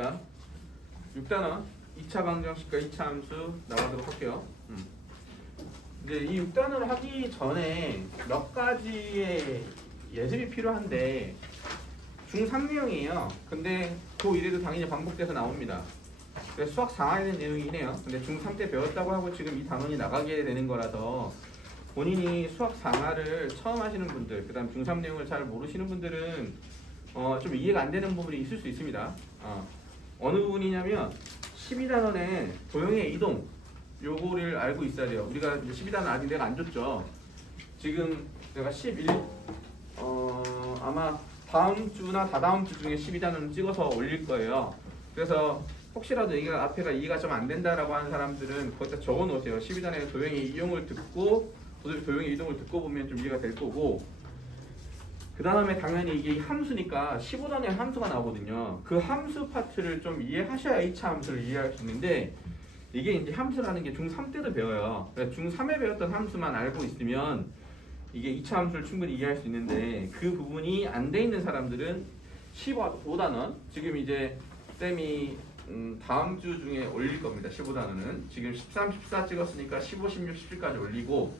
자, 6단원 2차 방정식과 2차 함수 나가도록 할게요. 이제 이 6단원을 하기 전에 몇 가지의 예습이 필요한데 중3 내용이에요. 근데 고1에도 당연히 반복돼서 나옵니다. 그래서 수학 4화에 대한 내용이네요. 근데 중3 때 배웠다고 하고 지금 이 단원이 나가게 되는 거라서 본인이 수학 4화를 처음 하시는 분들, 그 다음 중3 내용을 잘 모르시는 분들은 좀 이해가 안 되는 부분이 있을 수 있습니다. 어느 부분이냐면 12단원의 도형의 이동 요거를 알고 있어야 돼요. 우리가 이제 12단원 아직 내가 안 줬죠. 지금 내가 11 아마 다음 주나 다다음 주 중에 12단원 찍어서 올릴 거예요. 그래서 혹시라도 이게 앞에가 이해가 좀 안 된다라고 하는 사람들은 거기다 적어 놓으세요. 12단원의 도형의 이용을 듣고 도형의 이동을 듣고 보면 좀 이해가 될 거고, 그 다음에 당연히 이게 함수니까 15단의 함수가 나오거든요. 그 함수 파트를 좀 이해하셔야 2차 함수를 이해할 수 있는데, 이게 이제 함수라는 게 중3 때도 배워요. 그러니까 중3에 배웠던 함수만 알고 있으면 이게 2차 함수를 충분히 이해할 수 있는데, 그 부분이 안 돼 있는 사람들은 15단원 지금 이제 쌤이 다음 주 중에 올릴 겁니다. 15단원은 지금 13, 14 찍었으니까 15, 16, 17까지 올리고,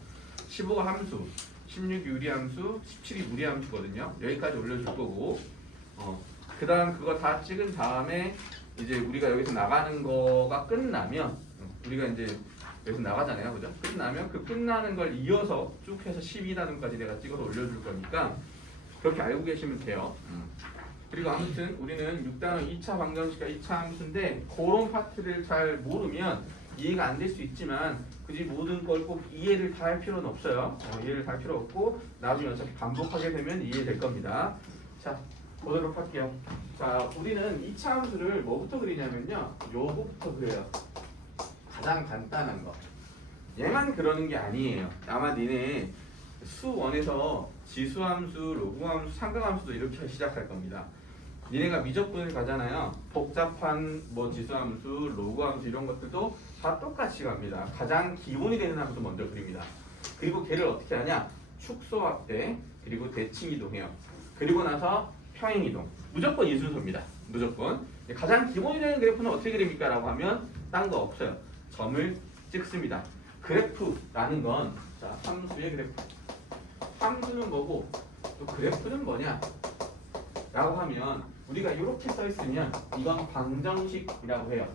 15가 함수, 16이 유리함수, 17이 무리함수거든요. 여기까지 올려줄 거고, 그 다음 그거 다 찍은 다음에 이제 우리가 여기서 나가는 거가 끝나면, 우리가 이제 여기서 나가잖아요, 그죠? 끝나면 그 끝나는 걸 이어서 쭉 해서 12단원까지 내가 찍어서 올려줄 거니까 그렇게 알고 계시면 돼요. 그리고 아무튼 우리는 6단원 2차 방정식과 2차 함수인데, 그런 파트를 잘 모르면 이해가 안 될 수 있지만 굳이 모든 걸 꼭 이해를 다 할 필요는 없어요. 이해를 다 할 필요 없고 나중에 어차피 반복하게 되면 이해될 겁니다. 자, 보도록 할게요. 자, 우리는 2차 함수를 뭐부터 그리냐면요, 요거부터 그려요. 가장 간단한 거. 얘만 그러는 게 아니에요. 아마 니네 수1에서 지수함수, 로그함수, 삼각함수도 이렇게 시작할 겁니다. 니네가 미적분을 가잖아요. 복잡한 뭐 지수함수, 로그함수 이런 것들도 다 똑같이 갑니다. 가장 기본이 되는 함수 먼저 그립니다. 그리고 걔를 어떻게 하냐? 축소 확대, 그리고 대칭 이동해요. 그리고 나서 평행 이동. 무조건 이 순서입니다. 무조건. 가장 기본이 되는 그래프는 어떻게 그립니까? 라고 하면 딴 거 없어요. 점을 찍습니다. 그래프라는 건, 자, 함수의 그래프. 함수는 뭐고 또 그래프는 뭐냐? 라고 하면 우리가 이렇게 써 있으면 이건 방정식이라고 해요.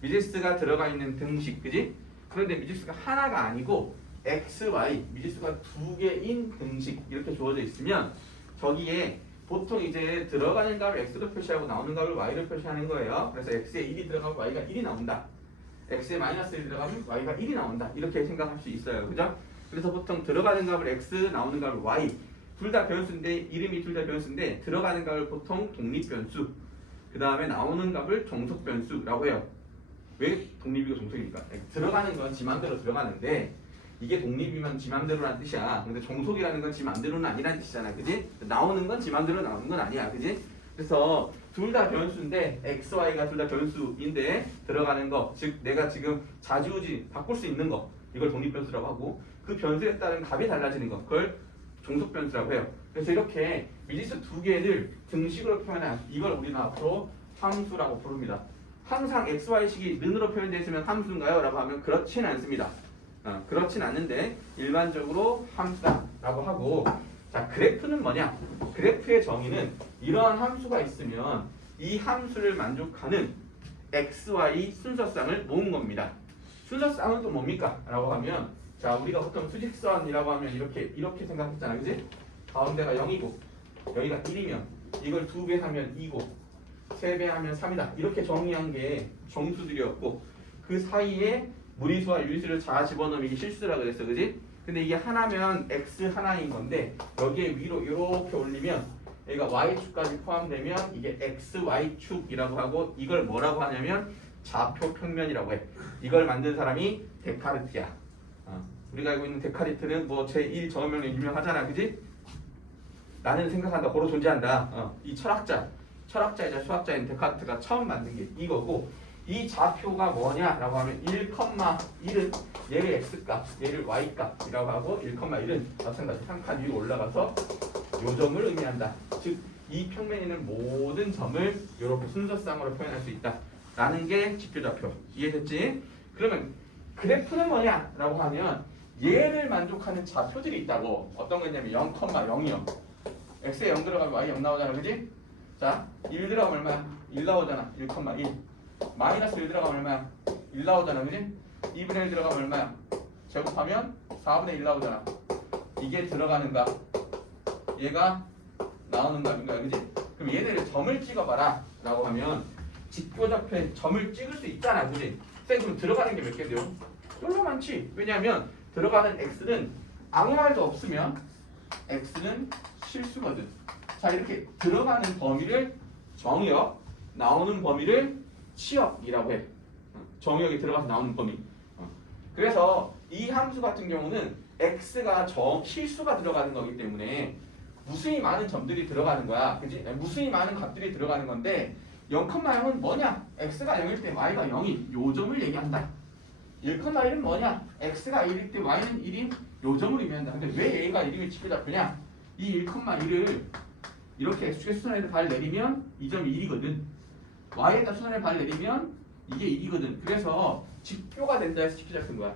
미지수가 들어가 있는 등식, 그지? 그런데 미지수가 하나가 아니고 x, y, 미지수가 두 개인 등식 이렇게 주어져 있으면 저기에 보통 이제 들어가는 값을 x로 표시하고 나오는 값을 y로 표시하는 거예요. 그래서 x에 1이 들어가면 y가 1이 나온다. x에 마이너스 1이 들어가면 y가 1이 나온다. 이렇게 생각할 수 있어요. 그죠? 그래서 보통 들어가는 값을 x, 나오는 값을 y, 둘 다 변수인데, 이름이 둘 다 변수인데 들어가는 값을 보통 독립변수, 그 다음에 나오는 값을 종속변수라고 해요. 왜 독립이고 종속입니까? 들어가는 건 지 맘대로 들어가는데 이게 독립이면 지 맘대로라는 뜻이야. 근데 종속이라는 건 지 맘대로는 아니라는 뜻이잖아, 그지? 나오는 건 지 맘대로 나오는 건 아니야, 그지? 그래서 둘 다 변수인데 x, y가 둘 다 변수인데 들어가는 거, 즉 내가 지금 좌지우지 바꿀 수 있는 거, 이걸 독립변수라고 하고, 그 변수에 따른 값이 달라지는 거, 그걸 종속변수라고 해요. 그래서 이렇게 미지수 두 개를 등식으로 표현한 이걸 우리는 앞으로 함수라고 부릅니다. 항상 x, y식이 는으로 표현되어 있으면 함수인가요? 라고 하면 그렇진 않습니다. 그렇진 않는데 일반적으로 함수다라고 하고, 자, 그래프는 뭐냐? 그래프의 정의는 이러한 함수가 있으면 이 함수를 만족하는 x, y 순서쌍을 모은 겁니다. 순서쌍은 또 뭡니까? 라고 하면, 자, 우리가 보통 수직선이라고 하면 이렇게 생각했잖아, 그지? 가운데가 0이고 여기가 1이면 이걸 2배 하면 2고 3배 하면 3이다. 이렇게 정의한 게 정수들이었고, 그 사이에 무리수와 유리수를 다 집어넣으면 이게 실수라 그랬어, 그지? 근데 이게 하나면 x 하나인 건데 여기에 위로 이렇게 올리면 여기가 y축까지 포함되면 이게 xy축이라고 하고, 이걸 뭐라고 하냐면 좌표 평면이라고 해. 이걸 만든 사람이 데카르트야. 우리가 알고 있는 데카르트는 뭐 제1 정의명령 유명하잖아, 그지? 나는 생각한다, 고로 존재한다. 이 철학자이자 수학자인 데카르트가 처음 만든 게 이거고, 이 좌표가 뭐냐라고 하면 1,1은 얘를 x값, 얘를 y값이라고 하고, 1,1은 마찬가지 한 칸 위로 올라가서 요점을 의미한다. 즉 이 평면에 있는 모든 점을 이렇게 순서쌍으로 표현할 수 있다 라는 게 직교좌표. 이해됐지? 그러면 그래프는 뭐냐라고 하면 얘를 만족하는 좌표들이 있다고. 어떤 거냐면 0,0이요. x에 0 들어가면 y 0 나오잖아, 그지? 자, 1 들어가면 얼마야? 1 나오잖아. 1,1. 마이너스 1 들어가면 얼마야? 1 나오잖아, 그지? 2분의 1 들어가면 얼마야? 제곱하면 4분의 1 나오잖아. 이게 들어가는가? 얘가 나오는가? 인가요, 그지? 그럼 얘네를 점을 찍어봐라 라고 하면 직교좌표에 점을 찍을 수 있잖아, 그지? 쌤, 그럼 들어가는 게 몇 개인데요? 별로 많지. 왜냐하면 들어가는 x는 아무 말도 없으면 x는 실수거든. 자, 이렇게 들어가는 범위를 정의역, 나오는 범위를 치역이라고 해. 정의역이 들어가서 나오는 범위. 그래서 이 함수 같은 경우는 x가 실수가 들어가는 거기 때문에 무수히 많은 점들이 들어가는 거야. 그지? 무수히 많은 값들이 들어가는 건데 0,0은 뭐냐? x가 0일 때 y가 0인 요 점을 얘기한다. 1,1은 뭐냐? x가 1일 때 y는 1인 요 점을 의미한다. 근데 왜 얘가 1을 직교좌표냐? 이 1,1을 이렇게 x축의 수선에다 발 내리면 이 점이 1이거든. y에다 수선에 발 내리면 이게 1이거든. 그래서 직교가 된다 해서 직교좌표인 거야.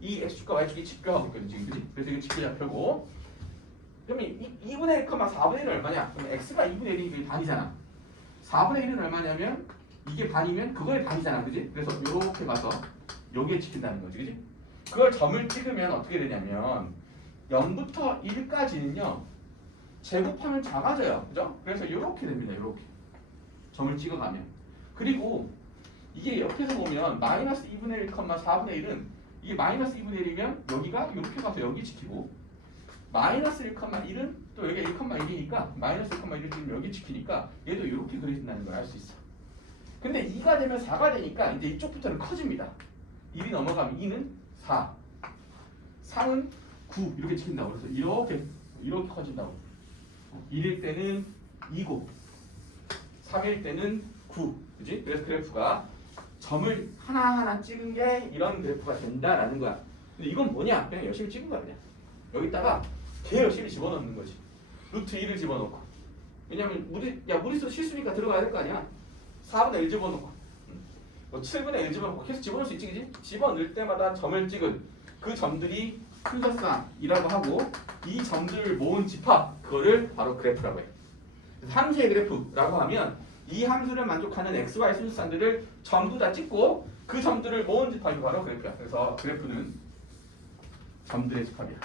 이 x축과 y축이 직교하고 있거든 지금, 그지? 그래서 이게 직교좌표고. 그러면 2분의 1, 4분의 1은 얼마냐? 그럼 x가 2분의 1이니까 반이잖아. 4분의 1은 얼마냐면 이게 반이면 그거의 반이잖아, 그지? 그래서 이렇게 가서 여기에 찍힌다는 거지, 그지? 그걸 점을 찍으면 어떻게 되냐면 0부터 1까지는요 제곱하면 작아져요, 그죠? 그래서 이렇게 됩니다, 이렇게 점을 찍어가면. 그리고 이게 옆에서 보면 마이너스 2분의 1, 4분의 1은 이게 마이너스 2분의 1이면 여기가 이렇게 가서 여기 찍히고 마이너스 1,1은 또 여기가 1,1이니까 마이너스 1,1을 지금 여기 찍히니까 얘도 이렇게 그려진다는 걸 알 수 있어. 근데 2가 되면 4가 되니까 이제 이쪽부터는 커집니다. 1이 넘어가면 2는 4, 3은 9 이렇게 찍힌다고. 그래서 이렇게 커진다고. 1일 때는 2고 3일 때는 9, 그지? 그래서 그래프가 점을 하나하나 찍은 게 이런 그래프가 된다라는 거야. 근데 이건 뭐냐? 그냥 열심히 찍은 거야, 그냥. 여기다가 개 열심히 집어넣는 거지. 루트 2를 집어넣고. 왜냐면 무리수 실수니까 들어가야 될 거 아니야. 4분의 1 집어넣고 7분의 1 집어넣고 계속 집어넣을 수 있지, 그지? 집어넣을 때마다 점을 찍은 그 점들이 순서쌍이라고 하고 이 점들을 모은 집합, 그거를 바로 그래프라고 해. 함수의 그래프라고 하면 이 함수를 만족하는 x, y 순서쌍들을 전부 다 찍고 그 점들을 모은 집합이 바로 그래프야. 그래서 그래프는 점들의 집합이야.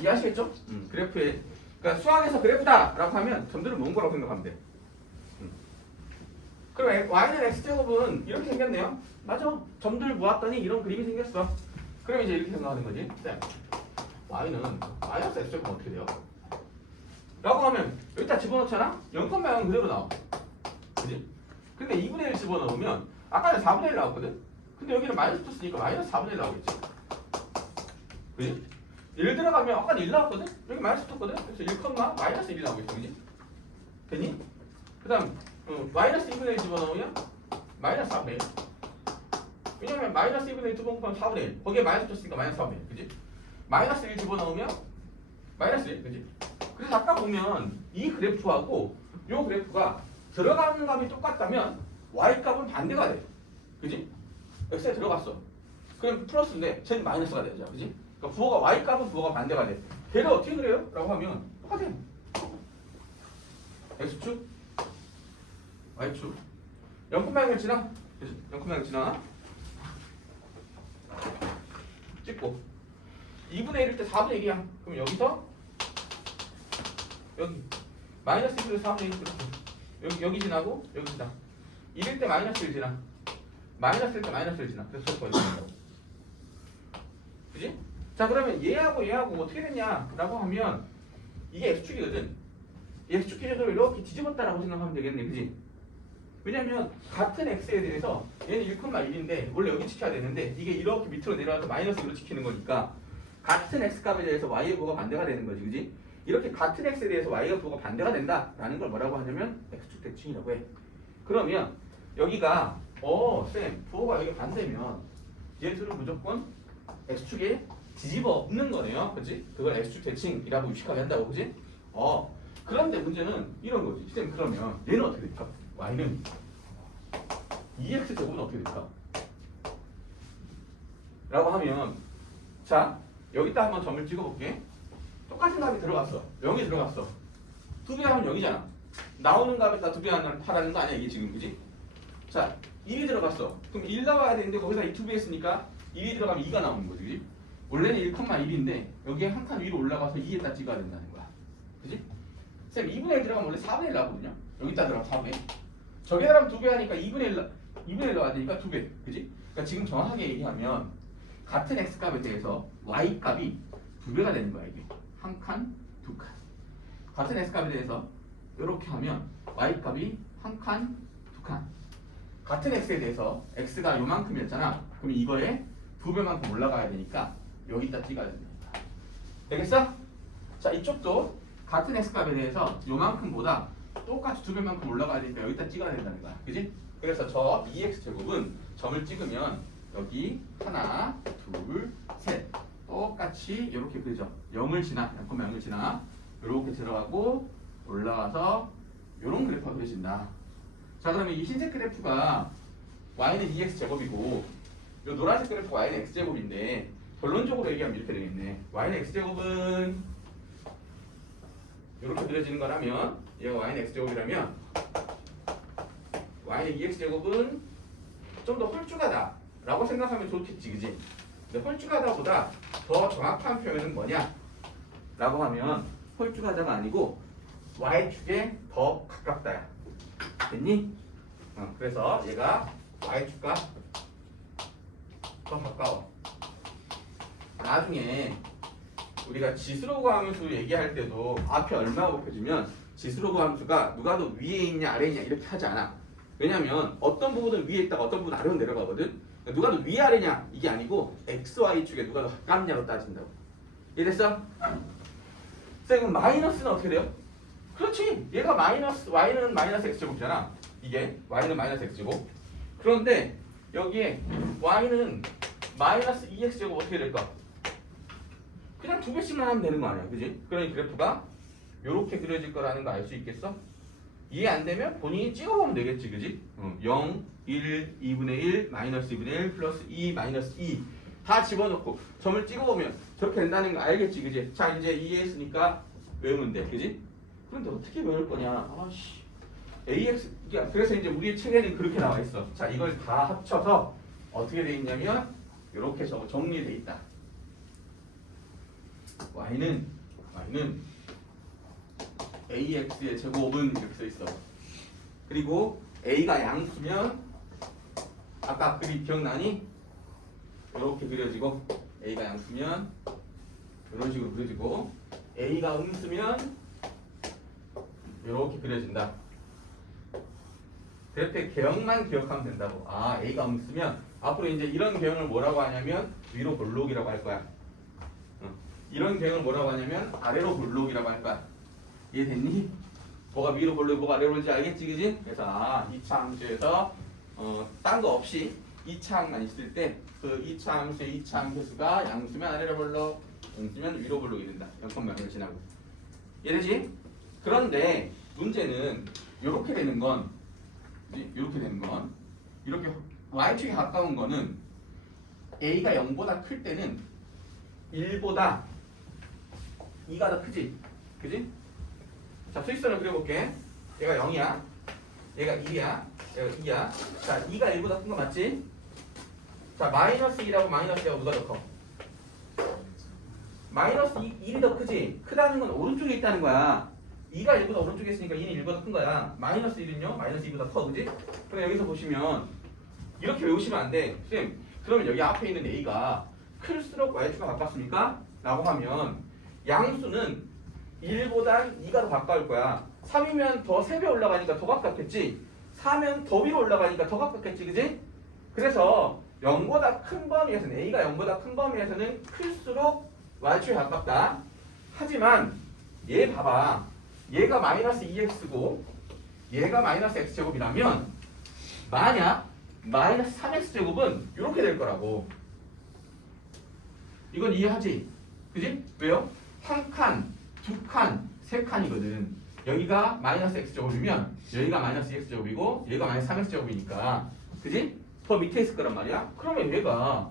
이해하시겠죠? 그래프에, 그러니까 수학에서 그래프다라고 하면 점들을 모은 거라고 생각하면 돼. 그럼 y는 x제곱은 이렇게 생겼네요. 맞아. 점들을 모았더니 이런 그림이 생겼어. 그럼 이제 이렇게 생각하는 거지. 네. y는 마이너스 x제곱은 어떻게 돼요? 라고 하면 여기다 집어넣잖아? 0,0은 그대로 나와. 그지? 근데 2분의 1 집어넣으면 아까는 4분의 1 나왔거든? 근데 여기는 마이너스 쳤으니까 마이너스 4분의 1 나오겠지. 그지? 1 들어가면 아까는 1 나왔거든? 여기 마이너스 쳤거든? 그래서 1, 마이너스 1이 나오겠죠. 그지? 됐니? 그 다음 마이너스 2분의 1 집어넣으면 마이너스 4분의 1. 왜냐면 마이너스 2분의 1 두 번 곱하면 4분의 1. 거기에 마이너스 쳤으니까 마이너스 4분의 1. 그지? 마이너스 1 집어넣으면 마이너스 1. 그지? 그래서 아까 보면 이 그래프하고 이 그래프가 들어가는 값이 똑같다면 y 값은 반대가 돼. 그지? x에 들어갔어. 그럼 플러스인데 쟤는 마이너스가 되죠. 그지? 그러니까 부호가 y 값은 부호가 반대가 돼. 걔를 어떻게 그래요? 라고 하면 똑같아. x축, y축. 0,0을 지나? 0,0을 지나? 찍고 2분의 1일 때 4분의 1이야. 그럼 여기서 여기 마이너스 1을 4분의 1 이렇게 여기 지나고 여기 지나. 1일 때 마이너스 1 지나. 마이너스 1때 마이너스 1 지나. 그래서 저거 어디 된다고. 그지? 자, 그러면 얘하고 어떻게 됐냐라고 하면 이게 x축이거든. 이 x축 기준으로 이렇게 뒤집었다라고 생각하면 되겠네. 그지? 왜냐면 같은 x에 대해서 얘는 1,1인데 원래 여기 찍혀야 되는데 이게 이렇게 밑으로 내려와서 마이너스 1로 찍히는 거니까 같은 x값에 대해서 y의 부호가 반대가 되는 거지. 그지? 이렇게 같은 x에 대해서 y의 부호가 반대가 된다라는 걸 뭐라고 하냐면 x축 대칭이라고 해. 그러면 여기가 쌤 부호가 여기 반대면 얘 둘은 무조건 x축의 뒤집어 엎는 거네요. 그지? 그걸 x축 대칭이라고 유식하게 한다고. 그지? 그런데 문제는 이런 거지. 선생님 그러면 얘는 어떻게 될까? y는 2x 제곱은 어떻게 될까? 라고 하면 자 여기다 한번 점을 찍어볼게. 똑같은 값이 들어갔어. 0이 들어갔어. 2배 하면 0이잖아. 나오는 값에다 2배 하라는 거 아니야 이게 지금. 그지? 자 1이 들어갔어. 그럼 1 나와야 되는데 거기다 2배 했으니까 1이 들어가면 2가 나오는 거지. 그지? 원래는 1,1인데 여기에 한 칸 위로 올라가서 2에다 찍어야 된다는 거야. 그지? 쌤 2분의 1 들어가면 원래 4분의 1 나거든요. 여기다 들어가면 4분의 1. 저기다 하면 2배 하니까 2분의 1 나와야 되니까 2배. 그지? 그러니까 지금 정확하게 얘기하면 같은 x값에 대해서 y값이 2배가 되는 거야 이게. 한 칸, 두 칸. 같은 x값에 대해서 이렇게 하면 y값이 한 칸, 두 칸. 같은 x에 대해서 x가 요만큼이었잖아. 그럼 이거에 2배만큼 올라가야 되니까 여기다 찍어야 됩니다. 되겠어? 자 이쪽도 같은 x값에 대해서 요만큼보다 똑같이 2배만큼 올라가야 되니까 여기다 찍어야 된다는 거야. 그지? 그래서 저 2x 제곱은 점을 찍으면 여기 하나, 둘, 셋 똑같이 이렇게 그죠? 0을 지나, 0을 지나 이렇게 들어가고 올라가서 이런 그래프가 그려진다. 자 그러면 이 흰색 그래프가 y는 2x 제곱이고 이 노란색 그래프가 y는 x 제곱인데 결론적으로 얘기하면 이렇게 되겠네. y는 x 제곱은 이렇게 그려지는 거라면 얘가 y는 x 제곱이라면 y는 2x 제곱은 좀 더 홀쭉하다 라고 생각하면 좋겠지. 그지? 근데 홀쭉하다보다 더 정확한 표현은 뭐냐 라고 하면 홀쭉하다가 아니고 y축에 더 가깝다야. 됐니? 그래서 얘가 y축과 더 가까워. 나중에 우리가 지수로그 함수 얘기할 때도 앞에 얼마가 곱해지면 지수로그 함수가 누가 더 위에 있냐 아래에 있냐 이렇게 하지 않아. 왜냐면 어떤 부분은 위에 있다가 어떤 부분은 아래로 내려가거든. 누가 더 위아래냐 이게 아니고 xy축에 누가 더 가깝냐로 따진다고. 이해됐어? 쌤은 마이너스는 어떻게 돼요? 그렇지. 얘가 마이너스 y는 마이너스 x제곱이잖아. 이게 y는 마이너스 x제곱. 그런데 여기에 y는 마이너스 2x제곱 어떻게 될까? 그냥 2배씩만 하면 되는 거 아니야. 그지? 그러니 그래프가 이렇게 그려질 거라는 거 알 수 있겠어? 이해 안 되면 본인이 찍어보면 되겠지. 그지? 0, 1, 2분의 1, 마이너스 2분의 1, 플러스 2, 마이너스 2 다 집어넣고 점을 찍어보면 저렇게 된다는 거 알겠지. 그지? 자 이제 이해했으니까 외우면 돼. 그지? 그런데 어떻게 외울 거냐? 아씨 AX 그래서 이제 우리 책에는 그렇게 나와 있어. 자 이걸 다 합쳐서 어떻게 돼 있냐면 이렇게 정리돼 있다. y는 AX의 제곱은 이렇게 써 있어. 그리고 A가 양수면 아까 그림 기억나니? 이렇게 그려지고 A가 양수면 이런 식으로 그려지고 A가 음수면 이렇게 그려진다. 그렇게 개형만 기억하면 된다고. 아 A가 음수면 앞으로 이제 이런 개형을 뭐라고 하냐면 위로 볼록이라고 할 거야. 이런 개형을 뭐라고 하냐면 아래로 볼록이라고 할 거야. 이해됐니? 뭐가 위로 볼록 뭐가 아래로 볼지 알겠지. 그지? 그래서 2차 함수에서 딴 거 없이 2차 항만 있을 때 그 2차 함수의 2차 함수가 양수면 아래로 볼록 음수면 위로 볼록이 된다. 0,0을 지나고. 이해되지? 그런데 문제는 이렇게 되는 건 이렇게 y축에 가까운 거는 a가 0보다 클 때는 1보다 2가 더 크지? 그지? 자 수직선을 그려볼게. 얘가 0이야. 얘가 1이야. 얘가 2야. 자 2가 1보다 큰 거 맞지? 자 마이너스 2라고 마이너스 2하고 누가 더 커? 마이너스 1이 더 크지? 크다는 건 오른쪽에 있다는 거야. 2가 1보다 오른쪽에 있으니까 2는 1보다 큰 거야. 마이너스 1은요? 마이너스 2보다 커. 그지? 그럼 여기서 보시면 이렇게 외우시면 안 돼. 쌤 그러면 여기 앞에 있는 a가 클수록 y축과 가깝습니까? 라고 하면 양수는 1보다 2가 더 가까울 거야. 3이면 더 3배 올라가니까 더 가깝겠지. 4면 더 위로 올라가니까 더 가깝겠지. 그지? 그래서 0보다 큰 범위에서는 a가 0보다 큰 범위에서는 클수록 y축에 가깝다. 하지만 얘 봐봐. 얘가 마이너스 2x고 얘가 마이너스 x제곱이라면 만약 마이너스 3x제곱은 이렇게 될 거라고. 이건 이해하지? 그지? 왜요? 한 칸, 두 칸, 세 칸이거든. 여기가 마이너스 x제곱이면 여기가 마이너스 2x제곱이고 여기가 마이너스 3x제곱이니까 그지? 더 밑에 있을 거란 말이야. 그러면 얘가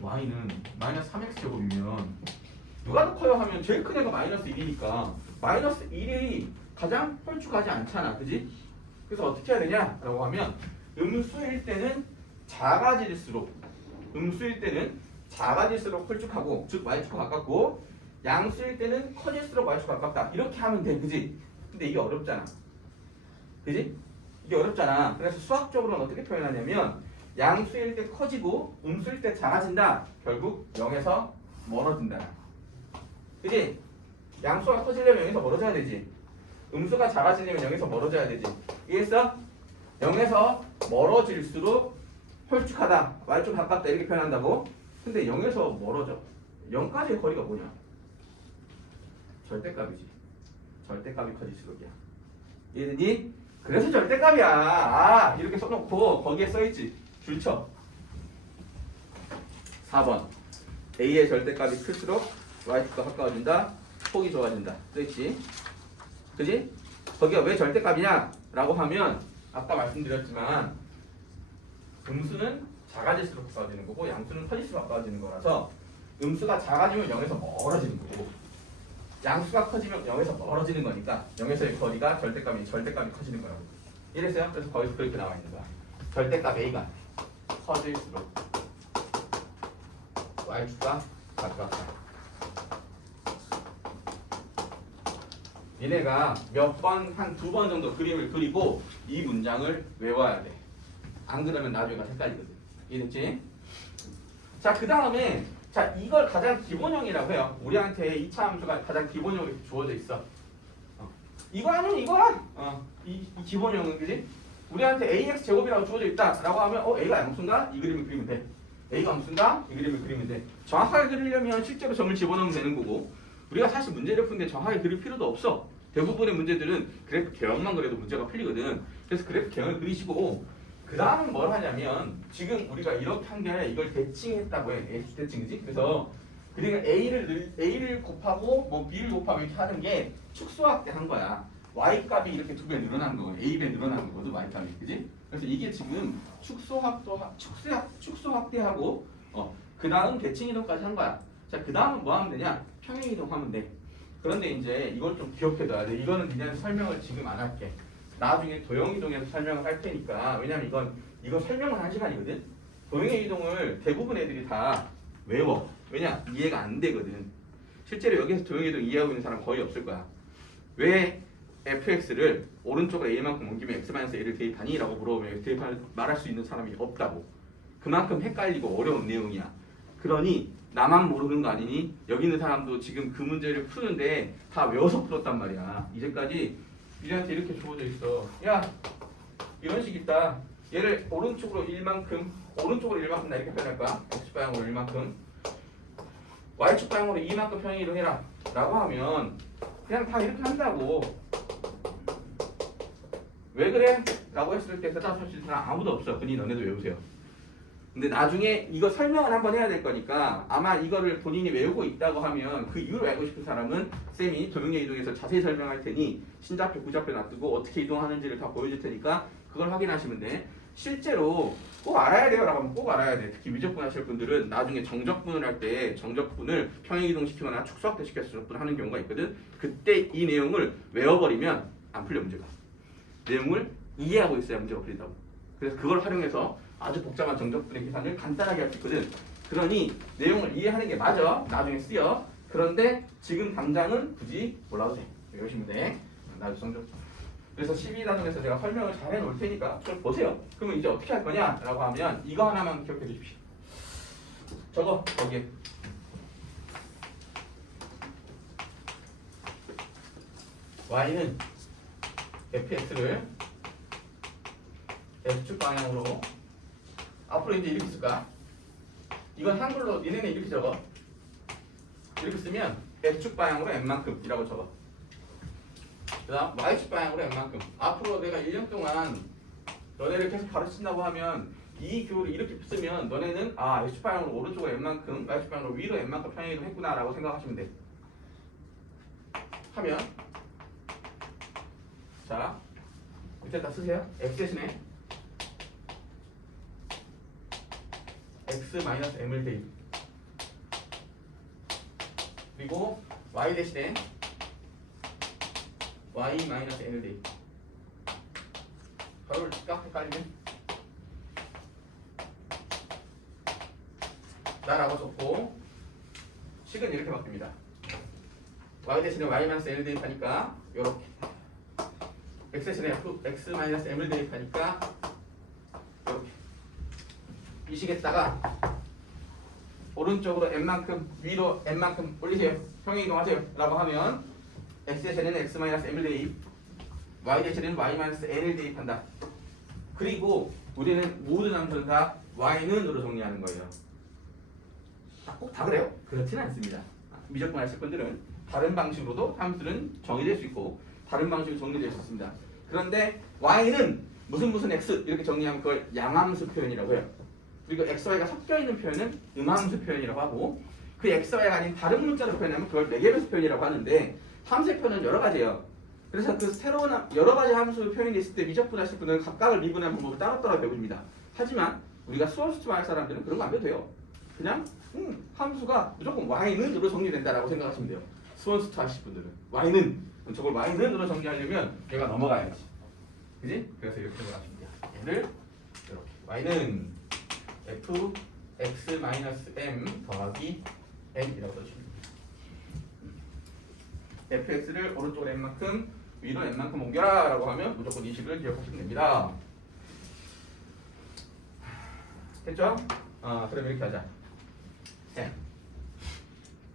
y는 마이너스 3x제곱이면 누가 더 커요 하면 제일 큰 애가 마이너스 1이니까 마이너스 1이 가장 홀쭉하지 않잖아. 그지? 그래서 어떻게 해야 되냐라고 하면 음수일 때는 작아질수록 홀쭉하고 즉 y축과 가깝고 양수일 때는 커질수록 y축과 가깝다. 이렇게 하면 돼. 그지? 근데 이게 어렵잖아. 그지? 이게 어렵잖아. 그래서 수학적으로는 어떻게 표현하냐면 양수일 때 커지고 음수일 때 작아진다. 결국 0에서 멀어진다. 그지? 양수가 커지려면 0에서 멀어져야 되지. 음수가 작아지려면 0에서 멀어져야 되지. 이해했어? 0에서 멀어질수록 홀쭉하다. y축 가깝다. 이렇게 표현한다고. 근데 0에서 멀어져. 0까지의 거리가 뭐냐? 절대값이지. 절대값이 커질수록이야. 이해되니? 그래서 절대값이야. 아, 이렇게 써놓고 거기에 써있지. 줄쳐. 4번. A의 절대값이 클수록 y축과 가까워진다. 폭이 좁아진다. 써있지. 그지? 거기가 왜 절대값이냐? 라고 하면 아까 말씀드렸지만 음수는 작아질수록 가까워지는 거고 양수는 커질수록 가까워지는 거라서 음수가 작아지면 0에서 멀어지는 거고 양수가 커지면 0에서 멀어지는 거니까 0에서의 거리가 절대값이 커지는 거라고. 이랬어요? 그래서 거기서 그렇게 나와 있는 거야. 절대값 A가 커질수록 y축과 가깝다. 얘네가 몇 번, 한 두 번 정도 그림을 그리고 이 문장을 외워야 돼. 안 그러면 나중에 헷갈리거든. 이해됐지? 자, 그 다음에 자, 이걸 가장 기본형이라고 해요. 우리한테 2차 함수가 가장 기본형으로 주어져 있어. 이거 아니면 이거야. 이 기본형은 그지? 우리한테 ax 제곱이라고 주어져 있다라고 하면 a가 양수인가? 이 그림을 그리면 돼. a가 양수인가? 이 그림을 그리면 돼. 정확하게 그리려면 실제로 점을 집어넣으면 되는 거고 우리가 사실 문제를 푸는데 정확하게 그릴 필요도 없어. 대부분의 문제들은 그래프 개형만 그려도 문제가 풀리거든. 그래서 그래프 개형을 그리시고 그 다음은 뭘 하냐면 지금 우리가 이렇게 한 게 이걸 대칭했다고 해. x 대칭이지. 그래서 그러니까 a를 곱하고 뭐 b를 곱하고 이렇게 하는 게 축소할 때 한 거야. y 값이 이렇게 두 배 늘어난 거, a 배 늘어나는 거거든 y 값이, 그지? 그래서 이게 지금 축소 확대하고 그 다음 대칭 이동까지 한 거야. 자, 그 다음은 뭐 하면 되냐? 평행 이동하면 돼. 그런데 이제 이걸 좀 기억해둬야 돼. 이거는 니네한테 설명을 지금 안 할게. 나중에 도형 이동에서 설명을 할 테니까. 왜냐면 이거 설명은 1시간이거든. 도형의 이동을 대부분 애들이 다 외워. 왜냐? 이해가 안 되거든. 실제로 여기서 도형의 이동 이해하고 있는 사람 거의 없을 거야. 왜 fx를 오른쪽으로 a만큼 옮기면 x-a를 대입하니? 라고 물어보면 말할 수 있는 사람이 없다고. 그만큼 헷갈리고 어려운 내용이야. 그러니 나만 모르는 거 아니니? 여기 있는 사람도 지금 그 문제를 푸는데 다 외워서 풀었단 말이야. 이제까지 우리한테 이렇게 주어져 있어. 야, 이런 식 있다. 얘를 오른쪽으로 1만큼 나 이렇게 표현할 거야. x방향으로 1만큼 y축 방향으로 2만큼 평행 이동해라 라고 하면 그냥 다 이렇게 한다고. 왜 그래? 라고 했을 때 대답할 수 있는 사람 아무도 없어. 그니 너네도 외우세요. 근데 나중에 이거 설명을 한번 해야 될 거니까 아마 이거를 본인이 외우고 있다고 하면 그 이유를 알고 싶은 사람은 쌤이 도형의 이동에서 자세히 설명할 테니 신좌표, 구좌표 놔두고 어떻게 이동하는지를 다 보여줄 테니까 그걸 확인하시면 돼. 실제로 꼭 알아야 돼요 라고 하면 꼭 알아야 돼. 특히 미적분 하실 분들은 나중에 정적분을 할 때 정적분을 평행 이동시키거나 축소확대 시켜서 정적분을 하는 경우가 있거든. 그때 이 내용을 외워버리면 안 풀려 문제가. 내용을 이해하고 있어야 문제가 풀린다고. 그래서 그걸 활용해서 아주 복잡한 정적분의 계산을 간단하게 할 수 있거든. 그러니 내용을 이해하는 게 맞아. 나중에 쓰여. 그런데 지금 당장은 굳이 몰라도 돼. 외우시면 돼. 나중에 정적. 그래서 12단원에서 제가 설명을 잘 해놓을 테니까 그걸 보세요. 그러면 이제 어떻게 할 거냐라고 하면 이거 하나만 기억해 주십시오. 저거 거기에 y는 fx를 x축 방향으로 앞으로 이제 이렇게 쓸까? 이건 한글로 니네는 이렇게 적어. 이렇게 쓰면 x축 방향으로 n만큼이라고 적어. 그 다음 y축 방향으로 n만큼. 앞으로 내가 1년 동안 너네를 계속 가르친다고 하면 이 교를 이렇게 쓰면 너네는 아 x축방향으로 오른쪽으로 n만큼 y축방향으로 위로 n만큼 평행이동 했구나라고 생각하시면 돼. 하면 자 밑에다 쓰세요. x 대신에 x-m을 대입 그리고 y 대신에 y-n을 대입. 가로를 칠까? 헷갈리면 나라고 썼고 식은 이렇게 바뀝니다. y 대신에 y-n을 대입하니까 요렇게 x 대신에 x-m을 대입하니까 요렇게 이 식에다가 오른쪽으로 n만큼 위로 n만큼 올리세요. 평행이동하세요 라고 하면 x 대신에는 x-m을 대입 y 대신에는 y-n을 대입한다. 그리고 우리는 모든 함수는 다 y는으로 정리하는 거예요. 꼭 다 그래요? 그렇지는 않습니다. 미적분 하실 분들은 다른 방식으로도 함수는 정의될 수 있고 다른 방식으로 정리될 수 있습니다. 그런데 y는 무슨 x 이렇게 정리하면 그걸 양함수 표현이라고 해요. 그리고 x, y가 섞여 있는 표현은 음함수 표현이라고 하고 그 x, y가 아닌 다른 문자로 표현하면 그걸 매개별수 표현이라고 하는데 함수의 표현은 여러 가지예요. 그래서 그 새로운 여러 가지 함수 표현이 있을 때 미적분 하실 분은 각각을 미분하는 방법을 따로따로 배웁니다. 하지만 우리가 수업 수업할 사람들은 그런 거 안 배워도 돼요. 그냥 함수가 무조건 y는으로 정리된다라고 생각하시면 돼요. 수원수투 하실 분들은 y는 저걸 y는으로 정리하려면 얘가 넘어가야지. 그지? 그래서 이렇게 생각하시면 돼요. 얘를 이렇게 y는 f x-m 더하기 m이라고 써주시면 돼요. fx를 오른쪽으로 n만큼 위로 n만큼 옮겨라 라고 하면 무조건 이 식을 기억하시면 됩니다. 됐죠? 그럼 이렇게 하자.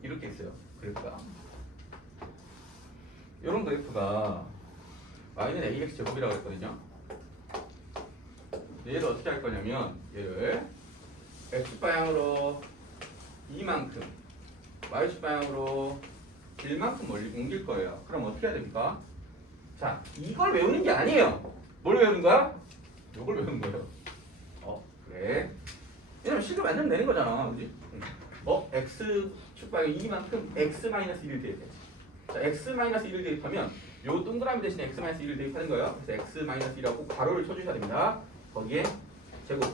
이렇게 있어요. 그래프가 이런 그래프가 y는 ax 제곱이라고 했거든요. 얘를 어떻게 할 거냐면 얘를 x방향으로 2만큼 y방향으로 1만큼 옮길 거예요. 그럼 어떻게 해야 됩니까? 자, 이걸 외우는 게 아니에요. 뭘 외우는 거야? 이걸 외우는 거예요. 그래. 왜냐면 식을 만들면 되는 거잖아. 그지? x 축방향 2만큼 x-1을 대입해. 자, x-1을 대입하면 요 동그라미 대신에 x-1을 대입하는 거예요. 그래서 x-1하고 가로를 쳐주셔야 됩니다. 거기에 제곱.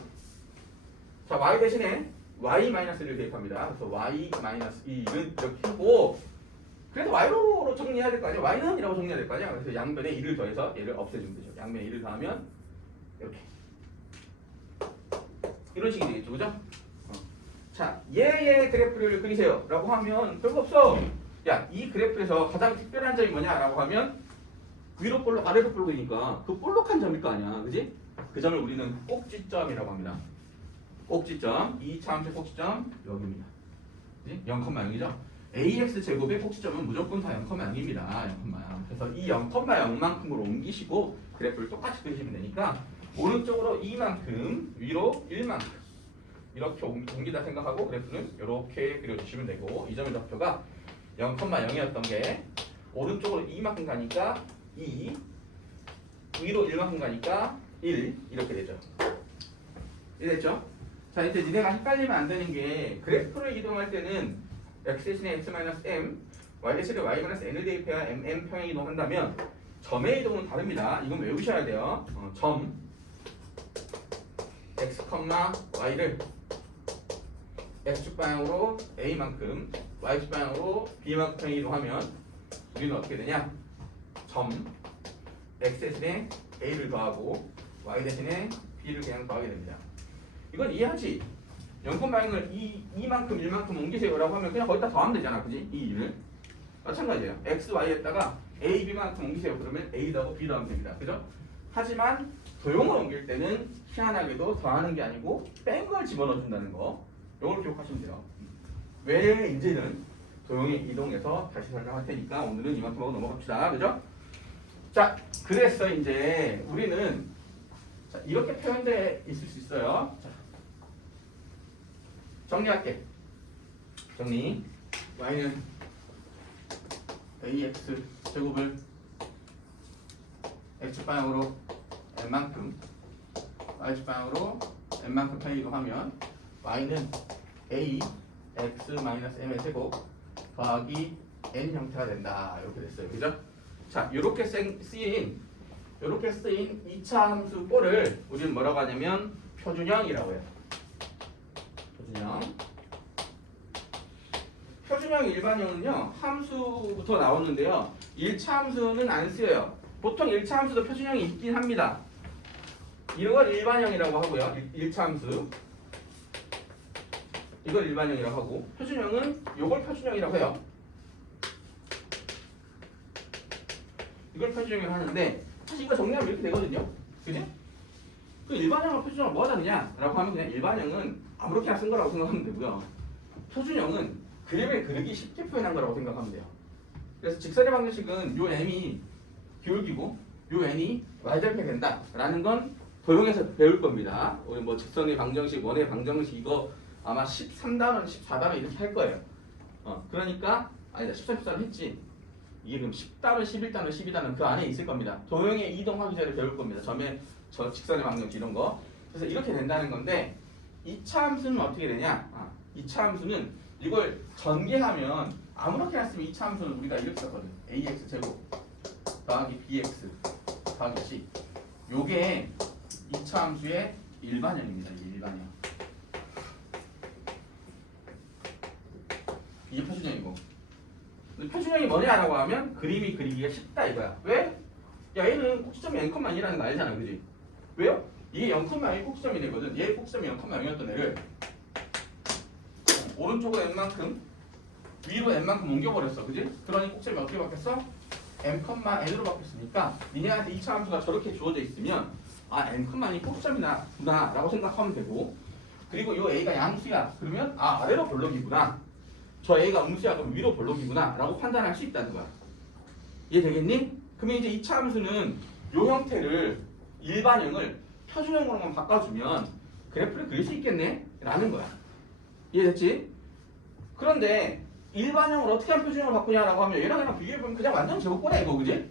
자, y 대신에 y-를 대입합니다. 그래서 y-2는 이렇게 하고 그래서 y로 정리해야 될 거 아니야? y는 이라고 정리해야 될 거 아니야? 그래서 양변에 1을 더해서 얘를 없애주면 되죠. 양변에 1을 더하면 이렇게 이런 식이 되겠죠. 그죠? 자, 얘의 그래프를 그리세요 라고 하면 별거 없어. 야, 이 그래프에서 가장 특별한 점이 뭐냐 라고 하면 위로 볼록 아래로 볼록이니까 그 볼록한 점일 거 아니야. 그지? 그 점을 우리는 꼭지점이라고 합니다. 꼭지점, 2차 함수의 꼭지점 여기입니다. 0,0이죠? ax 제곱의 꼭지점은 무조건 다 0,0입니다. 0,0. 그래서 이 0,0만큼으로 옮기시고 그래프를 똑같이 그리시면 되니까 오른쪽으로 2만큼, 위로 1만큼 이렇게 옮기다 생각하고 그래프는 이렇게 그려주시면 되고 이 점의 좌표가 0,0이었던 게 오른쪽으로 2만큼 가니까 2, 위로 1만큼 가니까 1 이렇게 되죠. 이해됐죠? 자, 이제 니네가 헷갈리면 안 되는 게 그래프를 이동할 때는 x 대신에 x-m, y 대신에 y-n을 대입해야 mm 평행 이동한다면 점의 이동은 다릅니다. 이건 외우셔야 돼요. 점 x, y를 x축 방향으로 a만큼 y축 방향으로 b만큼 평행 이동하면 우리는 어떻게 되냐? 점 x 대신에 a를 더하고 y 대신에 b를 그냥 더하게 됩니다. 이건 이해하지? 0,0을 2만큼 1만큼 옮기세요 라고 하면 그냥 거기다 더하면 되잖아. 그지? 이 2를 마찬가지예요. x, y에다가 a, b만큼 옮기세요 그러면 a 더하고 b 더하면 됩니다. 그죠? 하지만 도형을 옮길 때는 희한하게도 더하는 게 아니고 뺀 걸 집어넣어 준다는 거 이걸 기억하시면 돼요. 왜 이제는 도형의 이동에서 다시 설명할 테니까 오늘은 이만큼 하고 넘어갑시다. 그죠? 자, 그래서 이제 우리는 자, 이렇게 표현되어 있을 수 있어요. 자, 정리할게. 정리. y는 ax 제곱을 x방향으로 n만큼 y방향으로 n만큼 평행 이동하면 y는 a x m의 제곱 더하기 n 형태가 된다. 이렇게 됐어요. 그죠? 자, 이렇게 쓰인 2차 함수 꼴을 우리는 뭐라고 하냐면 표준형이라고 해요. 표준형 일반형은요 함수부터 나오는데요 1차 함수는 안 쓰여요. 보통 1차 함수도 표준형이 있긴 합니다. 이걸 일반형이라고 하고요. 1차 함수 이걸 일반형이라고 하고 표준형은 이걸 표준형이라고 해요. 이걸 표준형이라고 하는데 사실 이거 정리하면 이렇게 되거든요. 그지? 그 일반형과 표준형을 뭐가 다르냐라고 하면 그냥 일반형은 아무렇게나 쓴 거라고 생각하면 되고요. 표준형은 그림을 그리기 쉽게 표현한 거라고 생각하면 돼요. 그래서 직선의 방정식은 요 m이 기울기고 요 n이 y절편 된다라는 건 도용해서 배울 겁니다. 우리 뭐 직선의 방정식, 원의 방정식 이거 아마 13단원, 14단원 이렇게 할 거예요. 그러니까 아니다 13, 14는 했지. 이게 그럼 10단원, 11단원, 12단원 그 안에 있을 겁니다. 도형의 이동하기 전에 배울 겁니다. 저 직선의 방정식 이런 거. 그래서 이렇게 된다는 건데 2차 함수는 어떻게 되냐? 2차 함수는 이걸 전개하면 아무렇게나 쓰면 2차 함수는 우리가 이렇게 썼거든. ax 제곱 더하기 bx 더하기 c. 요게 2차 함수의 일반형입니다. 일반형. 이게 표준형이고. 표준형이 뭐냐라고 하면 그림이 그리기가 쉽다 이거야. 왜? 야 얘는 꼭지점이 n,1이라는 거 알잖아, 그지? 왜요? 이게 0,1이 꼭지점이 되거든. 얘 꼭지점이 0,0이었던 애를 오른쪽으로 n만큼 위로 n만큼 옮겨버렸어, 그지? 그러니 꼭지점이 어떻게 바뀌었어? m,n으로 바뀌었으니까 니네한테 2차 함수가 저렇게 주어져 있으면 n,1이 꼭지점이구나 라고 생각하면 되고 그리고 요 a가 양수야 그러면 아래로 볼록이구나 저 a가 음수야 그럼 위로 볼록이구나 라고 판단할 수 있다는 거야. 이해되겠니? 그러면 이제 2차 함수는 요 형태를 일반형을 표준형으로만 바꿔주면 그래프를 그릴 수 있겠네? 라는 거야. 이해됐지? 그런데 일반형을 어떻게 하면 표준형으로 바꾸냐라고 하면 얘랑 비교해보면 그냥 완전 제곱꼴이야 이거, 그지?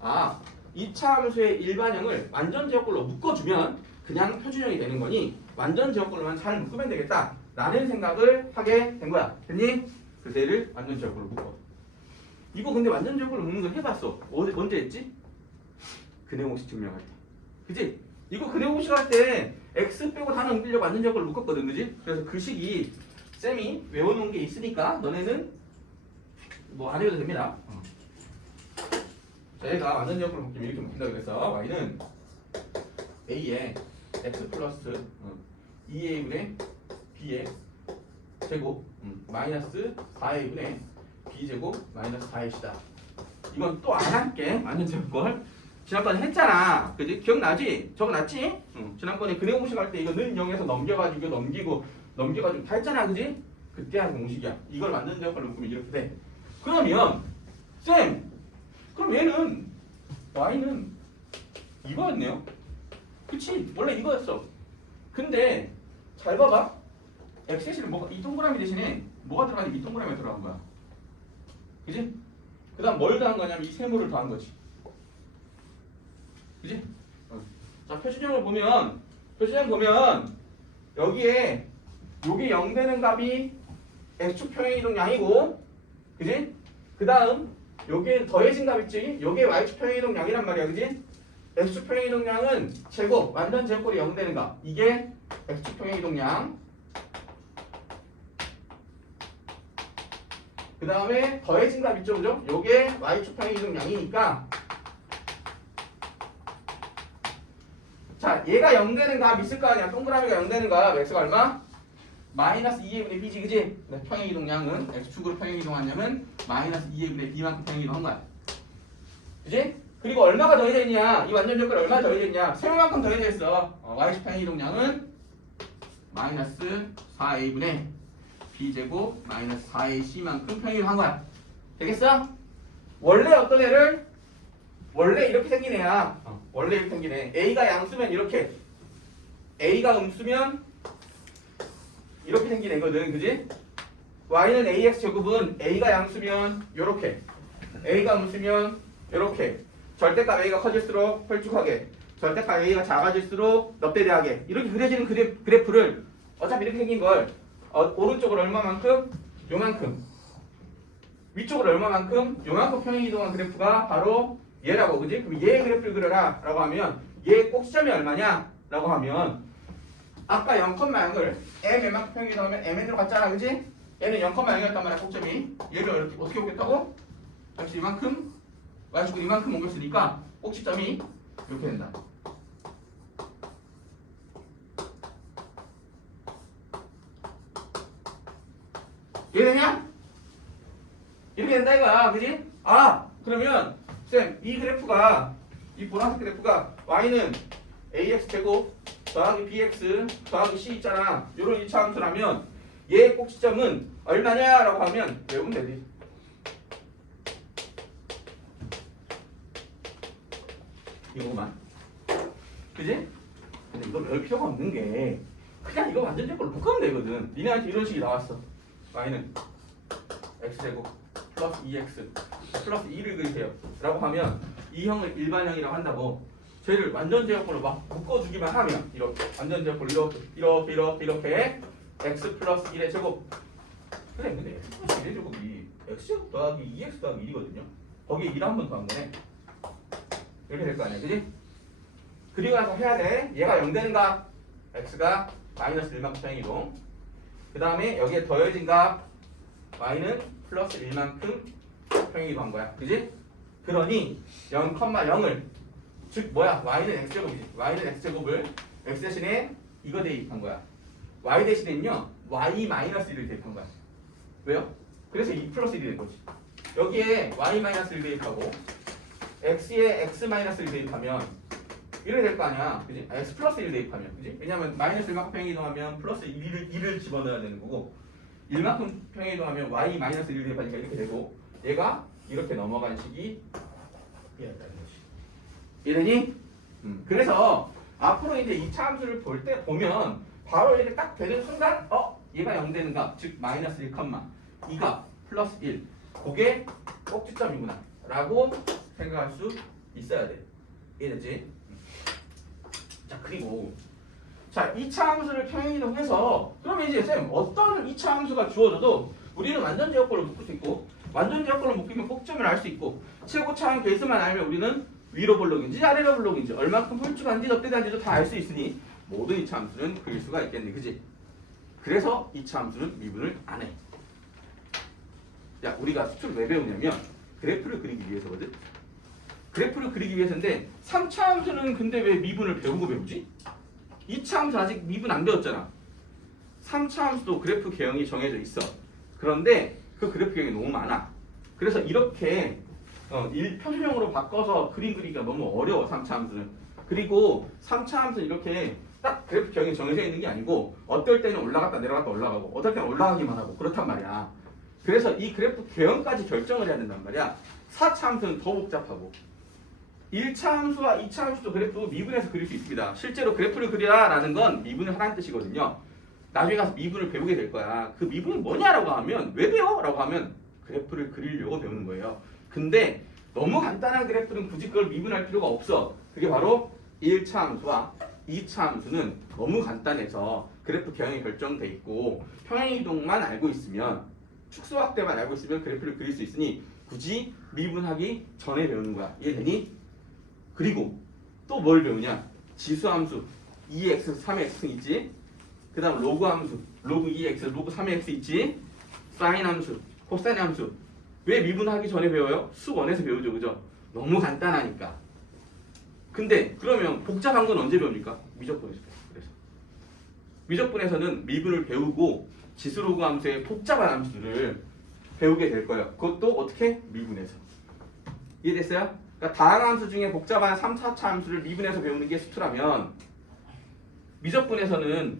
2차 함수의 일반형을 완전 제곱꼴로 묶어주면 그냥 표준형이 되는 거니 완전 제곱꼴로만 잘 묶으면 되겠다 라는 생각을 하게 된 거야. 됐니? 그래서 얘를 완전 제곱꼴로 묶어. 이거 근데 완전 제곱꼴로 묶는 거 해봤어. 언제 했지? 근해공식 증명할 때. 그지? 이거 근해공식 할 때 x 빼고 다는 옮기려고 완전 제곱꼴로 묶었거든, 그지? 그래서 그 식이 쌤이 외워놓은 게 있으니까 너네는 뭐 안 해도 됩니다. 자, 얘가 완전 제곱꼴로 묶이면 이렇게 묶인다 그랬어. y는 a에 x 플러스 2a분의 b의 제곱 마이너스 4a분의 b제곱 마이너스 4ac다. 이건 또 안 할게. 완전 제곱꼴. 지난번에 했잖아. 그지? 기억나지? 적어놨지? 지난번에 근해공식 할 때 이거 는 0에서 넘겨가지고 넘겨가지고 다 했잖아. 그지? 그때 한 공식이야. 이걸 완전 제곱꼴로 묶으면 이렇게 돼. 그러면 쌤! 그럼 얘는 y는 이거였네요. 그치? 원래 이거였어. 근데 잘 봐봐. x를 이 동그라미 대신에 뭐가 들어가니? 이 동그라미가 들어간 거야. 그지? 그 다음 뭘 더한 거냐면 이 세모를 더한 거지. 그지? 자, 표준형을 보면 여기에 요게 0 되는 값이 x축 평행 이동량이고, 그지? 그 다음 요게 더해진 값 있지? 요게 y축 평행 이동량이란 말이야, 그지? x축 평행 이동량은 제곱, 완전 제곱꼴이 0 되는 값. 이게 x축 평행 이동량. 그 다음에 더해진 값 있죠, 그죠? 요게 y축 평행 이동량이니까. 자, 얘가 0 되는 값 있을 거 아니야. 동그라미가 0 되는 값. x가 얼마? 마이너스 2a분의 b지, 그지? 평행 이동량은 x축으로 평행 이동하냐면 마이너스 2a분의 b만큼 평행 이동한 거야. 그지? 그리고 얼마가 더해져 있냐? 이 완전 제곱꼴 얼마 더해져 있냐? 세모만큼 더해져 있어. y축 평행 이동량은 마이너스 4a분의 b제곱 마이너스 4ac만큼 평행 이동한 거야. 되겠어? 원래 어떤 애를 원래 이렇게 생긴 애야. 원래 이렇게 생긴 애. a가 양수면 이렇게, a가 음수면 이렇게 생긴 애거든, 그지? y는 ax 제곱은 a가 양수면 요렇게, a가 음수면 요렇게, 절대값 a가 커질수록 홀쭉하게, 절대값 A가 작아질수록 넉대대하게 이렇게 그려지는 그래프를 어차피 이렇게 생긴 걸 오른쪽으로 얼마만큼? 요만큼 위쪽으로 얼마만큼? 요만큼 평행이동한 그래프가 바로 얘라고 그지? 그럼 얘 그래프를 그려라 라고 하면 얘 꼭지점이 얼마냐? 라고 하면 아까 0,0을 m 웬만큼 평행이동하면 mn으로 갔잖아 그지? 얘는 0,0이었단 말이야 꼭점이 얘를 이렇게 어떻게 보겠다고? 역시 이만큼 y축은 이만큼 옮겼으니까 꼭지점이 이렇게 된다. 이해되냐? 이렇게 된다 이거야 그지? 아 그러면 쌤 이 그래프가 이 보라색 그래프가 y는 ax제곱 더하기 bx 더하기 c 있잖아 요런 이차함수라면 얘 꼭지점은 얼마냐라고 하면 외우면 되지. 이거만 그지? 근데 이걸 외울 필요가 없는 게 그냥 이거 완전 제꼴로 묶으면 되거든. 니네한테 이런 식이 나왔어. y는 x제곱 플러스 2x 플러스 2를 그리세요 라고 하면 이 형을 일반형이라고 한다고 쟤를 완전 제곱으로 막 묶어주기만 하면 이렇게 완전 제곱으로 이렇게 x 플러스 1의 제곱 그래 근데 x 플러스 1의 제곱이 x제곱 더하기 2x 더하기 1이거든요 거기에 1 한 번 더한 거네 이렇게 될 거 아니야 그지? 그리고 나서 해야 돼 얘가 0 되는 값 x가 마이너스 1만큼 평행이동 그 다음에 여기에 더해진 값 y는 플러스 1만큼 평행이동한 거야 그지? 그러니 0,0을 즉 뭐야 y는 x제곱이지 y는 x제곱을 x 대신에 이거 대입한 거야 y 대신에는요 y 마이너스 1을 대입한 거야 왜요? 그래서 2 플러스 1이 된 거지 여기에 y 마이너스 1 대입하고 x에 x 마이너스 1 대입하면 이렇게 될 거 아니야 그지? x 플러스 1 대입하면 그지? 왜냐면 마이너스 1만큼 평행이동하면 플러스 1을 집어넣어야 되는 거고 1만큼 평행이동하면 y 마이너스 1 대입하니까 이렇게 되고 얘가 이렇게 넘어간 식이 이해했다는 거지 이해되니? 그래서 앞으로 이제 이 차함수를 보면 바로 이렇게 딱 되는 순간 얘가 0 되는 값 즉 마이너스 1, 2가 플러스 1 그게 꼭지점이구나 라고 생각할 수 있어야 돼 이해됐지? 자 그리고 자 2차 함수를 평행이동해서 그러면 이제 쌤 어떤 2차 함수가 주어져도 우리는 완전 제곱꼴로 묶을 수 있고 완전 제곱꼴로 묶이면 꼭점을 알 수 있고 최고차항 계수만 알면 우리는 위로 볼록인지 아래로 볼록인지 얼만큼 홀쭉한지 넉대단지도 다 알 수 있으니 모든 2차 함수는 그릴 수가 있겠네 그지? 그래서 2차 함수는 미분을 안 해. 야 우리가 수초를 왜 배우냐면 그래프를 그리기 위해서거든. 그래프를 그리기 위해서인데 3차 함수는 근데 왜 미분을 배우지? 2차 함수 아직 미분 안 배웠잖아. 3차 함수도 그래프 개형이 정해져 있어. 그런데 그 그래프 개형이 너무 많아. 그래서 이렇게 표준형으로 바꿔서 그림 그리기가 너무 어려워 3차 함수는. 그리고 3차 함수는 이렇게 딱 그래프 개형이 정해져 있는 게 아니고 어떨 때는 올라갔다 내려갔다 올라가고 어떨 때는 올라가기만 하고 그렇단 말이야. 그래서 이 그래프 개형까지 결정을 해야 된단 말이야. 4차 함수는 더 복잡하고 1차 함수와 2차 함수도 그래프 미분해서 그릴 수 있습니다. 실제로 그래프를 그리라 라는 건 미분을 하라는 뜻이거든요. 나중에 가서 미분을 배우게 될 거야. 그 미분이 뭐냐라고 하면 왜 배워? 라고 하면 그래프를 그리려고 배우는 거예요. 근데 너무 간단한 그래프는 굳이 그걸 미분할 필요가 없어. 그게 바로 1차 함수와 2차 함수는 너무 간단해서 그래프 개형이 결정돼 있고 평행이동만 알고 있으면 축소 확대만 알고 있으면 그래프를 그릴 수 있으니 굳이 미분하기 전에 배우는 거야. 이해되니? 그리고 또 뭘 배우냐? 지수함수 2x, 3x 있지? 그 다음 로그 함수 로그 2x, 로그 3x 있지? 사인 함수, 코사인 함수 왜 미분하기 전에 배워요? 수원에서 배우죠. 그죠? 너무 간단하니까. 근데 그러면 복잡한 건 언제 배웁니까? 미적분에서 배워요. 그래서 미적분에서는 미분을 배우고 지수로그 함수의 복잡한 함수를 배우게 될 거예요. 그것도 어떻게? 미분해서. 이해됐어요? 그러니까 다양한 함수 중에 복잡한 3, 4차 함수를 미분해서 배우는 게 수투라면 미적분에서는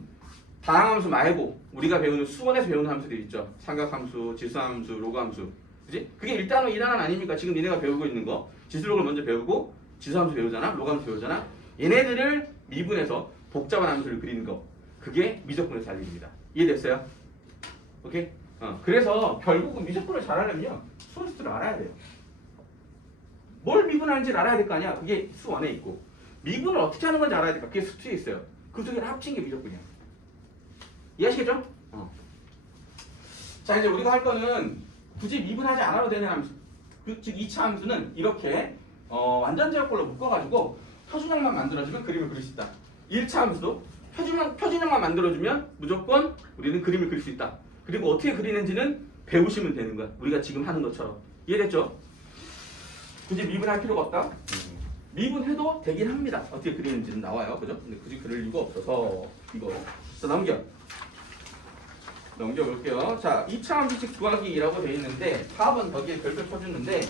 다양한 함수 말고 우리가 배우는 수원에서 배우는 함수들 있죠. 삼각함수, 지수함수, 로그함수. 그지? 그게 1단원, 2단원 아닙니까? 지금 니네가 배우고 있는 거. 지수로그를 먼저 배우고 지수함수 배우잖아. 로그함수 배우잖아. 얘네들을 미분해서 복잡한 함수를 그리는 거. 그게 미적분에서 할 일입니다. 이해됐어요? 오케이? 그래서 결국은 미적분을 잘하려면 수원수를 알아야 돼요. 뭘 미분하는지를 알아야 될 거 아니야. 그게 수원에 있고 미분을 어떻게 하는 건지 알아야 될까? 그게 수투에 있어요. 그 두 개를 합친 게 미적분이야. 이해하시겠죠? 자, 이제 우리가 할 거는 굳이 미분하지 않아도 되는 함수. 즉 2차 함수는 이렇게 완전 제곱꼴로 묶어가지고 표준형만 만들어주면 그림을 그릴 수 있다. 1차 함수도 표준형만 만들어주면 무조건 우리는 그림을 그릴 수 있다. 그리고 어떻게 그리는지는 배우시면 되는 거야. 우리가 지금 하는 것처럼. 이해됐죠? 굳이 미분할 필요가 없다. 미분해도 되긴 합니다. 어떻게 그리는지는 나와요. 그죠? 근데 굳이 그릴 이유가 없어서 이거. 자, 넘겨볼게요. 자, 2차 함수식 구하기라고 되어 있는데 4번 거기에 별표 쳐주는데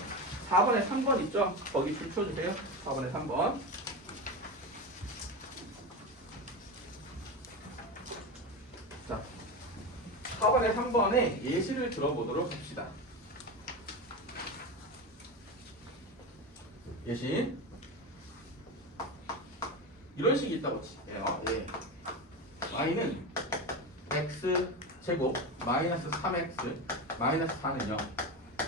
4번에 3번 있죠? 거기 줄 쳐주세요. 4번에 3번. 자, 4번에 3번에 예시를 들어보도록 합시다. 예시. 이런 식이 있다고 치요. 예. y는 x 제곱 마이너스 3x 마이너스 4는요.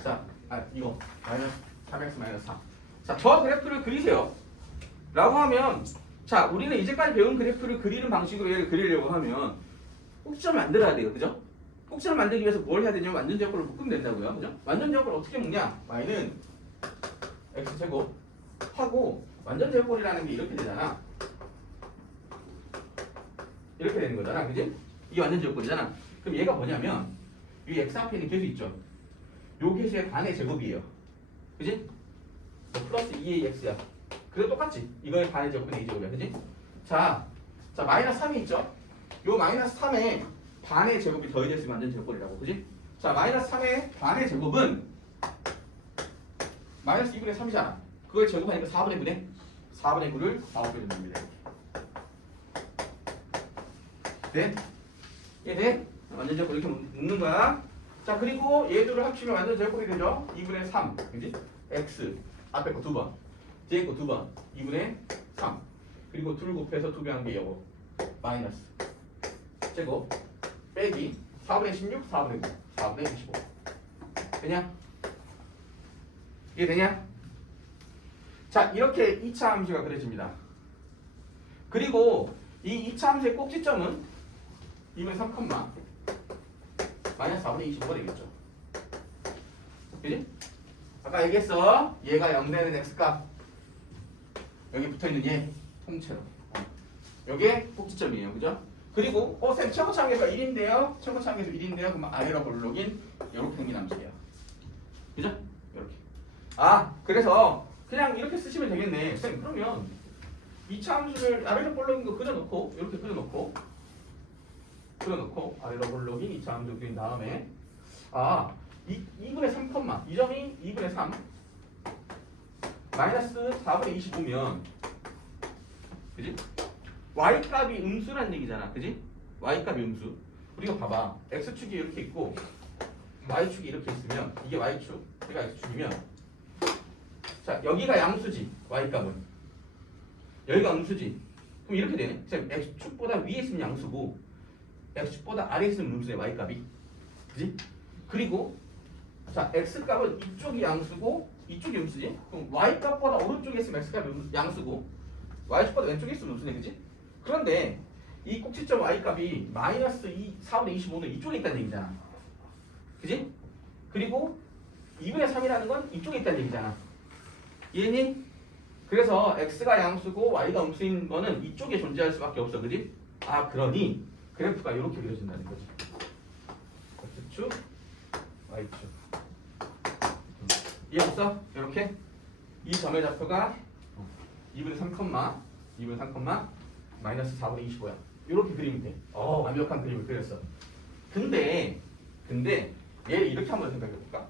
자, 이거 마이너스 3x 마이너스 4. 자, 저 그래프를 그리세요. 라고 하면, 자, 우리는 이제까지 배운 그래프를 그리는 방식으로 얘를 그리려고 하면 꼭지점을 만들어야 돼요. 그죠? 꼭지점을 만들기 위해서 뭘 해야 되냐면 완전 제곱꼴로 묶으면 된다고요. 그죠? 완전 제곱꼴을 어떻게 묶냐? y는 x 제곱 하고 완전 제곱꼴이라는 게 이렇게 되잖아. 이렇게 되는 거잖아. 그지? 이게 완전 제곱꼴이잖아. 그럼 얘가 뭐냐면 이 x 앞에 있는 계수 있죠. 요 계수의 반의 제곱이에요. 그지? 플러스 2ax야. 그래도 똑같지. 이거의 반의 제곱은 a제곱이야. 그지? 자, 마이너스 3이 있죠. 요 마이너스 3에 반의 제곱이 더해졌으면 완전 제곱꼴이라고. 그지? 자, 마이너스 3의 반의 제곱은 마이너스 2분의 3이잖아. 그걸 제곱하니까 4분의 9네. 4분의 9를 9배 됩니다. 네? 돼? 완전 제곱꼴 이렇게 묶는 거야. 자, 그리고 얘들을 합치면 완전 제곱꼴이 되죠. 2분의 3. 그지? x 앞에 거 2번. 뒤에 거 2번. 2분의 3. 그리고 둘 곱해서 2배 한 게 요거. 마이너스. 제곱. 빼기. 4분의 16, 4분의 9. 4분의 25. 되냐? 이게 되냐? 자, 이렇게 2차 함수가 그려집니다. 그리고 이 2차 함수의 꼭지점은 2분의 3, 마이너스 4분의 25가 되겠죠. 그지? 아까 얘기했어. 얘가 0 되는 x값. 여기 붙어있는 얘 통째로. 요게 꼭지점이에요. 그죠? 그리고 쌤 최고차항계수가 1인데요. 최고차항계수 1인데요. 그럼 아래로 볼록인 이렇게 생긴 함수예요. 그죠? 이렇게. 그래서 그냥 이렇게 쓰시면 되겠네. 쌤, 그러면 2차 함수를 아래로 볼록인 거 그려놓고 이렇게 그려놓고 아래로 볼록인 2차 함수 그린 다음에 2분의 3, 이 점이 2분의 3 마이너스 4분의 25면 그지? y값이 음수란 얘기잖아. 그지? y값이 음수. 우리가 봐봐. x축이 이렇게 있고 y축이 이렇게 있으면 이게 y축, 얘가 x축이면 자, 여기가 양수지. y값은. 여기가 음수지. 그럼 이렇게 되네. 쌤, x축보다 위에 있으면 양수고 x축보다 아래에 있으면 음수네. y값이. 그지? 그리고 자, x값은 이쪽이 양수고 이쪽이 음수지. 그럼 y값보다 오른쪽에 있으면 x값이 양수고 y축보다 왼쪽에 있으면 음수네. 그지? 그런데 이 꼭지점 y값이 마이너스 4분의 25는 이쪽에 있다는 얘기잖아. 그지? 그리고 2분의 3이라는 건 이쪽에 있다는 얘기잖아. 이해니? 그래서 x가 양수고 y가 음수인 거는 이쪽에 존재할 수밖에 없어. 그지? 그러니 그래프가 이렇게 그려진다는 거지. x축, y축. 이해했어? 이렇게 이 점의 좌표가 2분의 3, 2분의 3, 마이너스 4분의 25야. 이렇게 그리면 돼. 완벽한 그림을 그렸어. 근데 얘를 이렇게 한번 생각해 볼까?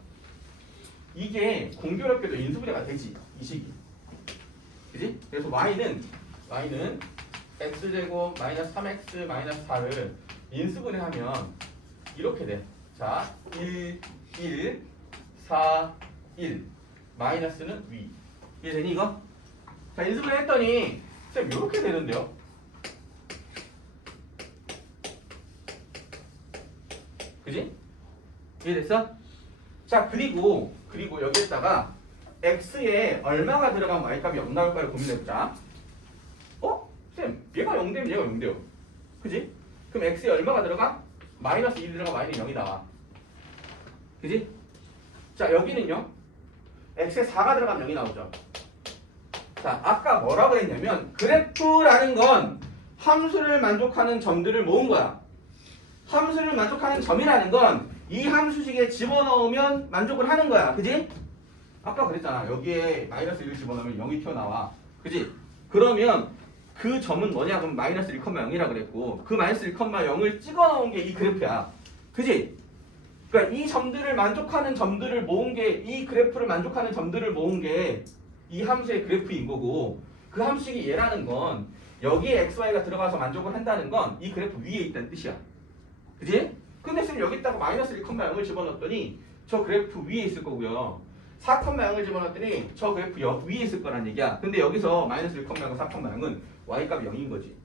이게 공교롭게도 인수분해가 되지. 이 식이. 그지? 그래서 y는 x제곱 마이너스 3x 마이너스 4를 인수분해하면 이렇게 돼. 자, 1, 4, 1 마이너스는 위. 이해되니 이거? 자, 인수분해 했더니 쌤 이렇게 되는데요? 그지? 이해됐어? 자, 그리고 여기에다가 x에 얼마가 들어가면 y값이 0 나올까를 고민해보자. 쌤, 얘가 0 되면 얘가 0 돼요. 그지? 그럼 x에 얼마가 들어가? 마이너스 1이 들어가 마이너스 0이 나와. 그지? 자, 여기는요. x에 4가 들어가면 0이 나오죠. 자, 아까 뭐라고 했냐면 그래프라는 건 함수를 만족하는 점들을 모은 거야. 함수를 만족하는 점이라는 건 이 함수식에 집어넣으면 만족을 하는 거야. 그지? 아까 그랬잖아. 여기에 마이너스 1을 집어넣으면 0이 튀어나와. 그지? 그러면 그 점은 뭐냐? 그럼 마이너스 1,0이라 그랬고 그 마이너스 1,0을 찍어놓은 게 이 그래프야. 그지? 그러니까 이 점들을 만족하는 점들을 모은 게 이 그래프를 만족하는 점들을 모은 게 이 함수의 그래프인 거고 그 함수식이 얘라는 건 여기에 xy가 들어가서 만족을 한다는 건 이 그래프 위에 있다는 뜻이야. 그지? 근데 쌤 여기다가 마이너스 1,0을 집어넣었더니 저 그래프 위에 있을 거고요. 4,0을 집어넣었더니 저 그래프 위에 있을 거란 얘기야. 근데 여기서 마이너스 1,0과 4,0은 y값이 0인 거지.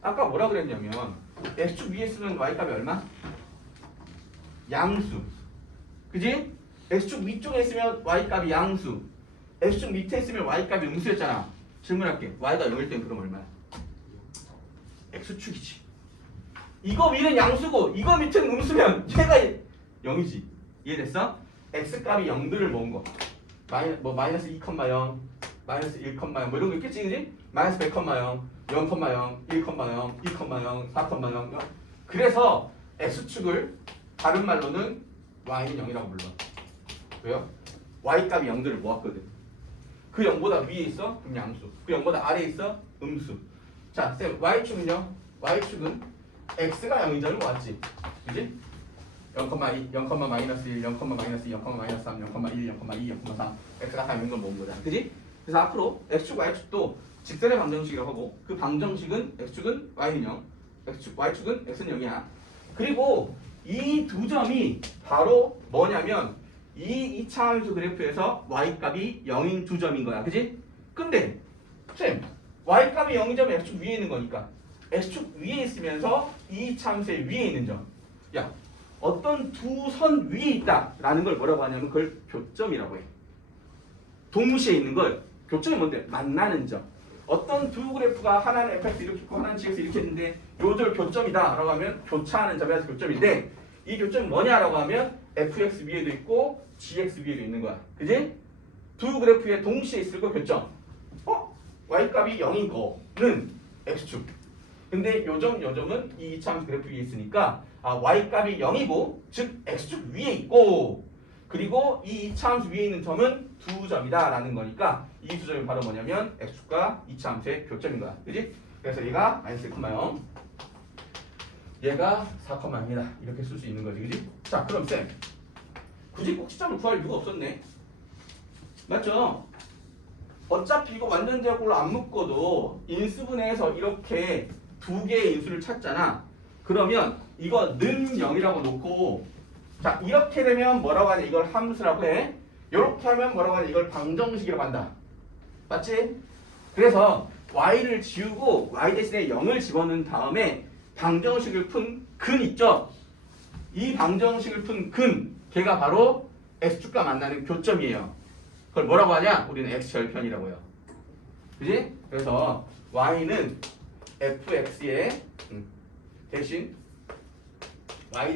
아까 뭐라 그랬냐면 x축 위에 쓰는 y값이 얼마? 양수. 그지? x축 위쪽에 있으면 y값이 양수. x축 밑에 있으면 y값이 음수였잖아. 질문할게. y가 0일 땐 그럼 얼마야? x축이지. 이거 위는 양수고 이거 밑은 음수면 얘가 0이지. 이해됐어? x값이 0들을 모은 거. 마이너스 2,0, 마이너스 1,0 뭐 이런 거 있겠지, 그지? 마이너스 100,0, 0,0, 1,0, 2,0, 4,0. 그래서 x축을 다른 말로는 y는 0이라고 불러. 왜요? y값이 0들을 모았거든. 그 0보다 위에 있어? 그럼 양수. 그 0보다 아래에 있어? 음수. 자, 쌤, y축은요? y축은 x가 0인 점을 모았지. 그지? 0,2, 0, 마이너스 1, 0, 마이너스 2, 0, 마이너스 3, 0,1, 0,2, 0,3 x가 다 0인 걸 모은 거잖아. 그지? 그래서 앞으로 x축, y축도 직선의 방정식이라고 하고 그 방정식은 x축은 y는 0, y축은 x는 0이야. 그리고 이 두 점이 바로 뭐냐면 이 2차 함수 그래프에서 y값이 0인 두 점인 거야. 그지? 근데 쌤, y값이 0인 점은 x축 위에 있는 거니까 x축 위에 있으면서 이 2차 함수의 위에 있는 점. 야, 어떤 두 선 위에 있다라는 걸 뭐라고 하냐면 그걸 교점이라고 해. 동시에 있는 걸 교점이 뭔데? 만나는 점. 어떤 두 그래프가 하나는 fx 이렇게 있고 하나는 gx 이렇게 있는데 요들 교점이다 라고 하면 교차하는 점이라서 교점인데 이 교점이 뭐냐라고 하면 fx 위에도 있고 gx 위에도 있는 거야. 그지? 두 그래프에 동시에 있을 거 교점. y값이 0인 거는 x축. 근데 요점은 이 2차 함수 그래프 위에 있으니까 y값이 0이고 즉 x축 위에 있고 그리고 이 2차 함수 위에 있는 점은 두 점이다 라는 거니까 이 두 점이 바로 뭐냐면 x축과 2차 함수의 교점인 거야. 그지? 그래서 얘가 마이너스 1,0 얘가 4,0이다 이렇게 쓸 수 있는 거지. 그지? 자, 그럼 쌤 굳이 꼭 시점을 구할 이유가 없었네. 맞죠? 어차피 이거 완전 제곱으로 안 묶어도 인수분해해서 이렇게 두 개의 인수를 찾잖아. 그러면 이거 는 0이라고 놓고 자, 이렇게 되면 뭐라고 하냐? 이걸 함수라고 해. 이렇게 하면 뭐라고 하냐? 이걸 방정식이라고 한다. 맞지? 그래서 y를 지우고 y 대신에 0을 집어넣은 다음에 방정식을 푼 근 있죠? 이 방정식을 푼 근, 걔가 바로 x축과 만나는 교점이에요. 그걸 뭐라고 하냐? 우리는 x절편이라고 해요. 그지? 그래서 y는 fx에 대신 y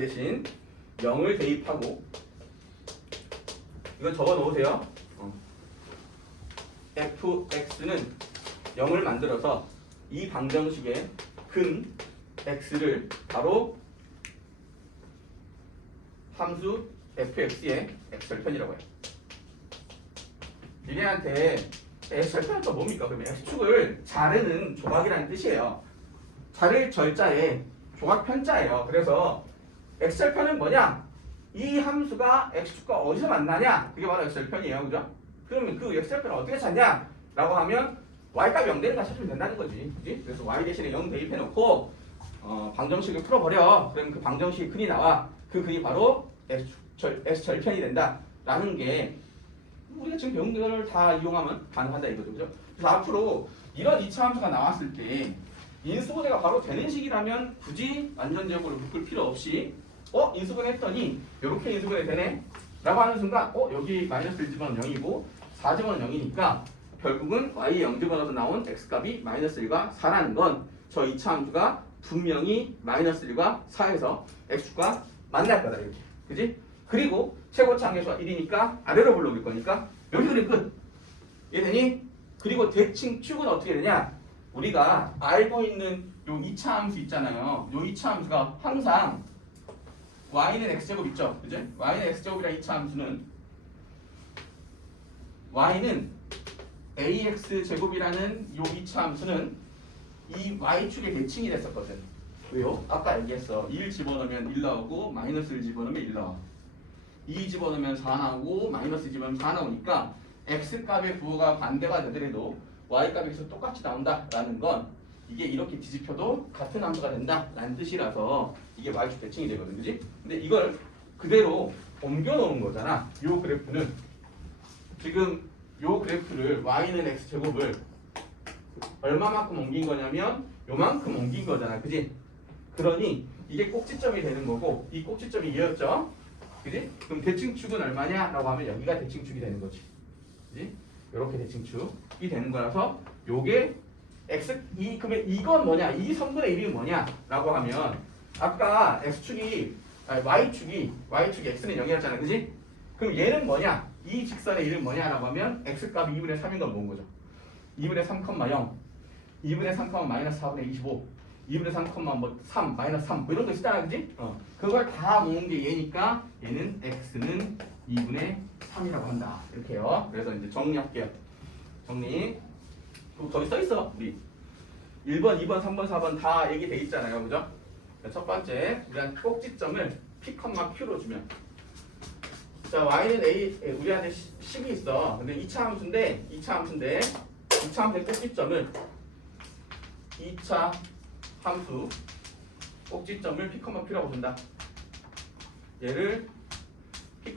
대신 0을 대입하고 이거 적어 놓으세요. fx는 0을 만들어서 이 방정식의 근 x를 바로 함수 fx의 x절편이라고 해요. 얘네한테 x절편은 또 뭡니까? 그러면 x축을 자르는 조각이라는 뜻이에요. 자를 절자에 조각 편자예요. 그래서 x절편은 뭐냐? 이 함수가 x축과 어디서 만나냐? 그게 바로 x절편이에요. 그죠? 그러면 그 x절편을 어떻게 찾냐? 라고 하면 y값이 0 되는 거 찾으면 된다는 거지. 그치? 그래서 y 대신에 0 대입해 놓고 방정식을 풀어버려. 그러면 그 방정식이 근이 나와. 그 근이 바로 x절편이 된다. 라는 게 우리가 지금 배운 거를 다 이용하면 가능하다 이거죠. 그죠? 그래서 앞으로 이런 2차 함수가 나왔을 때 인수분해가 바로 되는 식이라면 굳이 완전 제곱으로 묶을 필요 없이 인수분해 했더니 이렇게 인수분해 되네? 라고 하는 순간 여기 마이너스 1집어넣으면 0이고 4집어넣으면 0이니까 결국은 y의 0 집어넣어서 나온 x값이 마이너스 1과 4라는 건 저 2차 함수가 분명히 마이너스 1과 4에서 x축과 만날 거다 이렇게. 그지? 그리고 최고차 함수가 1이니까 아래로 불러올 거니까 여기 그림 끝. 이해되니? 그리고 대칭축은 어떻게 되냐? 우리가 알고 있는 요 2차 함수 있잖아요. 요 2차 함수가 항상 y는 x제곱 있죠. 그죠? y는 x제곱이랑 2차 함수는 y는 ax제곱이라는 요 2차 함수는 이 y축의 대칭이 됐었거든. 왜요? 아까 얘기했어. 1 집어넣으면 1 나오고 마이너스 1 집어넣으면 1 나와. 2 집어넣으면 4 나오고 마이너스 2 집어넣으면 4 나오니까 x값의 부호가 반대가 되더라도 y값이 계속 똑같이 나온다라는 건 이게 이렇게 뒤집혀도 같은 함수가 된다라는 뜻이라서 이게 y축 대칭이 되거든. 그지? 근데 이걸 그대로 옮겨 놓은 거잖아. 요 그래프는 지금 요 그래프를 y는 x제곱을 얼마만큼 옮긴 거냐면 요만큼 옮긴 거잖아. 그지? 그러니 이게 꼭지점이 되는 거고 이 꼭지점이 얘였죠. 그지? 그럼 대칭축은 얼마냐? 라고 하면 여기가 대칭축이 되는 거지. 그지? 요렇게 대칭축이 되는 거라서 요게 그러면 이건 뭐냐? 이 3분의 1이 뭐냐? 라고 하면 아까 y축이 x는 0이었잖아. 그지? 그럼 얘는 뭐냐? 이 직선의 1은 뭐냐라고 하면 x값이 2분의 3인 건 뭔 거죠? 2분의 3, 0 2분의 3, 마이너스 4분의 25 2분의 3, 3 마이너스 3 뭐 이런 거 있잖아. 그지? 그걸 다 모은 게 얘니까 얘는 x는 2분의 3이라고 한다. 이렇게요. 그래서 이제 정리할게요. 정리. 거기 써 있어. 우리 1번, 2번, 3번, 4번 다 얘기돼 있잖아요. 그죠? 첫 번째, 우리한 꼭지점을 p, q로 주면 자, y는 우리한테 10이 있어. 근데 2차 함수인데 2차 함수의 꼭지점을 2차 함수 꼭지점을 p, q라고 준다. 얘를 p,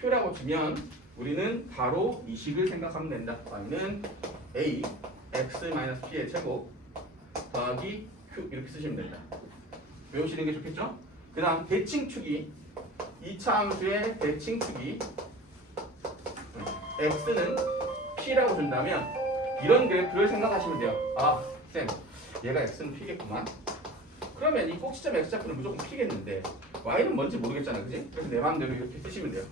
q라고 주면 우리는 바로 이 식을 생각하면 된다. y는 a x-p의 제곱 더하기 q 이렇게 쓰시면 된다. 외우시는 게 좋겠죠? 그 다음 대칭축이 2차 함수의 대칭축이 x는 p라고 준다면 이런 그래프를 생각하시면 돼요. 아, 쌤, 얘가 x는 p겠구만. 그러면 이 꼭지점 x좌표는 무조건 p겠는데 y는 뭔지 모르겠잖아. 그지? 그래서 내 마음대로 이렇게 쓰시면 돼요.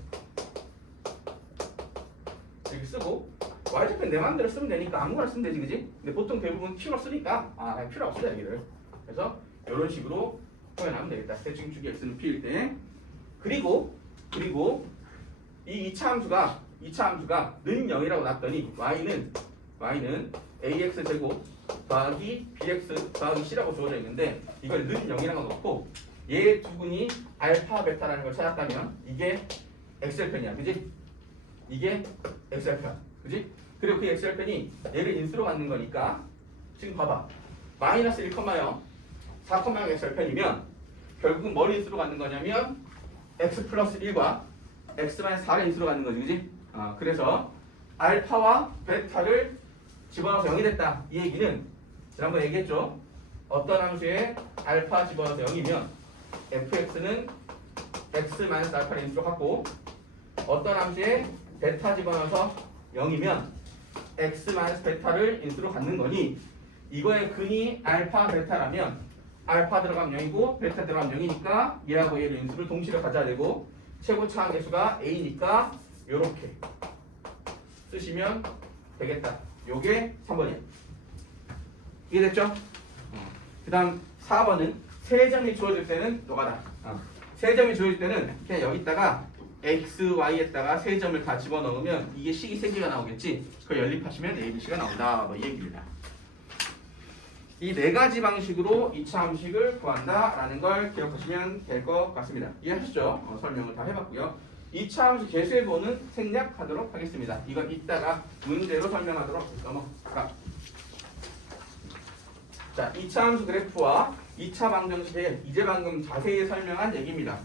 이렇게 쓰고 y좌표는 내 마음대로 쓰면 되니까 아무거나 쓰면 되지. 그지? 근데 보통 대부분 q로 쓰니까 필요 없어 여기를. 그래서 이런 식으로 표현하면 되겠다. 대칭축이 x는 p일 때. 그리고 이 2차 함수가 는 0이라고 놨더니 y는 ax 제곱 더하기 bx 더하기 c라고 주어져 있는데 이걸 는 0이라고 놓고 얘 두근이 알파 베타라는 걸 찾았다면 이게 x절편이야. 그지? 이게 x절편. 그지? 그리고 그 x절편이 얘를 인수로 갖는 거니까 지금 봐봐. 마이너스 1,0 4,0 x절편이면 결국은 뭘 인수로 갖는 거냐면 x 플러스 1과 x 마이너스 4를 인수로 갖는 거지. 그지? 그래서 알파와 베타를 집어넣어서 0이 됐다. 이 얘기는 지난번에 얘기했죠. 어떤 함수에 알파 집어넣어서 0이면 fx는 x 마이너스 알파를 인수로 갖고 어떤 함수에 베타 집어넣어서 0이면 x 마이너스 베타를 인수로 갖는 거니 이거의 근이 알파 베타라면 알파 들어가면 0이고 베타 들어가면 0이니까 얘하고 얘를 인수를 동시에 가져야 되고 최고차 함수가 a니까 요렇게 쓰시면 되겠다. 요게 3번이야. 이해됐죠? 그 다음 4번은 세 점이 주어질 때는 노가다. 세 점이 주어질 때는 그냥 여기다가 x, y에다가 세 점을 다 집어넣으면 이게 식이 세 개가 나오겠지. 그걸 연립하시면 ABC가 나온다. 뭐 이 얘기입니다. 이 네 가지 방식으로 2차 함식을 구한다라는 걸 기억하시면 될 것 같습니다. 이해하셨죠? 설명을 다 해봤고요. 2차 함수 개수의 부호는 생략하도록 하겠습니다. 이건 이따가 문제로 설명하도록 넘어가. 자, 2차 함수 그래프와 2차 방정식에 이제 방금 자세히 설명한 얘기입니다.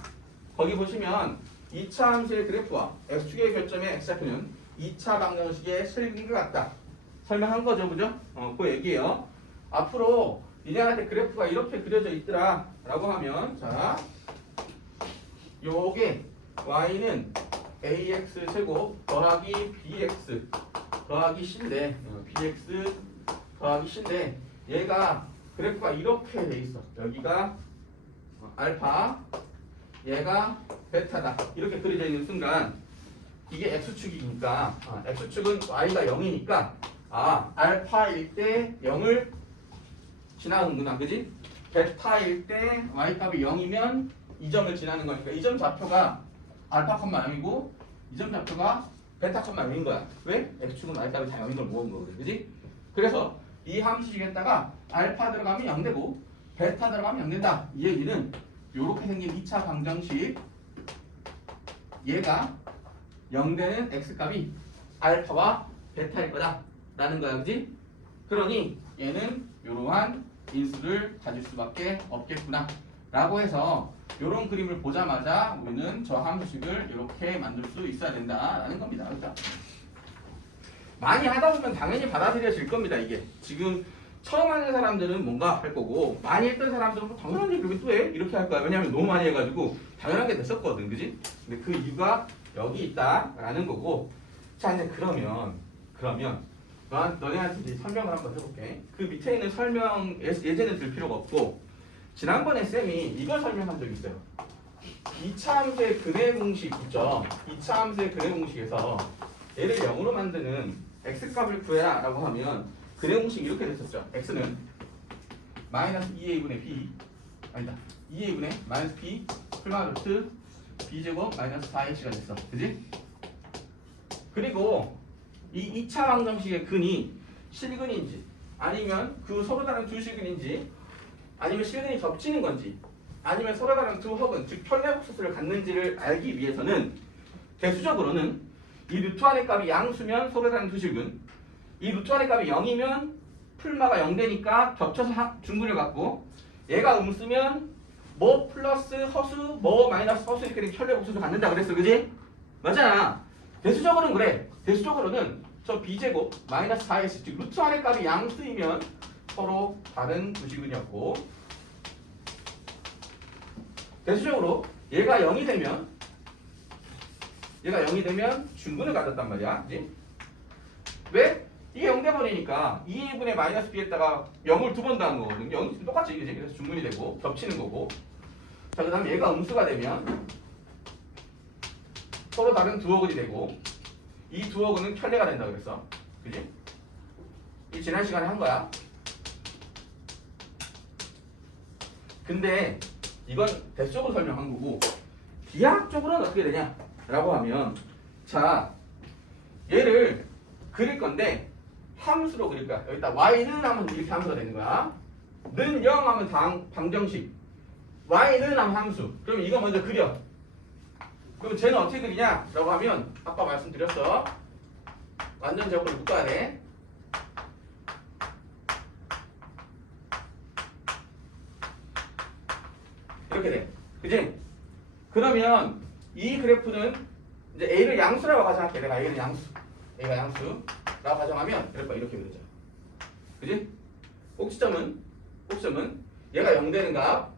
거기 보시면 2차 함수의 그래프와 x축의 결점의 x좌표는 2차 방정식에 실린 것 같다. 설명한 거죠, 그죠? 그 얘기예요. 앞으로 니네한테 그래프가 이렇게 그려져 있더라 라고 하면 자 요게 y는 ax 제곱 더하기 bx 더하기 C인데 bx 더하기 C인데 얘가 그래프가 이렇게 돼 있어. 여기가 알파, 얘가 베타다. 이렇게 그려져 있는 순간 이게 x축이니까 x축은 y가 0이니까 알파일 때 0을 지나는구나. 그지? 베타일 때 y값이 0이면 이 점을 지나는 거니까 이 점 좌표가 알파, 0이고 이 점 좌표가 베타, 0인 거야. 왜? x축은 y값이 다 0인 걸 모은 거거든. 그지? 그래서 이 함수식에다가 알파 들어가면 0 되고 베타 들어가면 0 된다. 이 얘기는 요렇게 생긴 2차 방정식 얘가 0 되는 x값이 알파와 베타일 거다 라는 거야. 그지? 그러니 얘는 이러한 인수를 가질 수밖에 없겠구나 라고 해서 이런 그림을 보자마자 우리는 저 함수식을 이렇게 만들 수 있어야 된다라는 겁니다. 그렇죠? 많이 하다 보면 당연히 받아들여질 겁니다. 이게 지금 처음 하는 사람들은 뭔가 할 거고 많이 했던 사람들은 뭐 당연하지 그렇게 또 해? 이렇게 할 거야. 왜냐하면 너무 많이 해가지고 당연하게 됐었거든. 그지? 근데 그 이유가 여기 있다라는 거고. 자 이제 그러면 너네한테 이제 설명을 한번 해볼게. 그 밑에 있는 설명 예제는 들 필요가 없고 지난번에 쌤이 이걸 설명한 적이 있어요. 2차 함수의 근해 공식 있죠. 2차 함수의 근해 공식에서 얘를 0으로 만드는 x값을 구해라 라고 하면 근해 공식이 이렇게 됐었죠. x는 마이너스 2a분의 b 아니다 2a분의 마이너스 b 풀마 루트 b제곱 마이너스 4h가 됐어. 그지? 그리고 이 2차 방정식의 근이 실근인지 아니면 그 서로 다른 두 실근인지 아니면 실근이 겹치는 건지 아니면 서로 다른 두 허근 즉 편례복수수를 갖는지를 알기 위해서는 대수적으로는 이 루트 안의 값이 양수면 서로 다른 두 실근 이 루트 안의 값이 0이면 풀마가 0 되니까 겹쳐서 중근을 갖고 얘가 음수면 뭐 플러스 허수 뭐 마이너스 허수 이렇게 되면 편례복수수 갖는다 그랬어. 그지? 맞잖아. 대수적으로는 그래. 대수적으로는 저 b제곱 마이너스 4s 즉 루트 안의 값이 양수이면 서로 다른 두식근이었고 대수적으로 얘가 0이 되면 중근을 가졌단 말이야. 그치? 왜? 이게 0 돼버리니까 2분의 마이너스 b에다가 0을 두 번 더한 거거든. 0이 똑같지. 그치? 그래서 중근이 되고 겹치는 거고. 자, 그 다음에 얘가 음수가 되면 서로 다른 두어근이 되고 이 두어근은 편례가 된다 그랬어. 그지? 이 지난 시간에 한 거야. 근데 이건 대수적으로 설명한 거고 기하학적으로는 어떻게 되냐 라고 하면 자 얘를 그릴 건데 함수로 그릴 거야. 여기다 y는 하면 이렇게 함수가 되는 거야. 는 0 하면 방정식 y는 하면 함수. 그럼 이거 먼저 그려. 그럼 쟤는 어떻게 그리냐 라고 하면 아까 말씀드렸어. 완전 제곱을 묶어야 돼. 이렇게 돼. 그치? 그러면 이 그래프는 이제 A를 양수라고 가정할게. 내가 A는 양수. A가 양수라고 가정하면 이렇게 그려져. 그치? 꼭지점은 얘가 0 되는 값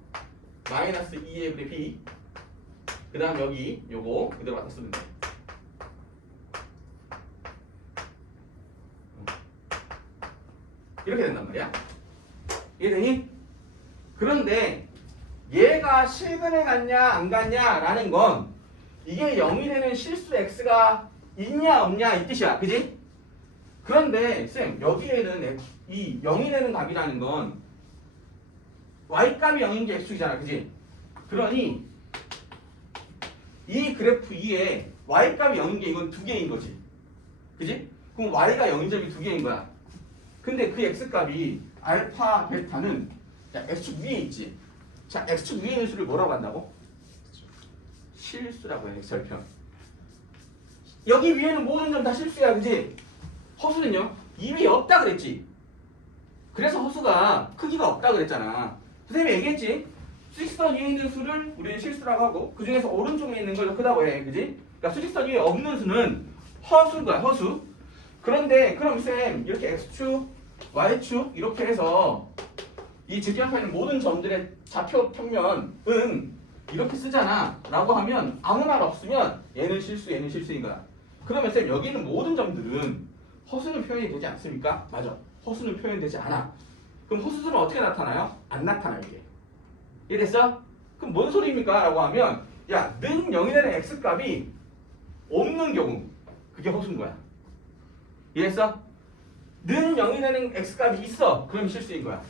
마이너스 2a분의 b 그 다음 여기 요거 그대로 갖다 쓰면 돼. 이렇게 된단 말이야. 이해되니? 그런데 얘가 실근에 갔냐 안 갔냐 라는 건 이게 0이 되는 실수 x가 있냐 없냐 이 뜻이야. 그지? 그런데 쌤 여기에는 이 0이 되는 값이라는 건 y값이 0인 게 x축이잖아. 그지? 그러니 이 그래프 2에 y값이 0인 게 이건 두 개인 거지. 그지? 그럼 y가 0인 점이 두 개인 거야. 근데 그 x값이 알파, 베타는 x축 위에 있지. 자, x축 위에 있는 수를 뭐라고 한다고? 실수라고 해. x절편. 여기 위에는 모든 점 다 실수야. 그지? 허수는요? 이 위에 없다 그랬지. 그래서 허수가 크기가 없다 그랬잖아. 선생님이 얘기했지. 수직선 위에 있는 수를 우리는 실수라고 하고 그 중에서 오른쪽에 있는 걸 크다고 해. 그지? 그러니까 수직선 위에 없는 수는 허수인 거야. 허수. 그런데 그럼 쌤 이렇게 x축, y축 이렇게 해서 이 직경편에 있는 모든 점들의 좌표 평면은 이렇게 쓰잖아 라고 하면 아무 말 없으면 얘는 실수 얘는 실수인 거야. 그러면 쌤 여기 있는 모든 점들은 허수는 표현이 되지 않습니까? 맞아. 허수는 표현되지 않아. 그럼 허수들은 어떻게 나타나요? 안 나타나 이게. 이해됐어? 그럼 뭔 소리입니까? 라고 하면 야, 는 0이 되는 x값이 없는 경우 그게 허수인 거야. 이해했어? 는 0이 되는 x값이 있어. 그럼 실수인 거야.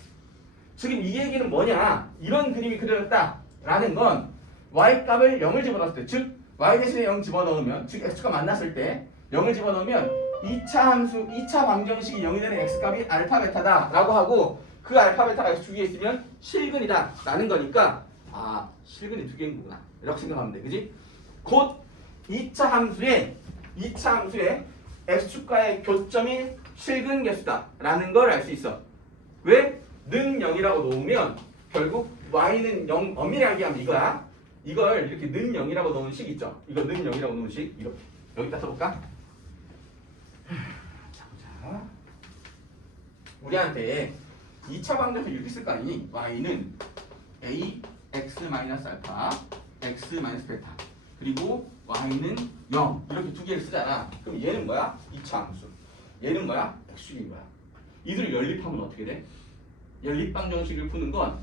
지금 이 얘기는 뭐냐? 이런 그림이 그려졌다 라는 건 y값을 0을 집어넣었을 때, 즉 y 대신에 0 집어넣으면, 즉 x가 만났을 때 0을 집어넣으면 2차 함수, 2차 방정식이 0이 되는 x값이 알파 베타다 라고 하고, 그 알파 베타가 x 두 개 있으면 실근이다 라는 거니까, 아, 실근이 두 개인 거구나 이렇게 생각하면 돼. 그지? 곧 2차 함수에 x축과의 교점이 실근 개수다 라는 걸 알 수 있어. 왜? 는 0이라고 놓으면 결국 y는 0, 엄밀히 얘기하면 이거야. 이걸 이렇게 는 0이라고 놓은 식 있죠. 이거 는 0이라고 놓은 식 이렇게 여기다 써볼까? 자, 우리한테 2차 방정식 이렇게 쓸 거 아니니? y는 a x-알파 x 베타 그리고 y는 0 이렇게 두 개를 쓰잖아. 그럼 얘는 뭐야? 2차 함수. 얘는 뭐야? x축인 거야. 이들을 연립하면 어떻게 돼? 연립방정식을 푸는 건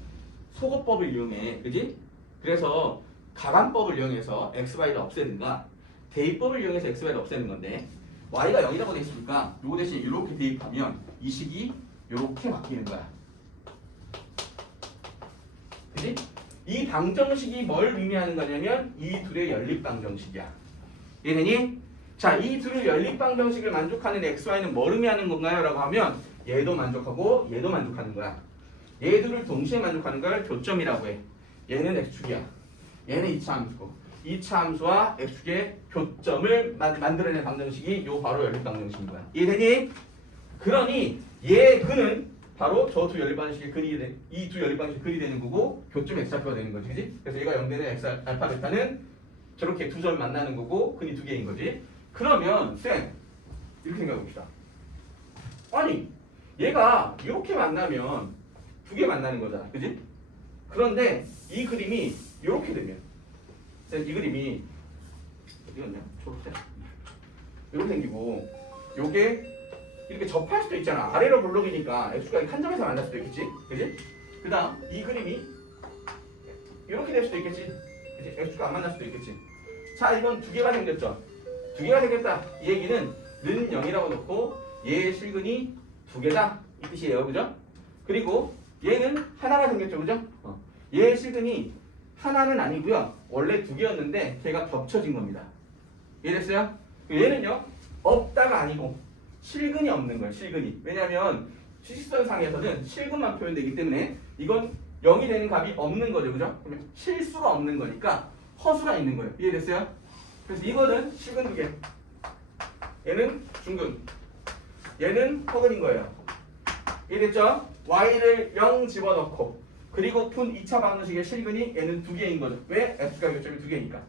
소거법을 이용해. 그지? 그래서 가관법을 이용해서 xy를 없애는가, 대입법을 이용해서 xy를 없애는 건데, y가 0이라고 돼 있으니까 요거 대신 이렇게 대입하면 이 식이 요렇게 바뀌는 거야. 그지? 이 방정식이 뭘 의미하는 거냐면 이 둘의 연립방정식이야. 이해되니? 자, 이 둘의 연립방정식을 만족하는 xy는 뭘 의미하는 건가요? 라고 하면 얘도 만족하고 얘도 만족하는 거야. 얘들을 동시에 만족하는 걸 교점이라고 해. 얘는 x축이야. 얘는 2차 함수고, 2차 함수와 x축의 교점을 만들어내는 방정식이 요 바로 연립방정식인 거야. 이해되니? 그러니 얘 근은 바로 저 두 연립방정식의 근이 이 두 연립방정식의 근이 되는 거고, 교점 x좌표가 되는 거지. 그지? 그래서 얘가 0 되는 x 알파 베타는 저렇게 두 점 만나는 거고 근이 두 개인 거지. 그러면 쌤 이렇게 생각해 봅시다. 아니 얘가 이렇게 만나면 두 개 만나는 거잖아. 그지? 그런데 이 그림이 이렇게 되면, 쌤 이 그림이 어디였냐? 초록색 이렇게 생기고 요게 이렇게 접할 수도 있잖아. 아래로 블록이니까 x가 한 점에서 만날 수도 있겠지. 그지? 그 다음 이 그림이 이렇게 될 수도 있겠지. 그지? x가 안 만날 수도 있겠지. 자, 이건 두 개가 생겼죠. 두 개가 생겼다. 이 얘기는 는 0이라고 놓고 얘의 실근이 두 개다 이 뜻이에요. 그죠? 그리고 얘는 하나가 생겼죠. 그죠? 얘의 실근이 하나는 아니고요. 원래 두 개였는데 걔가 겹쳐진 겁니다. 이해됐어요? 얘는요. 없다가 아니고 실근이 없는 거예요. 실근이. 왜냐하면 수식선상에서는 실근만 표현되기 때문에 이건 0이 되는 값이 없는 거죠. 그죠? 그러면 실수가 없는 거니까 허수가 있는 거예요. 이해됐어요? 그래서 이거는 실근 두 개. 얘는 중근. 얘는 허근인 거예요. 이해됐죠? y를 0 집어넣고 그리고 푼 2차 방정식의 실근이 얘는 두 개인 거죠. 왜? x가 교점이 두 개니까.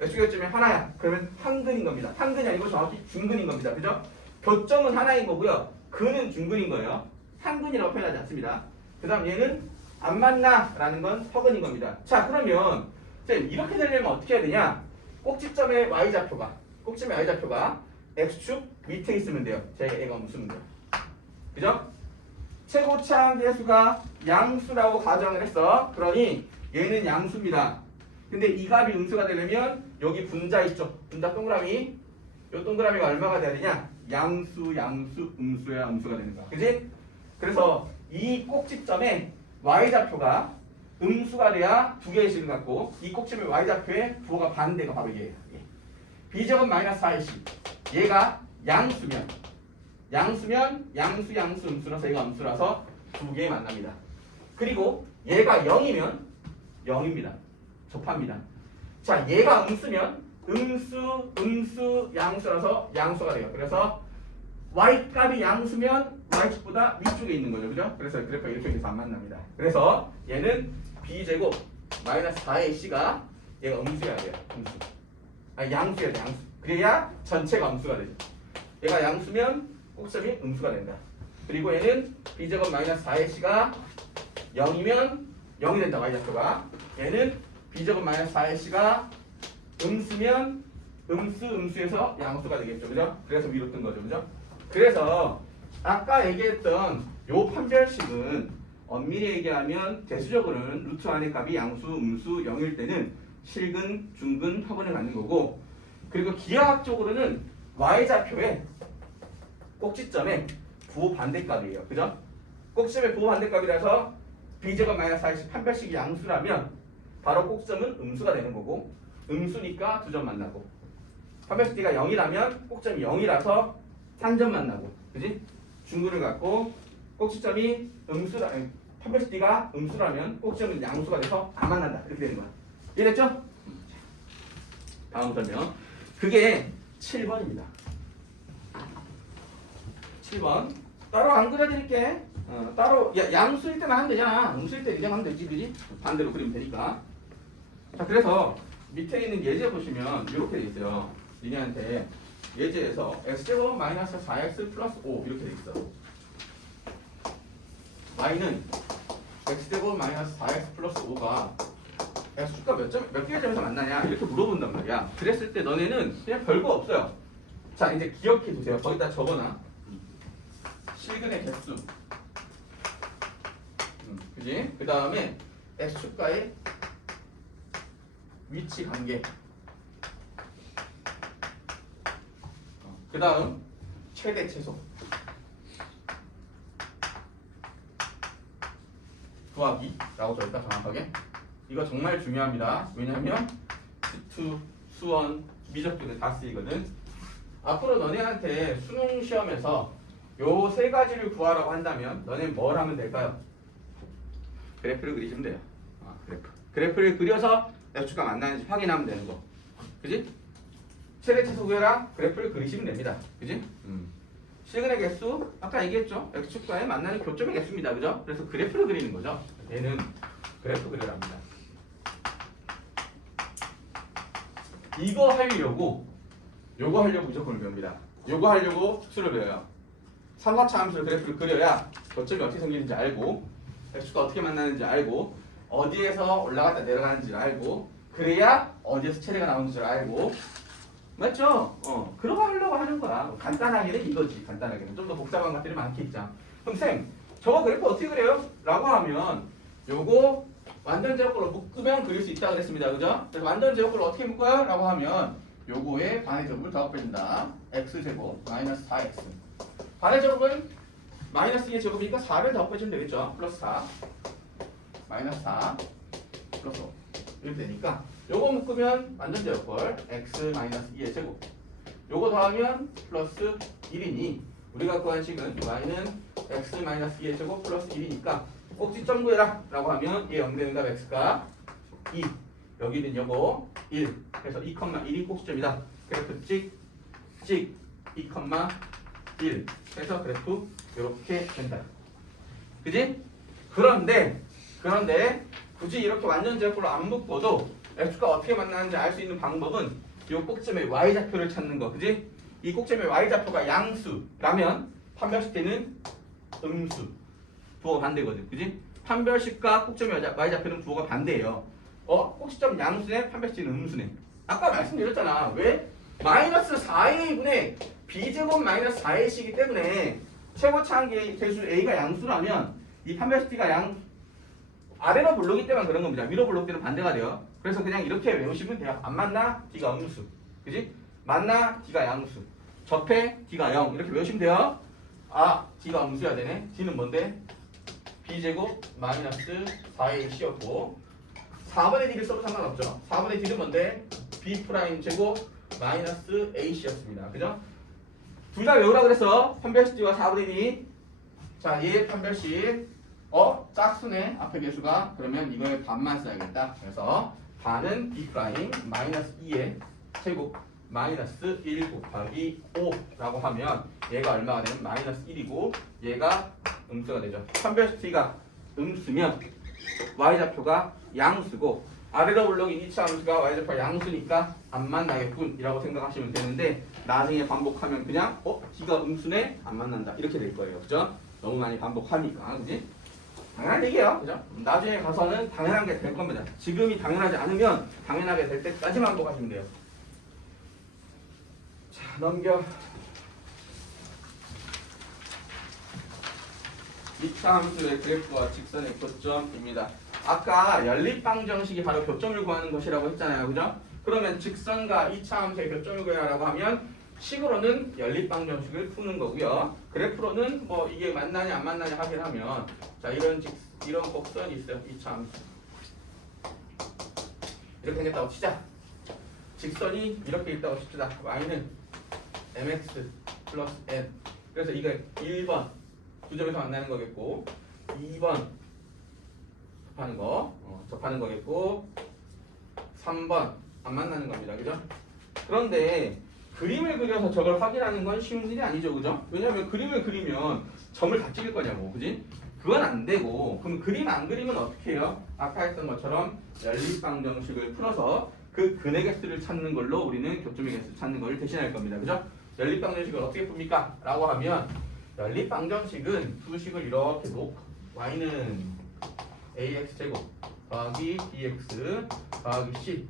x가 교점이 하나야. 그러면 한근인 겁니다. 한근이 아니고 정확히 중근인 겁니다. 그죠? 교점은 하나인 거고요. 근은 중근인 거예요. 한근이라고 표현하지 않습니다. 그 다음 얘는 안 만나 라는 건 허근인 겁니다. 자, 그러면 쌤 이렇게 되려면 어떻게 해야 되냐? 꼭지점의 y좌표가 x축 밑에 있으면 돼요. 제가 얘가 무슨 돼요. 그죠? 최고차항 대수가 양수라고 가정을 했어. 그러니 얘는 양수입니다. 근데 이 값이 음수가 되려면 여기 분자 있죠. 분자 동그라미. 요 동그라미가 얼마가 돼야 되냐? 양수, 음수야 음수가 되는 거야. 그지? 그래서 이 꼭지점에 y좌표가 음수가 돼야 두 개의 식을 갖고, 이 꼭지점의 y좌표의 부호가 반대가 바로 얘예요. b제곱 마이너스 4ac. 얘가 양수면 양수 음수라서 얘가 음수라서 두 개 만납니다. 그리고 얘가 0이면 0입니다. 접합니다. 자, 얘가 음수면 음수 양수라서 양수가 돼요. 그래서 y값이 양수면 y축보다 위쪽에 있는 거죠. 그죠? 그래서 그래프가 이렇게 돼서 안 만납니다. 그래서 얘는 b제곱 마이너스 4의 c가 얘가 음수여야 돼요. 음수. 아니 양수여야 돼. 양수. 그래야 전체가 음수가 되죠. 얘가 양수면 꼭점이 음수가 된다. 그리고 얘는 b제곱 마이너스 4의 c가 0이면 0이 된다. y좌표가. 얘는 b제곱 마이너스 4의 c가 음수면 음수에서 양수가 되겠죠. 그죠? 그래서 위로 뜬 거죠. 그죠? 그래서 아까 얘기했던 요 판별식은 엄밀히 얘기하면 대수적으로는 루트 안의 값이 양수, 음수, 0일 때는 실근, 중근, 합원을 갖는 거고, 그리고 기하학적으로는 y좌표의 꼭지점의 부호 반대값이에요. 그죠? 꼭지점의 부호 반대값이라서 b제곱 마이너스 40 판별식이 양수라면 바로 꼭지점은 음수가 되는 거고, 음수니까 두 점 만나고, 판별식 d가 0이라면 꼭지점이 0이라서 3점 만나고, 그지? 중근을 갖고 꼭지점이 판별식 d가 음수라면 꼭지점은 양수가 돼서 안 만난다. 이렇게 되는 거야. 이해됐죠? 다음 설명. 그게 7번입니다. 7번. 따로 안 그려드릴게. 따로 양수일 때만 하면 되잖아. 음수일 때 이제 하면 되지, 그지? 반대로 그리면 되니까. 자, 그래서 밑에 있는 예제 보시면 이렇게 돼 있어요. 니네한테 예제에서 x제곱 마이너스 4x 플러스 5 이렇게 돼 있어. y는 x제곱 마이너스 4x 플러스 5가 x축과 몇 개의 점에서 만나냐 이렇게 물어본단 말이야. 그랬을 때 너네는 그냥 별거 없어요. 자, 이제 기억해 두세요. 거기다 적어놔. 실근의 개수, 그지? 그 다음에 x축과의 위치 관계, 그 다음 최대 최소 구하기라고 적을까 정확하게? 이거 정말 중요합니다. 왜냐면 수투, 수원, 미적분에 다 쓰이거든. 앞으로 너네한테 수능 시험에서 요 세 가지를 구하라고 한다면 너네 뭘 하면 될까요? 그래프를 그리시면 돼요. 그래프를 그려서 x축과 만나는지 확인하면 되는 거. 그지? 최대 최소 구해라. 그래프를 그리시면 됩니다. 그지? 실근의 개수 아까 얘기했죠. x축과에 만나는 교점의 개수입니다. 그죠? 그래서 그래프를 그리는 거죠. 얘는 그래프 그리랍니다. 이거 하려고 요거 하려고 무조건 배웁니다. 요거 하려고 특수를 배워요. 삼각형 함수를 그래프를 그려야 교점이 어떻게 생기는지 알고, x축과 어떻게 만나는지 알고, 어디에서 올라갔다 내려가는지 알고, 그래야 어디에서 최대가 나오는 줄 알고. 맞죠? 그런 거 하려고 하는 거야. 간단하게는 이거지. 간단하게는 좀 더 복잡한 것들이 많겠죠. 그럼 쌤, 저거 그래프 어떻게 그래요? 라고 하면 요거 완전 제곱으로 묶으면 그릴 수 있다고 그랬습니다. 그죠? 그래서 완전 제곱으로 어떻게 묶어요? 라고 하면 요거에 반의 제곱을 더해준다. x제곱 마이너스 4x. 반의 제곱은 마이너스 2의 제곱이니까 4를 더해주면 되겠죠? 플러스 4 마이너스 4 플러스 5 이렇게 되니까 요거 묶으면 완전 제곱걸 x 마이너스 2의 제곱, 요거 더하면 플러스 1이니 우리가 구한 식은 y는 x 마이너스 2의 제곱 플러스 1이니까 꼭지점 구해라 라고 하면 얘 0 되는 값 x가 2, 여기는 요거 1, 그래서 2,1이 꼭지점이다. 그래프 찍 2,1 해서 그래프 이렇게 된다. 그지? 그런데 굳이 이렇게 완전 제곱으로 안 묶어도 x가 어떻게 만나는지 알 수 있는 방법은 이 꼭점의 y좌표를 찾는 거. 그지? 이 꼭점의 y좌표가 양수라면 판별식 때는 음수, 부호가 반대거든. 그지? 판별식과 꼭점의 y좌표는 부호가 반대예요. 꼭지점 양수네, 판별식은 음수네. 아까 말씀드렸잖아. 왜? 마이너스 4a 분의 b제곱 마이너스 4ac이기 때문에 최고차항 개수 a가 양수라면 이 판별식 d가 아래로 블록이 때만 그런 겁니다. 위로 블록 때는 반대가 돼요. 그래서 그냥 이렇게 외우시면 돼요. 안 만나 d가 음수, 그지? 만나 d가 양수, 접해 d가 0 이렇게 외우시면 돼요. d가 음수야 되네. d는 뭔데? b제곱 마이너스 4ac였고 4분의 d를 써도 상관없죠. 4분의 d는 뭔데? b 프라임 제곱 마이너스 ac였습니다. 그죠? 둘 다 외우라고 그랬어. 판별식 d와 4분의 d. 자, 얘 판별식 짝수네. 앞에 개수가. 그러면 이거에 반만 써야겠다. 그래서 반은 b 프라임 마이너스 2의 제곱 마이너스 1 곱하기 5라고 하면 얘가 얼마가 되면 마이너스 1이고 얘가 음수가 되죠. 판별식 d가 음수면 y좌표가 양수고 아래로 블록인 2차 함수가 y좌표가 양수니까 안 만나겠군 이라고 생각하시면 되는데, 나중에 반복하면 그냥 d가 음수네 안 만난다 이렇게 될 거예요. 그죠? 너무 많이 반복하니까. 그지? 당연한 얘기예요. 그죠? 나중에 가서는 당연한 게 될 겁니다. 지금이 당연하지 않으면 당연하게 될 때까지만 반복하시면 돼요. 자, 넘겨. 2차 함수의 그래프와 직선의 교점입니다. 아까 연립방정식이 바로 교점을 구하는 것이라고 했잖아요. 그죠? 그러면 직선과 2차 함수의 교점을 구하라고 하면 식으로는 연립방정식을 푸는 거고요. 그래프로는 뭐 이게 맞나냐 안 맞나냐 확인하면 자 이런 곡선이 있어요. 2차 함수. 이렇게 생겼다고 치자. 직선이 이렇게 있다고 칩시다. y는 mx 플러스 n. 그래서 이거 1번 두 점에서 만나는 거겠고 2번 접하는 거겠고 3번 안 만나는 겁니다. 그죠? 그런데 그림을 그려서 저걸 확인하는 건 쉬운 일이 아니죠. 그죠? 왜냐하면 그림을 그리면 점을 다 찍을 거냐고. 그지? 그건 안 되고 그럼 그림 안 그리면 어떻게 해요? 아까 했던 것처럼 연립방정식을 풀어서 그 근의 개수를 찾는 걸로 우리는 교점의 개수 찾는 걸 대신할 겁니다. 그죠? 연립방정식을 어떻게 풉니까? 라고 하면 연립방정식은 두 식을 이렇게 놓고 y는 ax제곱 더하기 bx 더하기 c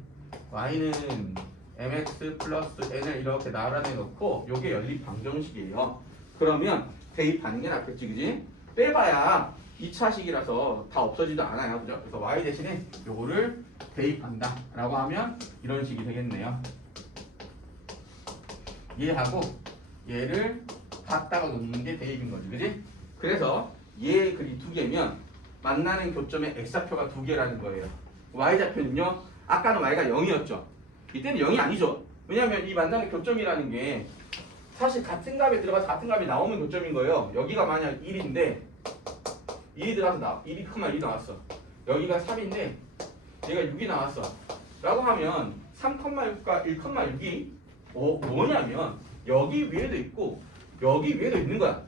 y는 mx 플러스 n을 이렇게 나란히 놓고 요게 연립방정식이에요. 그러면 대입하는 게 낫겠지. 그지? 빼봐야 2차식이라서 다 없어지도 않아요. 그죠? 그래서 y 대신에 요거를 대입한다 라고 하면 이런 식이 되겠네요. 얘하고 얘를 갖다가 놓는 게 대입인 거지. 그지? 그래서 얘 글이 두 개면 만나는 교점의 x좌표가 두 개라는 거예요. y좌표는요. 아까는 y가 0이었죠. 이때는 0이 아니죠. 왜냐하면 이 만나는 교점이라는 게 사실 같은 값에 들어가서 같은 값이 나오는 교점인 거예요. 여기가 만약 1인데 1이 들어가서 1,1 나왔어. 여기가 3인데 얘가 6이 나왔어. 라고 하면 3,6과 1,6이 뭐냐면 여기 위에도 있고 여기 위에도 있는 거야.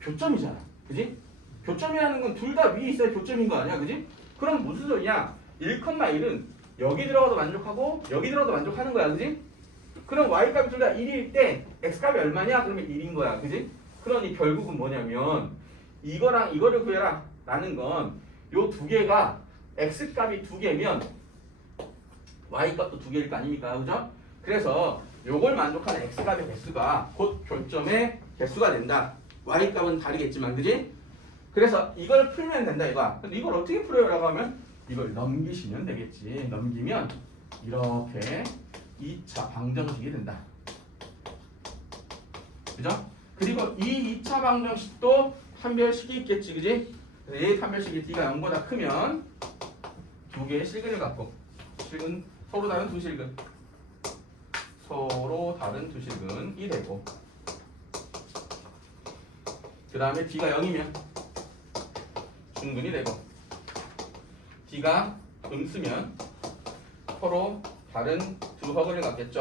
교점이잖아. 그지? 교점이라는 건 둘 다 위에 있어야 교점인 거 아니야. 그지? 그럼 무슨 소리냐? 1,1은 여기 들어가도 만족하고 여기 들어가도 만족하는 거야. 그지? 그럼 y값이 둘 다 1일 때 x값이 얼마냐? 그러면 1인 거야. 그지? 그러니 결국은 뭐냐면 이거랑 이거를 구해라 라는 건 요 두 개가 x값이 두 개면 y값도 두 개일 거 아닙니까? 그죠? 그래서 요걸 만족하는 x값의 개수가 곧 교점의 개수가 된다. y값은 다르겠지만 그지? 그래서 이걸 풀면 된다 이거야. 근데 이걸 어떻게 풀어요? 라고 하면 이걸 넘기시면 되겠지. 넘기면 이렇게 2차 방정식이 된다. 그죠? 그리고 이 2차 방정식도 판별식이 있겠지. 그지? 이 판별식이 d가 0보다 크면 두 개의 실근을 갖고 실근 서로 다른 두 실근 서로 다른 두 실근이 되고 그 다음에 d가 0이면 중근이 되고 d가 음수면 서로 다른 두 허근을 갖겠죠.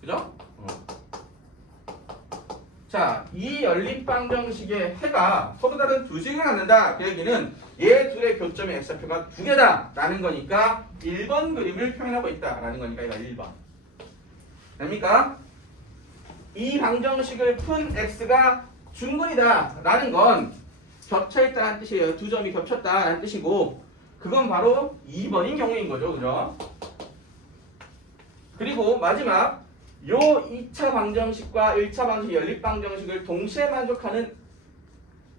그죠? 자, 이 연립방정식의 해가 서로 다른 두 식을 갖는다. 그 얘기는 얘 둘의 교점의 x좌표가 두 개다 라는 거니까 1번 그림을 표현하고 있다 라는 거니까 이거 1번 됩니까? 이 방정식을 푼 x가 중근이다 라는 건 겹쳐있다는 뜻이에요. 두 점이 겹쳤다라는 뜻이고 그건 바로 2번인 경우인 거죠. 그죠? 그리고 마지막 요 2차 방정식과 1차 방정식 연립방정식을 동시에 만족하는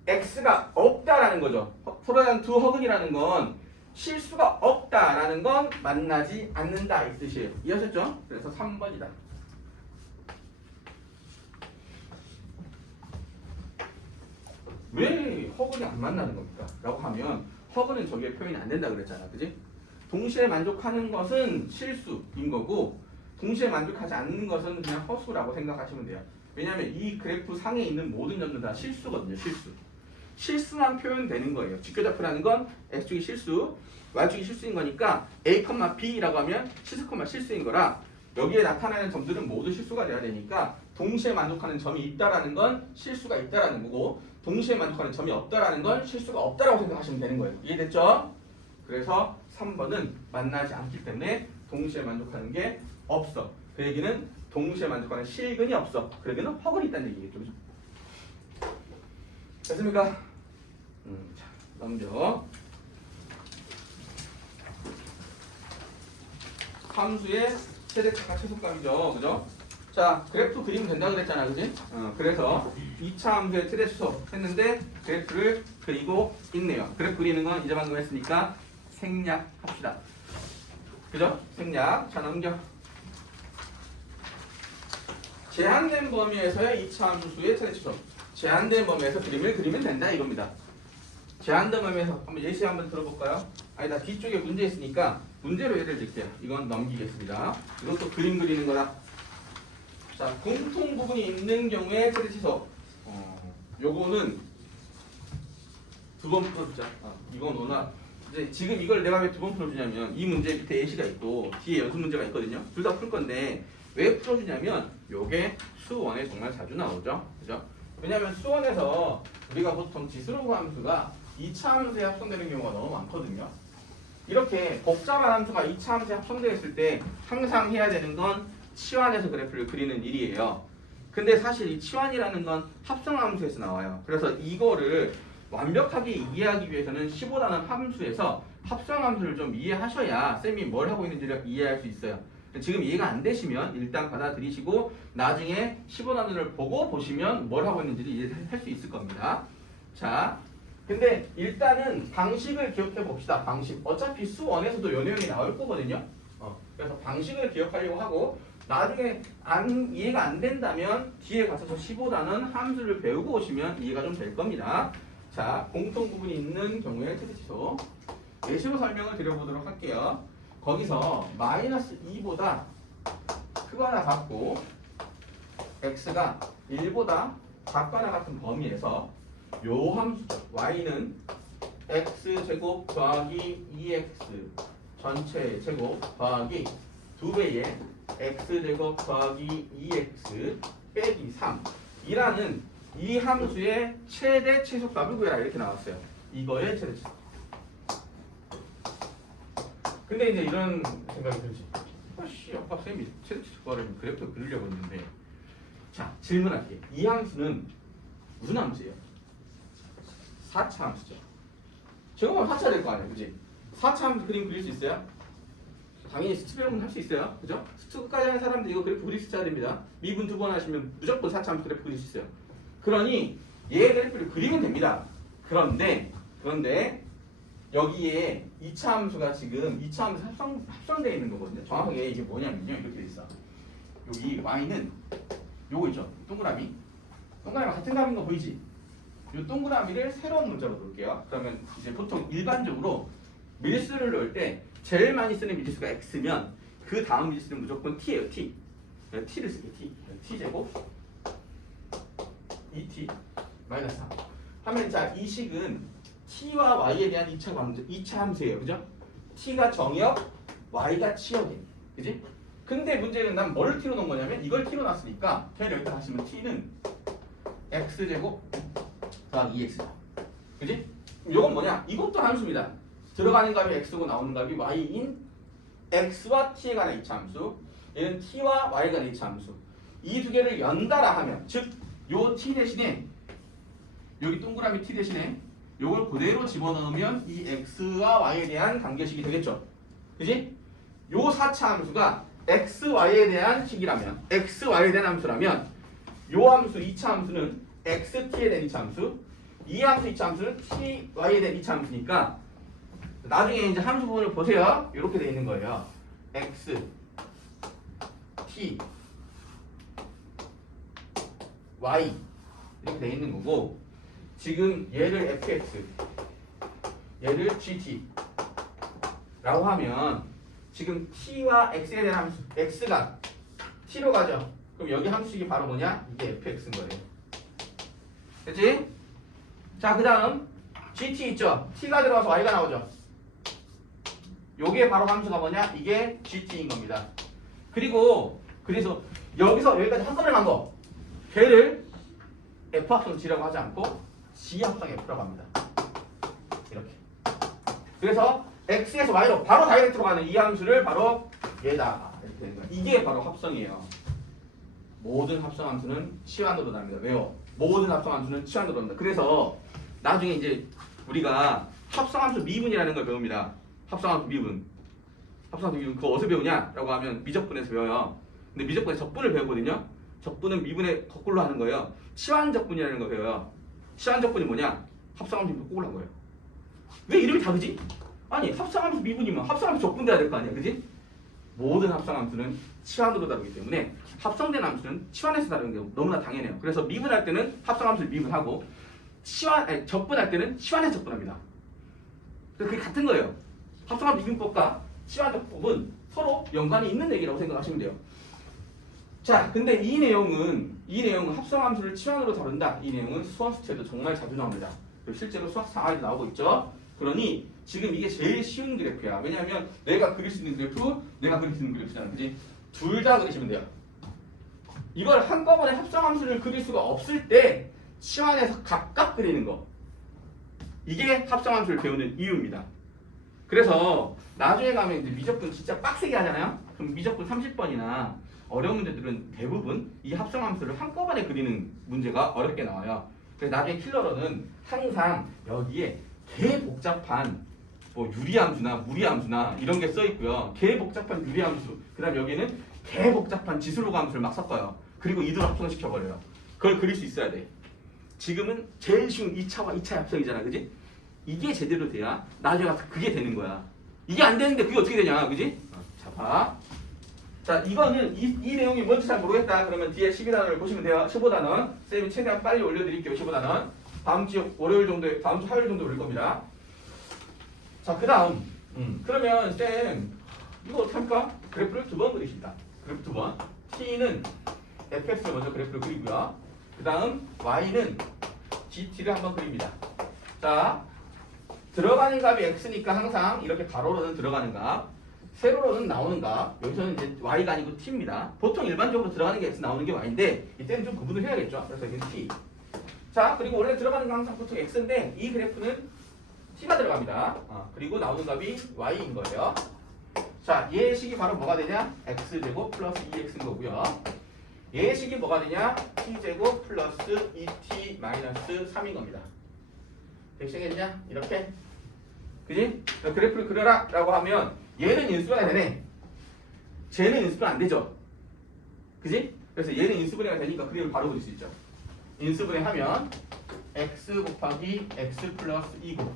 x가 없다라는 거죠. 서로 다른 두 허근이라는 건 실수가 없다라는 건 만나지 않는다 이 뜻이에요. 이해하셨죠? 그래서 3번이다. 왜 허근이 안 만나는 겁니까? 라고 하면 허근은 저기에 표현이 안 된다 그랬잖아. 그지? 동시에 만족하는 것은 실수인 거고 동시에 만족하지 않는 것은 그냥 허수라고 생각하시면 돼요. 왜냐하면 이 그래프 상에 있는 모든 점들 다 실수거든요. 실수. 실수만 표현되는 거예요. 직교좌표라는 건 x축이 실수, y축이 실수인 거니까 a, b라고 하면 실수, 실수인 거라 여기에 나타나는 점들은 모두 실수가 돼야 되니까 동시에 만족하는 점이 있다라는 건 실수가 있다라는 거고 동시에 만족하는 점이 없다라는 건 실수가 없다라고 생각하시면 되는 거예요. 이해됐죠? 그래서 3번은 만나지 않기 때문에 동시에 만족하는 게 없어. 그 얘기는 동시에 만족하는 실근이 없어. 그 얘기는 허근이 있다는 얘기겠죠. 그죠? 됐습니까? 자, 넘겨. 함수의 최대값과 최소값이죠. 그죠? 자, 그래프 그리면 된다고 그랬잖아. 그지? 그래서 2차 함수의 최대 추소 했는데 그래프를 그리고 있네요. 그래프 그리는 건 이제 방금 했으니까 생략합시다. 그죠? 생략. 자, 넘겨. 제한된 범위에서의 2차 함수의 최대 추소. 제한된 범위에서 그림을 그리면 된다 이겁니다. 제한된 범위에서 한번 예시 한번 들어볼까요? 아니다, 뒤쪽에 문제 있으니까 문제로 예를 들게요. 이건 넘기겠습니다. 이것도 그림 그리는 거다. 자, 공통 부분이 있는 경우에 최대 치소. 요거는 두 번 풀어주자. 이건 오나. 이제 지금 이걸 내가 왜 두 번 풀어주냐면 이 문제 밑에 예시가 있고 뒤에 연습 문제가 있거든요. 둘 다 풀 건데 왜 풀어주냐면 요게 수원에 정말 자주 나오죠. 그죠? 왜냐면 수원에서 우리가 보통 지수로그 함수가 2차 함수에 합성되는 경우가 너무 많거든요. 이렇게 복잡한 함수가 2차 함수에 합성되어 있을 때 항상 해야 되는 건 치환해서 그래프를 그리는 일이에요. 근데 사실 이 치환이라는 건 합성함수에서 나와요. 그래서 이거를 완벽하게 이해하기 위해서는 15라는 함수에서 합성함수를 좀 이해하셔야 쌤이 뭘 하고 있는지를 이해할 수 있어요. 지금 이해가 안 되시면 일단 받아들이시고 나중에 15단원을 보고 보시면 뭘 하고 있는지를 이해할 수 있을 겁니다. 자, 근데 일단은 방식을 기억해 봅시다. 방식. 어차피 수원에서도 요 내용이 나올 거거든요. 그래서 방식을 기억하려고 하고 나중에 이해가 안 된다면 뒤에 가셔서 15단원 함수를 배우고 오시면 이해가 좀 될 겁니다. 자, 공통 부분이 있는 경우에 최대 치소. 예시로 설명을 드려보도록 할게요. 거기서 마이너스 2보다 크거나 같고 x가 1보다 작거나 같은 범위에서 요 함수죠. y는 x제곱 더하기 2x 전체 제곱 더하기 2배의 x제곱 더하기 2x 빼기 3 이라는 이 함수의 최대 최소값을 구해라 이렇게 나왔어요. 이거의 최대 최소. 근데 이제 이런 생각이 들지. 아씨, 아까 쌤이 최대 최소 구하려면 그래프를 그리려고 했는데. 자, 질문할게. 이 함수는 무슨 함수예요? 4차 함수죠. 제곱하면 4차 될 거 아니에요, 그지? 4차 함수 그림 그릴 수 있어요? 당연히 스튜디오는 할 수 있어요, 그죠? 스튜까지 하는 사람들 이거 그래프 그릴 수 있어야 됩니다. 미분 2번 하시면 무조건 4차 함수 그래프 그릴 수 있어요. 그러니 얘 그래프를 그리면 됩니다. 그런데 여기에 2차 함수가 지금 2차 함수 합성되어 있는 거거든요. 정확하게 이게 뭐냐면요, 이렇게 돼 있어. 여기 y는 요거 있죠, 동그라미. 동그라미가 같은 값인 거 보이지? 이 동그라미를 새로운 문자로 놓을게요. 그러면 이제 보통 일반적으로 밀수를 넣을 때 제일 많이 쓰는 밀수가 x면 그 다음 밀수는 무조건 t예요. t. t를 쓸게요. t 제곱 2t 마이너스 3 하면 자, 이 식은 t와 y에 대한 2차 함수예요. 그죠? t가 정역, y가 치역이에요. 그지? 근데 문제는 난 뭘 t로 놓은 거냐면 이걸 t로 놨으니까 그냥 여기다 하시면 t는 x제곱 더하기 2x다. 그지? 이건 뭐냐? 이것도 함수입니다. 들어가는 값이 x고 나오는 값이 y인 x와 t에 관한 2차 함수. 얘는 t와 y에 관한 2차 함수. 이 두 개를 연달아 하면, 즉 요 t 대신에 여기 동그라미 t 대신에 요걸 그대로 집어넣으면 이 x와 y에 대한 관계식이 되겠죠. 그지? 요 4차 함수가 x, y에 대한 식이라면, x, y에 대한 함수라면 요 함수 2차 함수는 x, t에 대한 2차 함수, 이 함수 2차 함수는 t, y에 대한 2차 함수니까 나중에 이제 함수 부분을 보세요. 이렇게 돼 있는 거예요. x, t, y 이렇게 돼 있는 거고 지금 얘를 fx, 얘를 gt 라고 하면 지금 t와 x에 대한 함수 x가 t로 가죠. 그럼 여기 함수식이 바로 뭐냐? 이게 fx인 거예요. 됐지? 자, 그 다음 gt 있죠? t가 들어가서 y가 나오죠. 요게 바로 함수가 뭐냐? 이게 gt인 겁니다. 그리고 그래서 여기서 여기까지 한꺼번에 간 거 걔를 f합성 g라고 하지 않고 g합성 f라고 합니다. 이렇게. 그래서 x에서 y로 바로 다이렉트로 가는 이 함수를 바로 얘다 이렇게 되는 거예요. 이게 바로 합성이에요. 모든 합성 함수는 치환으로 납니다. 왜요? 모든 합성 함수는 치환으로 납니다. 그래서 나중에 이제 우리가 합성함수 미분이라는 걸 배웁니다. 합성함수 미분. 합성함수 미분 그거 어디서 배우냐? 라고 하면 미적분에서 배워요. 근데 미적분에서 적분을 배우거든요. 적분은 미분의 거꾸로 하는 거예요. 치환적분이라는 거예요. 치환적분이 뭐냐? 합성함수 거꾸로 한 거예요. 왜 이름이 다르지? 아니 합성함수 미분이면 합성함수 적분돼야 될 거 아니야, 그지? 모든 합성함수는 치환으로 다루기 때문에 합성된 함수는 치환해서 다루는 게 너무나 당연해요. 그래서 미분할 때는 합성함수를 미분하고 적분할 때는 치환해서 적분합니다. 그게 같은 거예요. 합성함수 미분법과 치환적분은 서로 연관이 있는 얘기라고 생각하시면 돼요. 자, 근데 이 내용은 합성함수를 치환으로 다룬다. 이 내용은 수학 수트에도 정말 자주 나옵니다. 실제로 수학 상황에도 나오고 있죠. 그러니 지금 이게 제일 쉬운 그래프야. 왜냐하면 내가 그릴 수 있는 그래프, 내가 그릴 수 있는 그래프잖아, 그지? 둘 다 그리시면 돼요. 이걸 한꺼번에 합성함수를 그릴 수가 없을 때 치환해서 각각 그리는 거. 이게 합성함수를 배우는 이유입니다. 그래서 나중에 가면 이제 미적분 진짜 빡세게 하잖아요. 그럼 미적분 30번이나 어려운 문제들은 대부분 이 합성함수를 한꺼번에 그리는 문제가 어렵게 나와요. 그래서 나중에 킬러러는 항상 여기에 개 복잡한 뭐 유리함수나 무리함수나 이런 게 써 있고요. 개 복잡한 유리함수, 그다음 여기는 개 복잡한 지수로함수를 막 섞어요. 그리고 이들 합성을 시켜버려요. 그걸 그릴 수 있어야 돼. 지금은 제일 쉬운 2차와 2차 합성이잖아, 그지? 이게 제대로 돼야 나중에 가서 그게 되는 거야. 이게 안 되는데 그게 어떻게 되냐, 그지? 자, 봐. 자, 이거는 이 내용이 뭔지 잘 모르겠다. 그러면 뒤에 12단원을 보시면 돼요. 15단원. 쌤이 최대한 빨리 올려드릴게요. 15단원. 다음 주 월요일 정도에, 다음 주 화요일 정도에 올릴 겁니다. 자, 그 다음. 그러면 쌤, 이거 어떻게 할까? 그래프를 두 번 그리십니다. 그래프 두 번. T는 fx를 먼저 그래프를 그리고요. 그 다음 y는 gt를 한번 그립니다. 자, 들어가는 값이 x니까 항상 이렇게 가로로는 들어가는 값, 세로로는 나오는 값. 여기서는 이제 y가 아니고 t입니다. 보통 일반적으로 들어가는 게 x, 나오는 게 y인데 이때는 좀 구분을 해야겠죠. 그래서 여기는 t. 자, 그리고 원래 들어가는 건 항상 보통 x인데 이 그래프는 t가 들어갑니다. 그리고 나오는 값이 y인 거예요. 자, 얘의 식이 바로 뭐가 되냐? x제곱 플러스 2x인 거고요. 얘의 식이 뭐가 되냐? t제곱 플러스 2t 마이너스 3인 겁니다. 되시겠냐? 이렇게. 그지? 그래프를 그려라 라고 하면 얘는 인수분해가 되네. 쟤는 인수분해 안 되죠. 그지? 그래서 얘는 인수분해가 되니까 그림을 바로 그릴 수 있죠. 인수분해 하면 x 곱하기 x 플러스 2고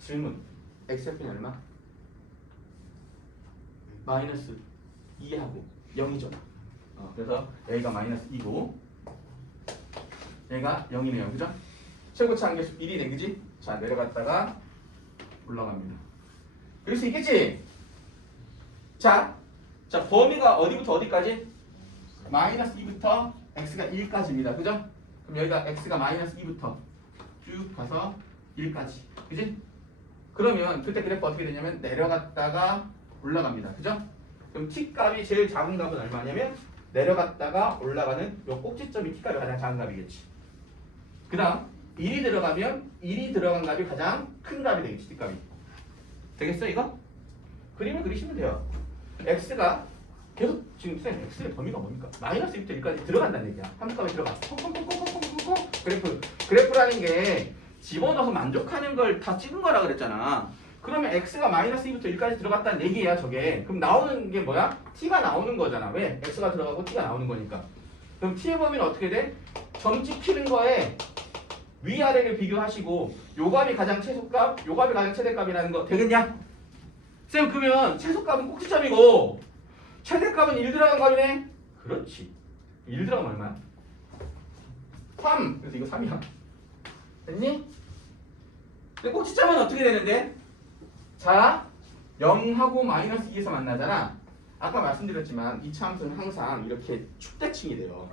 질문. x표는 얼마? 마이너스 2하고 0이죠. 그래서 여기가 마이너스 2고 얘가 0이네요. 그죠? 최고치 한계수 1이네. 그지? 자, 내려갔다가 올라갑니다. 그럴 수 있겠지? 자, 범위가 어디부터 어디까지? 마이너스 2부터 x가 1까지입니다. 그죠? 그럼 여기가 x가 마이너스 2부터 쭉 가서 1까지. 그지? 그러면 그때 그래프 어떻게 되냐면 내려갔다가 올라갑니다. 그죠? 그럼 t 값이 제일 작은 값은 얼마냐면 내려갔다가 올라가는 요 꼭지점이 t 값이 가장 작은 값이겠지. 그 다음 1이 들어가면 1이 들어간 값이 가장 큰 값이 되겠지. t 값이. 되겠어 이거? 그림을 그리시면 돼요. x가 계속 지금 쌤 x의 범위가 뭡니까? 마이너스 1부터 1까지 들어간다는 얘기야. 한 값이 들어가. 콩콩콩콩콩콩콩 그래프라는 게 집어넣어서 만족하는 걸 다 찍은 거라 그랬잖아. 그러면 x가 마이너스 2부터 1까지 들어갔다는 얘기야 저게. 그럼 나오는 게 뭐야? t가 나오는 거잖아. 왜? x가 들어가고 t가 나오는 거니까. 그럼 t의 범위는 어떻게 돼? 점 찍히는 거에 위아래를 비교하시고 요 값이 가장 최소값, 요 값이 가장 최대값이라는 거 되겠냐? 쌤 그러면 최소값은 꼭지점이고 최대값은 1 들어간 값이네? 그렇지. 1 들어가면 얼마야? 3. 그래서 이거 3이야. 됐니? 근데 꼭지점은 어떻게 되는데? 자, 0하고 마이너스 2에서 만나잖아. 아까 말씀드렸지만 이 함수는 항상 이렇게 축대칭이 돼요.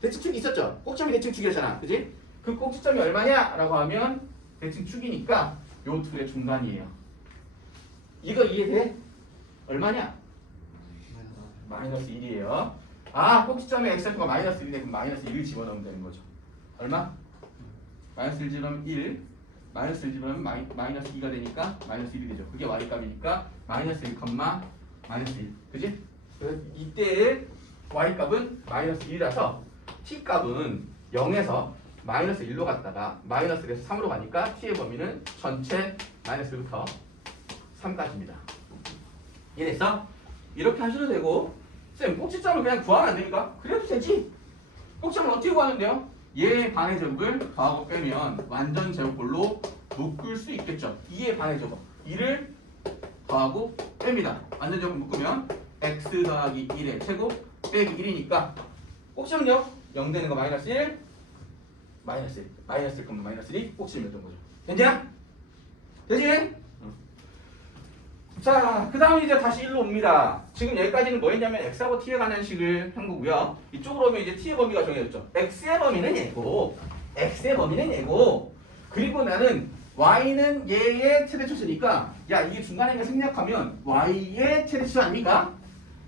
대칭축이 있었죠? 꼭점이 대칭축이었잖아. 그지? 그 꼭지점이 얼마냐? 라고 하면 대칭축이니까 요 둘의 중간이에요. 이거 이해돼? 얼마냐? 마이너스 1이에요. 아, 꼭지점의 x표가 마이너스 1이네. 그럼 마이너스 1을 집어넣으면 되는 거죠. 얼마? 마이너스 1 집어넣으면 1. 마이너스 1 집어넣으면 마이너스 2가 되니까 마이너스 1이 되죠. 그게 y값이니까 마이너스 1, 마이너스 1. 그지? 그래서 이때의 y값은 마이너스 1이라서 t값은 0에서 마이너스 1로 갔다가 마이너스 1에서 3으로 가니까 t의 범위는 전체 마이너스 1부터 3까지입니다. 이해됐어? 이렇게 하셔도 되고 쌤 꼭지점을 그냥 구하면 안 됩니까? 그래도 되지. 꼭지점을 어떻게 구하는데요? 얘의 반의 제곱을 더하고 빼면 완전 제곱꼴로 묶을 수 있겠죠. 2의 반의 제곱 2를 더하고 뺍니다. 완전 제곱 묶으면 x 더하기 1의 제곱 빼기 1이니까 꼭지점요 0 되는 거 마이너스 1 마이너스 1 마이너스 1 그러면 마이너스 1이 꼭지점이었던 거죠. 됐냐? 되지? 자, 그 다음 이제 다시 1로 옵니다. 지금 여기까지는 뭐였냐면 x하고 t에 관한 식을 한 거고요. 이쪽으로 오면 이제 t의 범위가 정해졌죠. x의 범위는 얘고, x의 범위는 얘고, 그리고 나는 y는 얘의 최대치수니까, 야, 이게 중간에 있는 거 생략하면 y의 최대치수 아닙니까?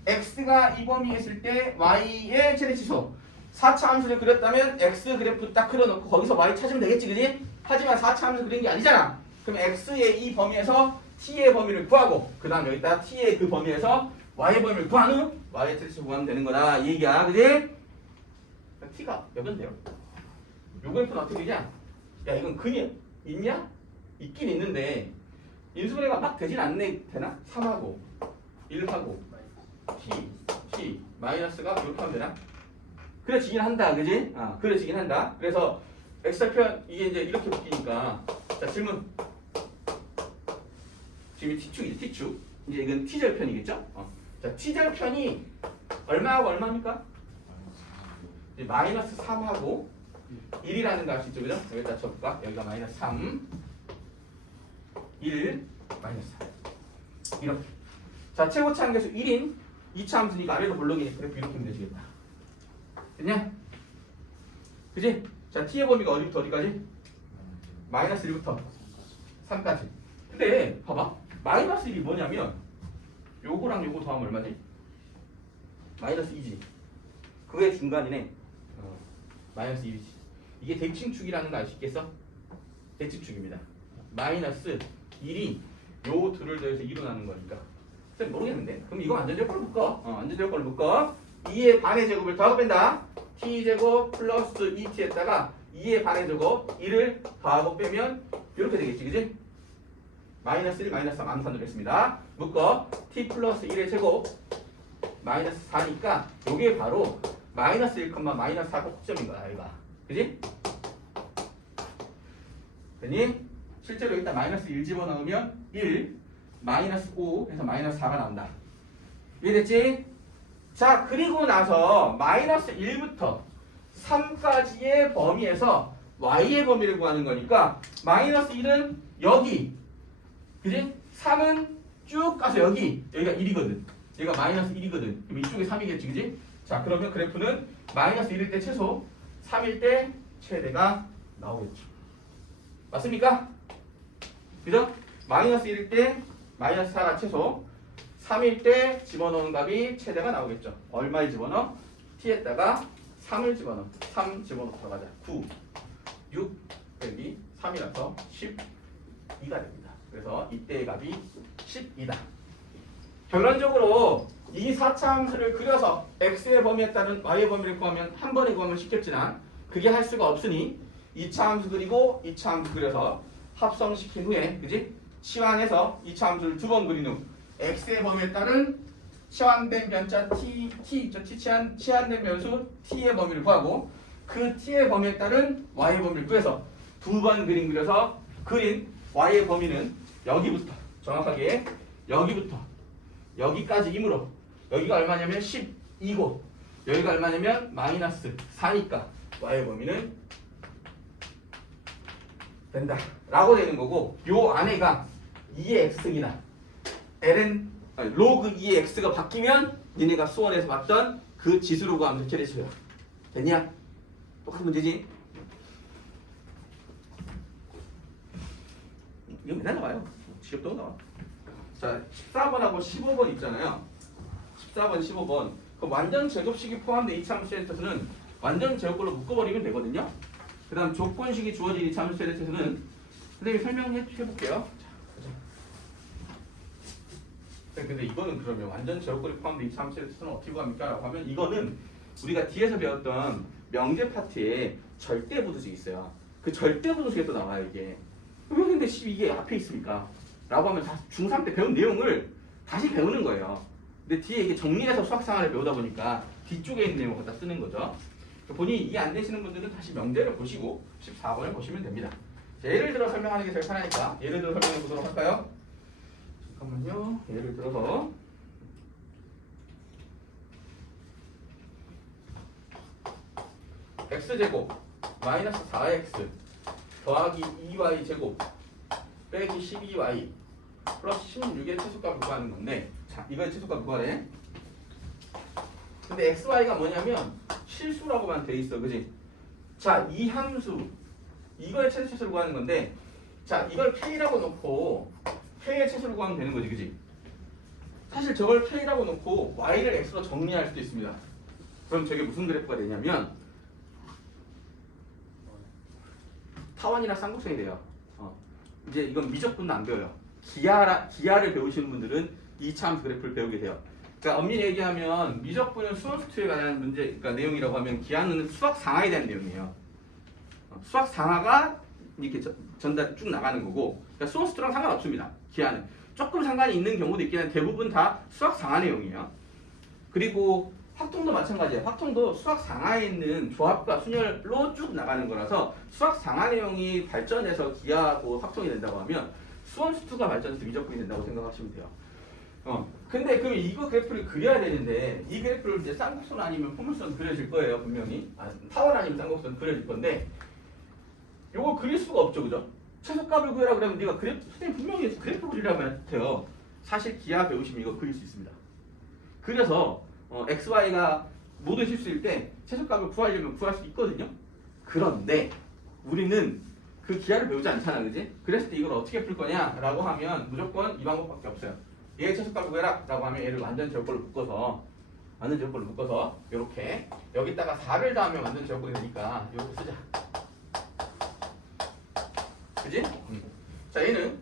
x가 이 범위에 있을 때 y의 최대치수. 4차 함수를 그렸다면 x 그래프 딱 그려놓고 거기서 y 찾으면 되겠지, 그지? 하지만 4차 함수 그린 게 아니잖아. 그럼 x의 이 범위에서 t의 범위를 구하고 그 다음 여기다 t의 그 범위에서 y의 범위를 구한 후 y의 최대치수 구하면 되는 거다 이 얘기야, 그지? t가 몇 인데요? 요 그래프는 어떻게 되냐? 야, 이건 근이 있냐? 있긴 있는데 인수분해가 막 되진 않네. 되나? 3하고 1하고 t 마이너스가 이렇게 하면 되나? 그려지긴 한다, 그지? 그려지긴 한다. 그래서 x좌편 이게 이제 이렇게 바뀌니까 자, 질문. 지금 t축이죠, t축. 이제 이건 t절편이겠죠? 자, t절편이 얼마하고 얼마입니까? 이제 마이너스 3하고 1이라는 거 알 수 있죠, 그죠? 여기다 쳐볼까? 여기가 마이너스 3, 1, 마이너스 4. 이렇게. 자, 최고차 함계수 1인 2차 함수니까 아래로 볼록이니까 그래프 이렇게 하면 되시겠다. 됐냐? 그지? 자, t의 범위가 어디부터 어디까지? 마이너스 1부터 3까지. 근데 봐봐. 마이너스 1이 뭐냐면 요거랑 요거 더하면 얼마지? 마이너스 2지. 그게 중간이네. 마이너스 1이지. 이게 대칭축이라는 거 알 수 있겠어? 대칭축입니다. 마이너스 1이 요 둘을 더해서 2로 나눈 거니까. 쌤 모르겠는데. 그럼 이거 완전제곱으로 묶어. 완전제곱으로 묶어. 2의 반의 제곱을 더하고 뺀다. t제곱 플러스 2t에다가 2의 반의 제곱 1을 더하고 빼면 이렇게 되겠지, 그지? 마이너스 1, 마이너스 3 암산으로 했습니다. 묶어 t 플러스 1의 제곱 마이너스 4니까 요게 바로 마이너스 1, 마이너스 4가 꼭지점인 거야, 이거. 그지? 됐니? 실제로 여기다 마이너스 1 집어넣으면 1, 마이너스 5 해서 마이너스 4가 나온다. 이해됐지? 자, 그리고 나서 마이너스 1부터 3까지의 범위에서 y의 범위를 구하는 거니까 마이너스 1은 여기, 그지? 3은 쭉 가서 여기가 1이거든. 얘가 마이너스 1이거든. 그럼 이쪽에 3이겠지, 그지? 자, 그러면 그래프는 마이너스 1일 때 최소, 3일 때 최대가 나오겠죠. 맞습니까? 그죠? 마이너스 1일 때 마이너스 4가 최소, 3일 때 집어넣은 값이 최대가 나오겠죠. 얼마를 집어넣어? t에다가 3을 집어넣어. 3 집어넣고 들어가자. 9, 6 빼기 3이라서 12가 됩니다. 그래서 이때의 값이 10이다. 결론적으로 이 4차 함수를 그려서 x의 범위에 따른 y의 범위를 구하면 한 번에 구하면 쉽겠지만 그게 할 수가 없으니 2차 함수 그리고 2차 함수 그려서 합성시킨 후에, 그지? 치환해서 2차 함수를 2번 그린 후 x의 범위에 따른 치환된 변자 t 있죠? 치환된 변수 t의 범위를 구하고 그 t의 범위에 따른 y의 범위를 구해서 2번 그림 그려서 그린 y의 범위는 여기부터 정확하게 여기부터 여기까지이므로 여기가 얼마냐면 12고 여기가 얼마냐면 마이너스 4니까 y의 범위는 된다 라고 되는 거고 요 안에가 2의 x이나 ln 로그 2의 x가 바뀌면 니네가 수원에서 봤던 그 지수로 구하면 최대치수야. 됐냐? 똑같은 문제지? 이거 맨날 나와요. 지겹도 나와. 자, 14번하고 15번 있잖아요. 14번, 15번. 그 완전 제곱식이 포함된 2차 함수에 대해서는 완전 제곱꼴로 묶어버리면 되거든요. 그 다음 조건식이 주어진 2차 함수에 대해서는 선생님이 설명해 볼게요. 근데 이거는 그러면 완전 제곱꼴이 포함된 2차 함수에 대해서는 어떻게 구합니까? 라고 하면 이거는 우리가 뒤에서 배웠던 명제 파트에 절대부등식이 있어요. 그 절대부등식에 또 나와요, 이게. 왜 근데 이게 앞에 있습니까? 라고 하면 다 중3 때 배운 내용을 다시 배우는 거예요. 근데 뒤에 이게 정리해서 수학상화를 배우다 보니까 뒤쪽에 있는 내용을 갖다 쓰는 거죠. 본인이 이해 안 되시는 분들은 다시 명제를 보시고 14번을 보시면 됩니다. 자, 예를 들어 설명하는 게 제일 편하니까 예를 들어 설명해 보도록 할까요? 잠깐만요. 예를 들어서 x제곱 마이너스 4x 더하기 2y제곱 빼기 12y 플러스 16의 최소값을 구하는 건데, 자, 이거의 최소값을 구하래. 근데 xy가 뭐냐면 실수라고만 돼 있어, 그지? 자, 이 함수 이거의 최소를 구하는 건데, 자, 이걸 k라고 놓고 k의 최소를 구하면 되는 거지, 그지? 사실 저걸 k라고 놓고 y를 x로 정리할 수도 있습니다. 그럼 저게 무슨 그래프가 되냐면 타원이나 쌍곡선이 돼요. 이제 이건 미적분도 안 배워요. 기하를 배우시는 분들은 2차 함수 그래프를 배우게 돼요. 그러니까 엄밀히 얘기하면 미적분은 수원수투에 관한 문제, 그러니까 내용이라고 하면 기하는 수학 상하에 대한 내용이에요. 수학 상하가 이렇게 전달이 쭉 나가는 거고, 그러니까 수원수투랑 상관없습니다. 기하는 조금 상관이 있는 경우도 있긴 한데 대부분 다 수학 상하 내용이에요. 그리고 확통도 마찬가지예요. 확통도 수학 상하에 있는 조합과 순열로 쭉 나가는 거라서 수학 상하 내용이 발전해서 기하하고 확통이 된다고 하면 수원수투가 발전해서 미적분이 된다고 생각하시면 돼요. 근데 그럼 이거 그래프를 그려야 되는데 이 그래프를 이제 쌍곡선 아니면 포물선 그려질 거예요, 분명히. 타원 아니면 쌍곡선 그려질 건데 요거 그릴 수가 없죠, 그죠? 최소값을 구해라 그러면 네가 선생님 분명히 그래프 그리라고 해요. 사실 기하 배우시면 이거 그릴 수 있습니다. 그래서 xy가 모든 실수일 때 최소값을 구하려면 구할 수 있거든요. 그런데 우리는 그 기하를 배우지 않잖아, 그지? 그랬을 때 이걸 어떻게 풀 거냐라고 하면 무조건 이 방법밖에 없어요. 얘의 최소값을 구해라라고 하면 얘를 완전 제곱꼴로 묶어서 이렇게 여기다가 4를 더하면 완전 제곱꼴이 되니까 이거 쓰자. 그지? 자, 얘는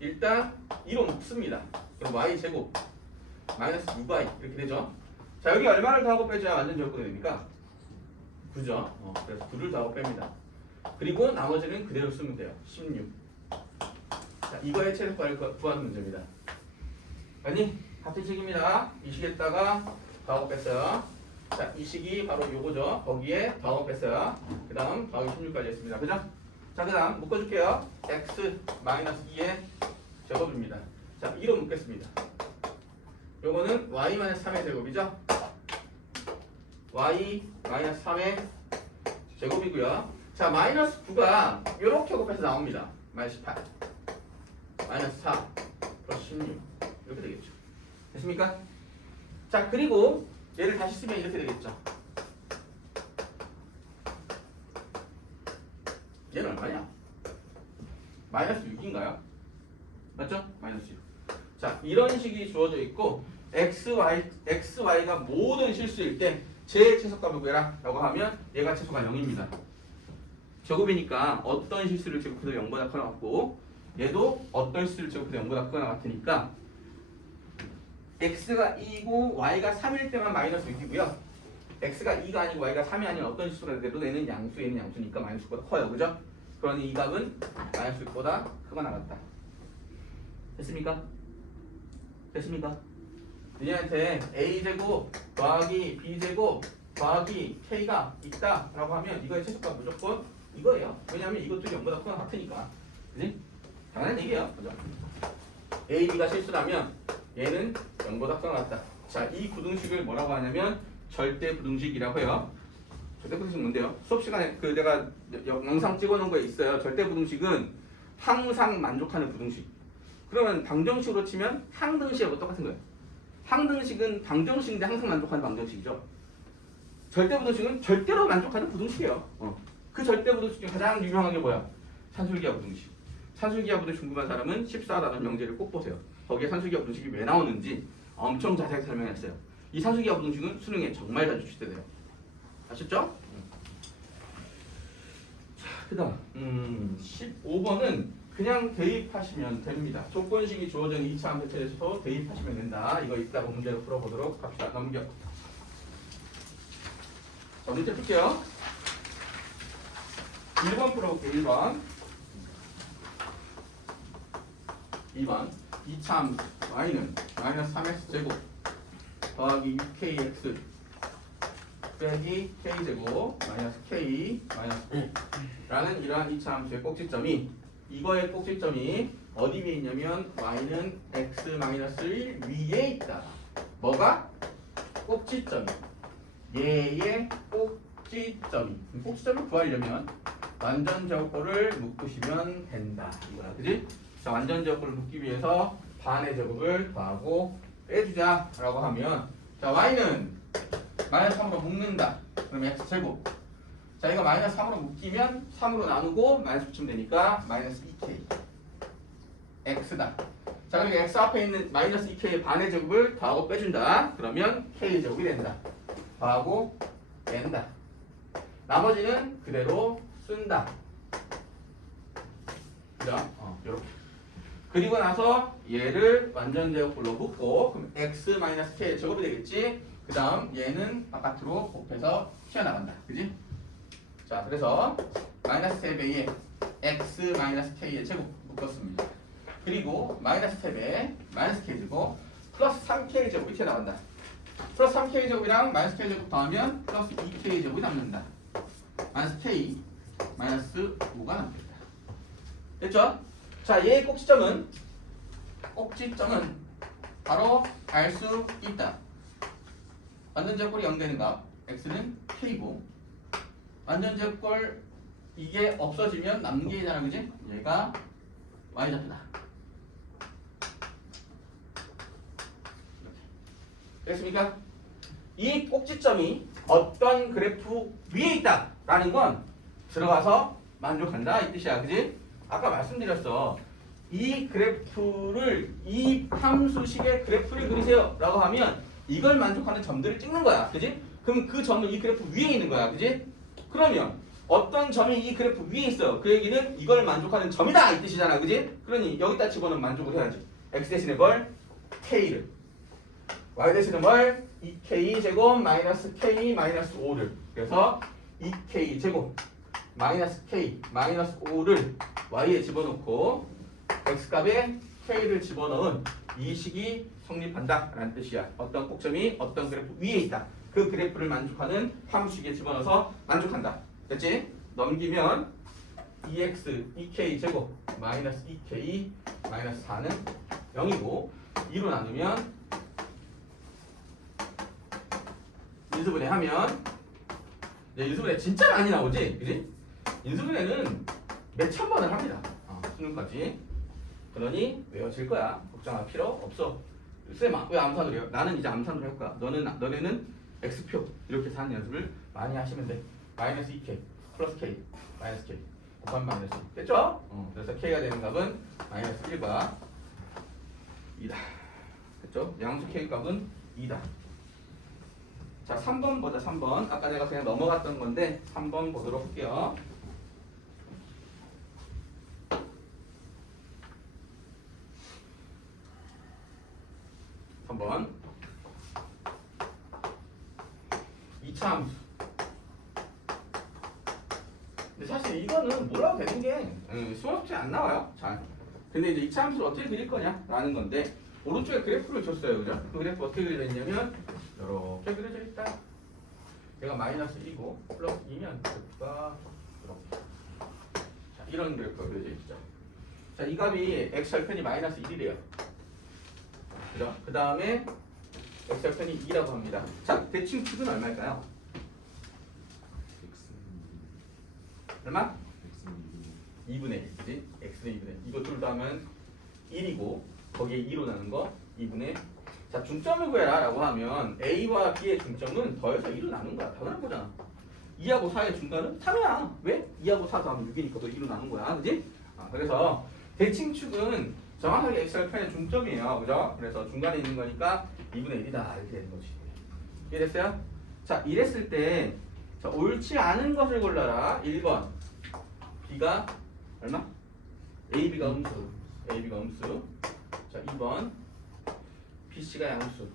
일단 2로 묶습니다. 그럼 y 제곱 마이너스 6y 이렇게 되죠. 자, 여기 얼마를 더하고 빼줘야 완전 제곱꼴이 됩니까? 9죠. 그래서 9를 더하고 뺍니다. 그리고 나머지는 그대로 쓰면 돼요. 16. 자, 이거의 최소값을 구하는 문제입니다. 아니, 같은 식입니다. 이 식에다가 더하고 뺐어요. 자, 이 식이 바로 요거죠. 거기에 더하고 뺐어요. 그 다음 더하기 16까지 했습니다. 그죠? 자, 그 다음 묶어줄게요. x 마이너스 2의 제곱입니다. 자, 2로 묶겠습니다. 요거는 y 마이너스 3의 제곱이죠. y 마이너스 3의 제곱이고요. 자, 마이너스 9가 이렇게 곱해서 나옵니다. 마이너스 18 마이너스 4 플러스 16 이렇게 되겠죠. 됐습니까? 자, 그리고 얘를 다시 쓰면 이렇게 되겠죠. 얘는 얼마냐? 마이너스 6인가요? 맞죠? 마이너스 6. 자, 이런 식이 주어져 있고 xy가 모든 실수일 때 제 최소값을 구해라 라고 하면 얘가 최소가 0입니다. 제곱이니까 어떤 실수를 제곱해도 0보다 크거나 같고 얘도 어떤 실수를 제곱해도 0보다 크거나 같으니까 x가 2고 y가 3일 때만 마이너스 6이고요. x가 2가 아니고 y가 3이 아닌 어떤 실수가 돼도 얘는 양수, 얘는 양수니까 마이너스 6보다 커요. 그죠? 그러니 이 값은 마이너스 6보다 크거나 같다. 됐습니까? 됐습니까? 얘한테 a제곱 더하기 b제곱 더하기 k가 있다 라고 하면 이거의 최소값 무조건 이거예요. 왜냐하면 이것도 0보다 크거나 같으니까. 그지? 당연한 얘기예요. 그죠? a, b가 실수라면 얘는 0보다 크거나 같다. 자, 이 부등식을 뭐라고 하냐면 절대 부등식이라고 해요. 절대 부등식 뭔데요? 수업 시간에 내가 영상 찍어놓은 거에 있어요. 절대 부등식은 항상 만족하는 부등식. 그러면 방정식으로 치면 항등식하고 똑같은 거예요. 항등식은 방정식인데 항상 만족하는 방정식이죠. 절대 부등식은 절대로 만족하는 부등식이에요. 그 절대 부등식 중에 가장 유명한 게 뭐야? 산술기하 부등식. 산술기하 부등식 궁금한 사람은 14라는 명제를 꼭 보세요. 거기에 산술기하 부등식이 왜 나오는지 엄청 자세하게 설명했어요. 이 산술기하 부등식은 수능에 정말 자주 출제돼요. 아셨죠? 자, 그 다음 15번은 그냥 대입하시면 됩니다. 조건식이 주어진 2차 함수체에서 대입하시면 된다. 이거 이따가 문제로 풀어보도록 합시다. 넘겨. 자, 문제 풀게요. 1번 풀어볼게요. 1번 2번 2차 함수 y는 마이너스 3x 제곱 더하기 6kx 빼기 k제곱 마이너스 k 마이너스 5라는 이러한 이차함수의 꼭지점이 이거의 꼭지점이 어디 위에 있냐면 y는 x-1 위에 있다. 뭐가? 꼭지점이. 얘의 꼭지점이. 꼭지점을 구하려면 완전 제곱꼴을 묶으시면 된다. 이거야, 그지? 자, 완전 제곱꼴을 묶기 위해서 반의 제곱을 더하고 빼주자라고 하면 자, y는 마이너스 3으로 묶는다. 그럼 x 제곱. 자, 이거 마이너스 3으로 묶이면 3으로 나누고 마이너스 붙이면 되니까 마이너스 2k x다. 자, 그러니까 x 앞에 있는 마이너스 2k의 반의 제곱을 더하고 빼준다. 그러면 k 제곱이 된다. 더하고 뺀다. 나머지는 그대로 쓴다. 그죠? 요렇게. 그리고 나서 얘를 완전 제곱꼴로 묶고 그럼 x-k의 제곱이 되겠지. 그 다음 얘는 바깥으로 곱해서 튀어나간다. 그지? 자, 그래서 마이너스 3배의 x-k의 제곱 묶었습니다. 그리고 마이너스 3배 마이너스 k 제곱 플러스 3k 제곱이 튀어나간다. 플러스 3k 제곱이랑 마이너스 k 제곱 더하면 플러스 2k 제곱이 남는다. 마이너스 k 마이너스 5가 남는다. 됐죠? 자, 얘의 꼭지점은 바로 알 수 있다. 완전 제곱꼴이 0 되는 값 x는 k고 완전 제곱꼴 이게 없어지면 남는 게 있잖아, 그지? 얘가 y좌표다. 됐습니까? 이 꼭지점이 어떤 그래프 위에 있다라는 건 들어가서 만족한다 이 뜻이야, 그지? 아까 말씀드렸어. 이 그래프를 이 함수식의 그래프를 그리세요 라고 하면 이걸 만족하는 점들을 찍는 거야, 그지? 그럼 그 점은 이 그래프 위에 있는 거야, 그지? 그러면 어떤 점이 이 그래프 위에 있어요. 그 얘기는 이걸 만족하는 점이다 이 뜻이잖아, 그지? 그러니 여기다 집어넣으면 만족을 해야지. x 대신에 뭘? k를. y 대신에 뭘? 2k 제곱 마이너스 k 마이너스 5를. 그래서 2k 제곱 마이너스 k 마이너스 5를 y에 집어넣고 x 값에 k를 집어넣은 이 식이 성립한다 라는 뜻이야. 어떤 꼭점이 어떤 그래프 위에 있다. 그 그래프를 만족하는 함수식에 집어넣어서 만족한다. 됐지? 넘기면 2x 2k 제곱 마이너스 2k 마이너스 4는 0이고 2로 나누면 인수분해 하면 인수분해 진짜 많이 나오지? 그지? 인수분해는 몇천 번을 합니다. 수능까지. 그러니 외워질 거야. 걱정할 필요 없어. 쌤아, 왜 암산을 해요? 나는 이제 암산으로 할 거야. 너네는 x표 이렇게 해서 하는 연습을 많이 하시면 돼. 마이너스 2k 플러스 k 마이너스 k 곱하면 마이너스 2. 됐죠? 그래서 k가 되는 값은 마이너스 1과 2다. 됐죠? 양수 k 값은 2다. 자, 3번 보자. 3번. 아까 내가 그냥 넘어갔던 건데 3번 보도록 할게요. 3번 2차 함수. 근데 사실 이거는 몰라도 되는 게 수험집에 안 나와요. 잘. 근데 이제 2차 함수를 어떻게 그릴 거냐라는 건데 오른쪽에 그래프를 줬어요. 그죠? 그 그래프 어떻게 그려져 있냐면 이렇게 그려져 있다. 얘가 마이너스 1이고 플러스 2면 그래프가 이렇게. 자, 이런 그래프가 그려져 있죠. 자, 이 값이 x절편이 마이너스 1이래요. 그죠? 그 다음에 x절편이 2라고 합니다. 자, 대칭 축은 얼마일까요? 얼마? 2분의 1, 그지? x는 2분의 1. 이거 둘 다 하면 1이고 거기에 2로 나눈 거 2분의. 자, 중점을 구해라 라고 하면 a와 b의 중점은 더해서 2로 나눈 거야. 당연한 거잖아. 2하고 4의 중간은 3이야. 왜? 2하고 4 더하면 6이니까 또 2로 나눈 거야. 그지? 그래서 대칭축은 정확하게 x절편의 중점이에요. 그죠? 그래서 중간에 있는 거니까 2분의 1이다. 이렇게 되는 거지. 이해됐어요? 자, 이랬을 때 자, 옳지 않은 것을 골라라. 1번 b가 얼마? ab가 음수. ab가 음수. 자, 2번 bc가 양수.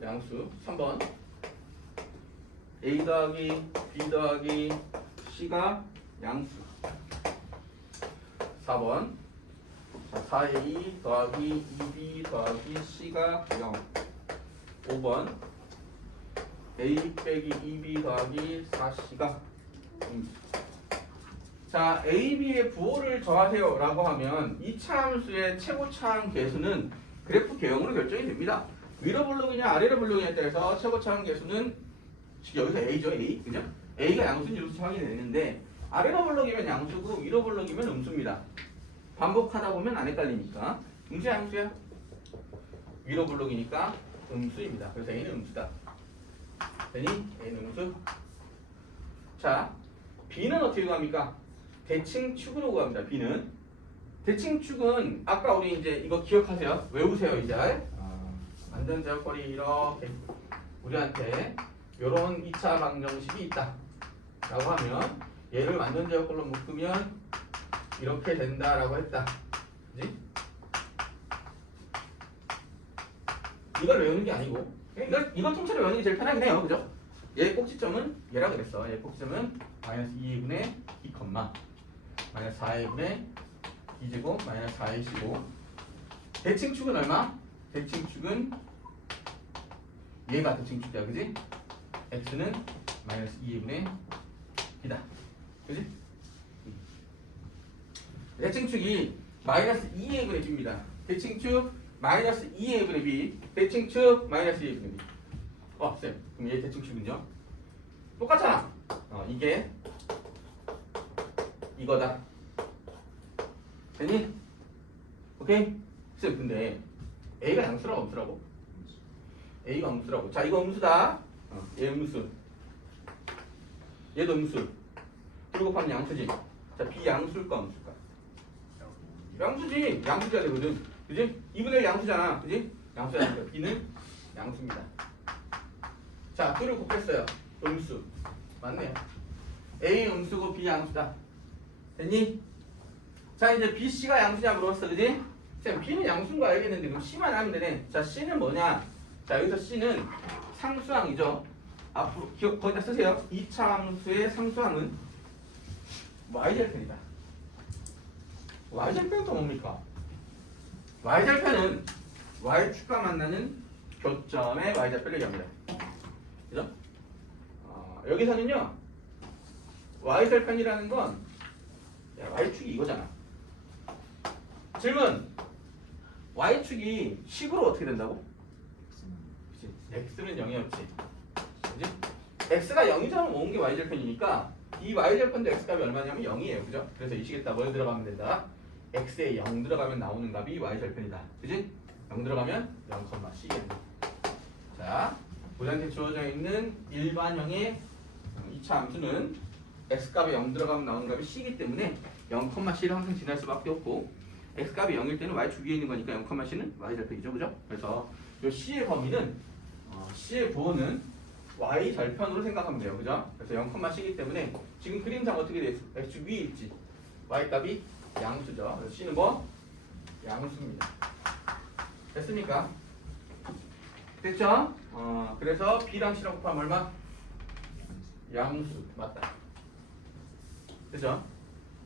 양수. 3번 a 더하기 b 더하기 c가 양수. 4번 자, 4a 더하기 2b 더하기 c가 0. 5번 a 빼기 2b 더하기 4c가 자, a, b의 부호를 더하세요 라고 하면 이차 함수의 최고차항 계수는 그래프 개형으로 결정이 됩니다. 위로 블록이냐 아래로 블록이냐에 따라서 최고차항 계수는 여기서 a죠, a. 그죠? a가 양수인지 음수인지 확인이 되는데 아래로 블록이면 양수고 위로 블록이면 음수입니다. 반복하다 보면 안 헷갈리니까 음수야 양수야? 위로 블록이니까 음수입니다. 그래서 a는 음수다. 되니? a는 음수. 자, b는 어떻게 구합니까? 대칭축으로 구합니다. b는 대칭축은 아까 우리 이제 이거 기억하세요. 외우세요 이제. 완전 제곱거리 이렇게 우리한테 요런 2차 방정식이 있다 라고 하면 얘를 완전 제곱꼴로 묶으면 이렇게 된다라고 했다. 그지? 이걸 외우는 게 아니고 이걸 통째로 외우는 게 제일 편하긴 해요. 그죠? 얘의 꼭지점은 얘라 그랬어. 얘의 꼭지점은 마이너스 2분의 2, 마이너스 4분의 2제곱 마이너스 4의 15. 대칭축은 얼마? 대칭축은 얘가 대칭축이야. 그지? x는 마이너스 2분의 2다. 그지? 대칭축이 마이너스 2의 분의 b입니다. 대칭축 마이너스 2의 분의 b, 대칭축 마이너스 2의 분의 b. 쌤, 그럼 얘 대칭축은요? 똑같잖아. 이게 이거다. 되니? 오케이? 쌤, 근데 a가 양수라고 음수라고? a가 음수라고. 자, 이거 음수다. 얘 음수. 얘도 음수. 그리고 곱하면 양수지. 자, b 양수일까 음수일까? 양수지. 양수져야 되거든. 그지? 2분의 1 양수잖아. 그지? 양수잖아. b는 양수입니다. 자, 둘을 곱했어요. 음수. 맞네요. a 음수고 b 양수다. 됐니? 자, 이제 b, c가 양수냐 물어봤어. 그지? 쌤, b는 양수인 거 알겠는데 그럼 c만 하면 되네. 자, c는 뭐냐? 자, 여기서 c는 상수항이죠. 앞으로 기억 거기다 쓰세요. 2차 함수의 상수항은 y절편이다. y절편은 또 뭡니까? y절편은 y축과 만나는 교점의 y절편을 얘기합니다. 그죠? 여기서는요, y절편이라는 건 y축이 이거잖아. 질문! y축이 식으로 어떻게 된다고? 그치? x는 0이었지. 그지? x가 0이잖아. 모은 게 y절편이니까 이 y절편도 x값이 얼마냐면 0이에요. 그죠? 그래서 이 식에다 뭘 들어가면 된다? x에 0 들어가면 나오는 값이 y절편이다. 그지? 0 들어가면 0,c야. 자, 우리한테 주어져 있는 일반형의 2차 함수는 x값에 0 들어가면 나오는 값이 c이기 때문에 0,c를 항상 지날 수밖에 없고 x값이 0일 때는 y축 위에 있는 거니까 0,c는 y절편이죠. 그죠? 그래서 이 c의 범위는 c의 부호는 y절편으로 생각하면 돼요. 그죠? 그래서 0,c이기 때문에 지금 그림상 어떻게 돼 있어? x축 위에 있지. y값이 양수죠. 그래서 c는 뭐? 양수입니다. 됐습니까? 됐죠? 그래서 b랑 c랑 곱하면 얼마? 양수. 맞다. 됐죠?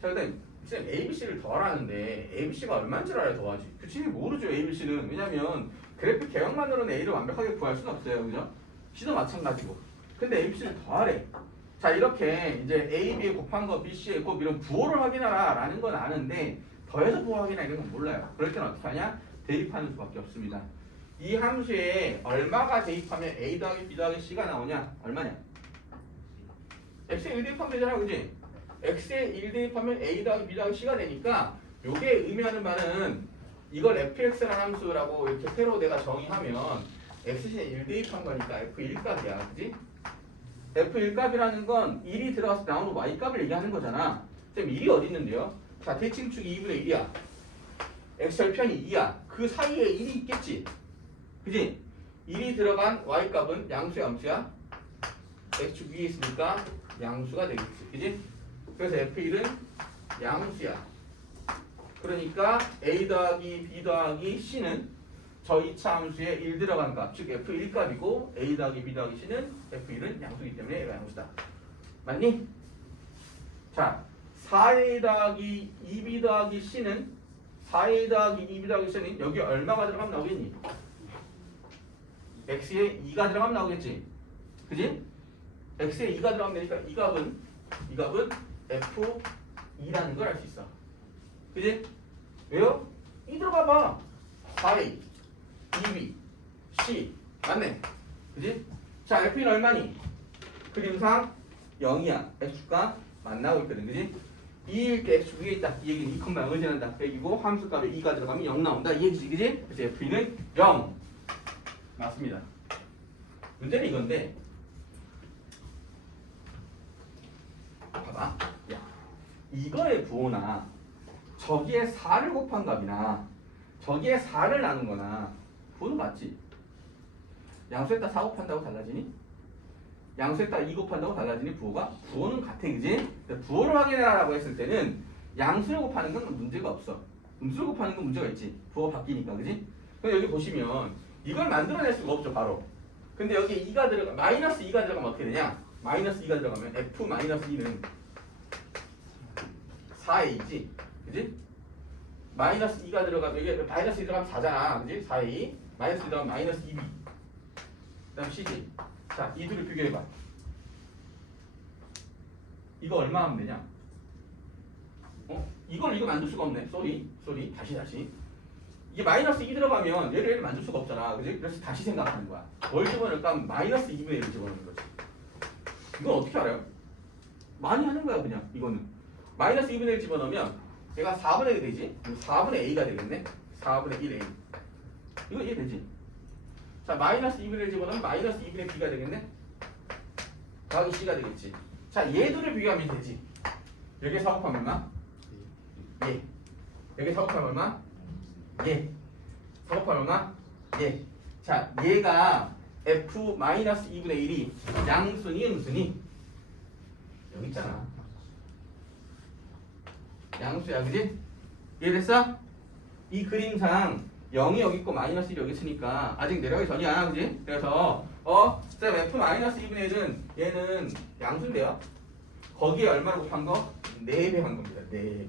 자, 일단 쌤 ABC를 더하라는데 ABC가 얼마인 줄 알아야 더하지. 그치? 모르죠. ABC는. 왜냐면 그래프 개형만으로는 A를 완벽하게 구할 수는 없어요. 그죠? C도 마찬가지고. 근데 ABC를 더하래. 자, 이렇게 이제 A, B에 곱한 거 BC에 곱 이런 부호를 확인하라 라는 건 아는데 더해서 부호 확인하라 이런 건 몰라요. 그럴 때는 어떻게 하냐? 대입하는 수밖에 없습니다. 이 함수에 얼마가 대입하면 A 더하기 B 더하기 C가 나오냐? 얼마냐? X에 1 대입하면 되잖아. 그지? X에 1 대입하면 A 더하기 B 더하기 C가 되니까 요게 의미하는 바는 이걸 fx라는 함수라고 이렇게 새로 내가 정의하면 x에 1 대입한 거니까 f1값이야. 그지? f1값이라는 건 1이 들어가서 나오는 y값을 얘기하는 거잖아. 쌤 1이 어디 있는데요? 자, 대칭축이 2분의 1이야. x절편이 2야. 그 사이에 1이 있겠지. 그지? 1이 들어간 y값은 양수야 암수야? x축 위에 있으니까 양수가 되겠지. 그지? 그래서 f1은 양수야. 그러니까 a 더하기 b 더하기 c는 저 2차 함수에 1 들어간 값, 즉 f1 값이고 a 더하기 b 더하기 c는 f1은 양수이기 때문에 얘가 양수다. 맞니? 자, 4a 더하기 2b 더하기 c는 4a 더하기 2b 더하기 c는 여기 얼마가 들어가면 나오겠니? x에 2가 들어가면 나오겠지. 그지? x에 2가 들어가면 되니까 이 값은 f2라는 걸 알 수 있어. 그지? 왜요? 2 들어가 봐. 4a, 2b, c 맞네. 그지? 자, f는 얼마니? 그림상 0이야. x가 만나고 있거든. 그지? 2일 때 x 위에 있다. 이 얘기는 2,0을 지난다. 100이고 함수값에 2가 들어가면 0 나온다. 이 얘기지. 그지? 그래서 f는 0. 맞습니다. 문제는 이건데 봐봐. 야, 이거의 부호나 저기에 4를 곱한 값이나 저기에 4를 나눈 거나 부호는 같지? 양수에다 4 곱한다고 달라지니? 양수에다 2 곱한다고 달라지니? 부호는 같아. 그지? 부호를 확인해라라고 했을 때는 양수를 곱하는 건 문제가 없어. 음수를 곱하는 건 문제가 있지. 부호가 바뀌니까. 그지? 근데 여기 보시면 이걸 만들어낼 수가 없죠. 바로. 근데 여기 2가 들어가 마이너스 2가 들어가면 어떻게 되냐? 마이너스 2가 들어가면 f 마이너스 2는 4a지. 그지? 마이너스 2가 들어가면 이게 마이너스 2 들어가면 4잖아. 그지? 4a 마이너스 2 들어가면 마이너스 2b 그 다음 c지. 자, 이 둘을 비교해봐. 이거 얼마 하면 되냐? 이거 만들 수가 없네. 쏘리. 다시. 이게 마이너스 2 들어가면 얘를 만들 수가 없잖아. 그지? 그래서 다시 생각하는 거야. 뭘 집어넣을까? 마이너스 2분의 1을 집어넣는 거지. 이건 어떻게 알아요? 많이 하는 거야, 그냥. 이거는. 마이너스 2분의 1 집어넣으면 얘가 4분의 1이 되지? 4분의 a가 되겠네? 4분의 1a. 이거 이해되지? 자, 마이너스 2분의 1 집어넣으면 마이너스 2분의 b가 되겠네? 더하기 c가 되겠지. 자, 얘 둘을 비교하면 되지. 여기에 4 곱하면 얼마? 예. 여기에 4 곱하면 얼마? 예. 4 곱하면 얼마? 예. 자, 얘가 f-2분의 1이 양수니 음수니? 여기 있잖아. 양수야, 그지? 이해됐어? 이 그림상 0이 여기 있고 마이너스 1이 여기 있으니까 아직 내려가기 전이야, 그지? 그래서 쌤 f-2분의 1은 얘는 양수인데요. 거기에 얼마를 곱한 거? 4배 한 겁니다. 4배.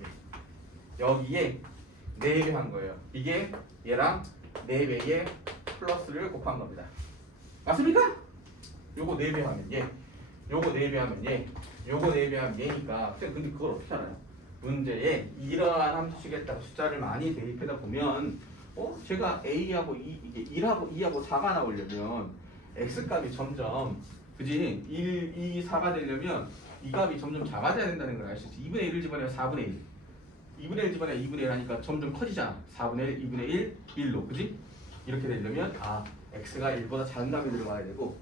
여기에 4배 한 거예요. 이게 얘랑 4배의 플러스를 곱한 겁니다. 맞습니까? 요거 4배 하면 얘, 요거 4배 하면 얘, 요거 4배 하면 얘니까. 근데 그걸 어떻게 알아요? 문제에 이러한 함수식에다가 숫자를 많이 대입하다 보면 제가 A하고 이게 1하고 2하고 4가 나오려면 X값이 점점 그지? 1, 2, 4가 되려면 이 값이 점점 작아져야 된다는 걸 알 수 있어. 2분의 1을 집어내면 4분의 1 2분의 1 집어내면 2분의 1 하니까 점점 커지잖아. 4분의 1, 2분의 1, 1로 그지? 이렇게 되려면 X가 1보다 작은 값이 들어가야 되고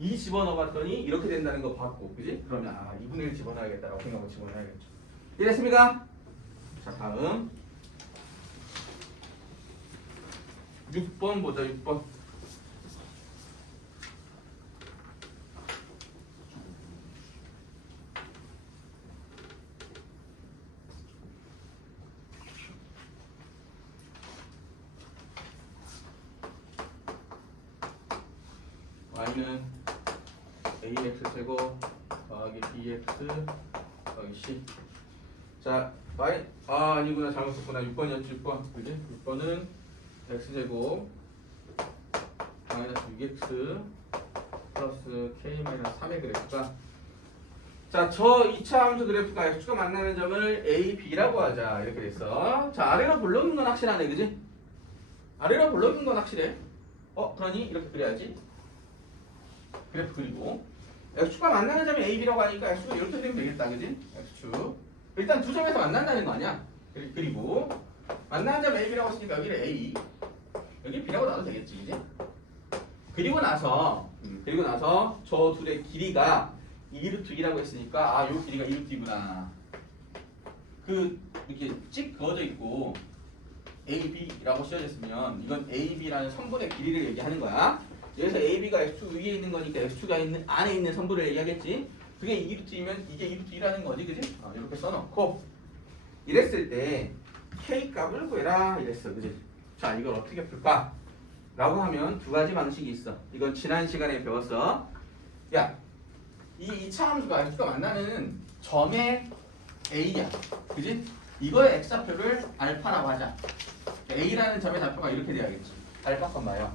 2 집어넣어봤더니 이렇게 된다는 거 봤고 그지? 그러면 2분의 1 집어넣어야겠다라고 생각하고 집어넣어야겠죠. 이해됐습니까? 자, 다음 6번 보자. 6번. y는 ax 제곱 더하기 bx 더하기 c. 자, y 아니구나, 잘못 썼구나. 6번이었지. 6번. 그지? 6번은 x제곱 마이너스 6x 플러스 k 마이너스 3의 그래프가 자, 저 2차 함수 그래프가 x가 만나는 점을 a, b라고 하자. 이렇게 됐어. 자, 아래로 불러놓은 건 확실하네. 그지? 아래로 불러놓은 건 확실해. 그러니 이렇게 그려야지. 그래프 그리고 x축과 만나는 점이 a, b라고 하니까 x축을 이렇게 되면 되겠다. 그지? x축 일단 두 점에서 만난다는 거 아니야? 그리고 만나는 점 a, b라고 했으니까 여기를 a 여기 b라고 놔도 되겠지. 그지? 그리고 나서 저 둘의 길이가 2루트2라고 했으니까 요 길이가 2루트2구나. 이렇게 찍 그어져 있고 AB라고 씌워졌으면 이건 AB라는 선분의 길이를 얘기하는 거야. 여기서 AB가 X축 위에 있는 거니까 X축 안에 있는 선분을 얘기하겠지. 그게 2루트이면 이게 2루트2라는 거지. 그지? 이렇게 써놓고 이랬을 때 K 값을 구해라 이랬어. 그지? 자, 이걸 어떻게 풀까? 라고 하면 두 가지 방식이 있어. 이건 지난 시간에 배웠어. 야, 이 2차 함수가 X가 만나는 점의 A야. 그지? 이거의 x좌표를 알파라고 하자. a라는 점의 좌표가 이렇게 돼야겠지. 알파 콤마요.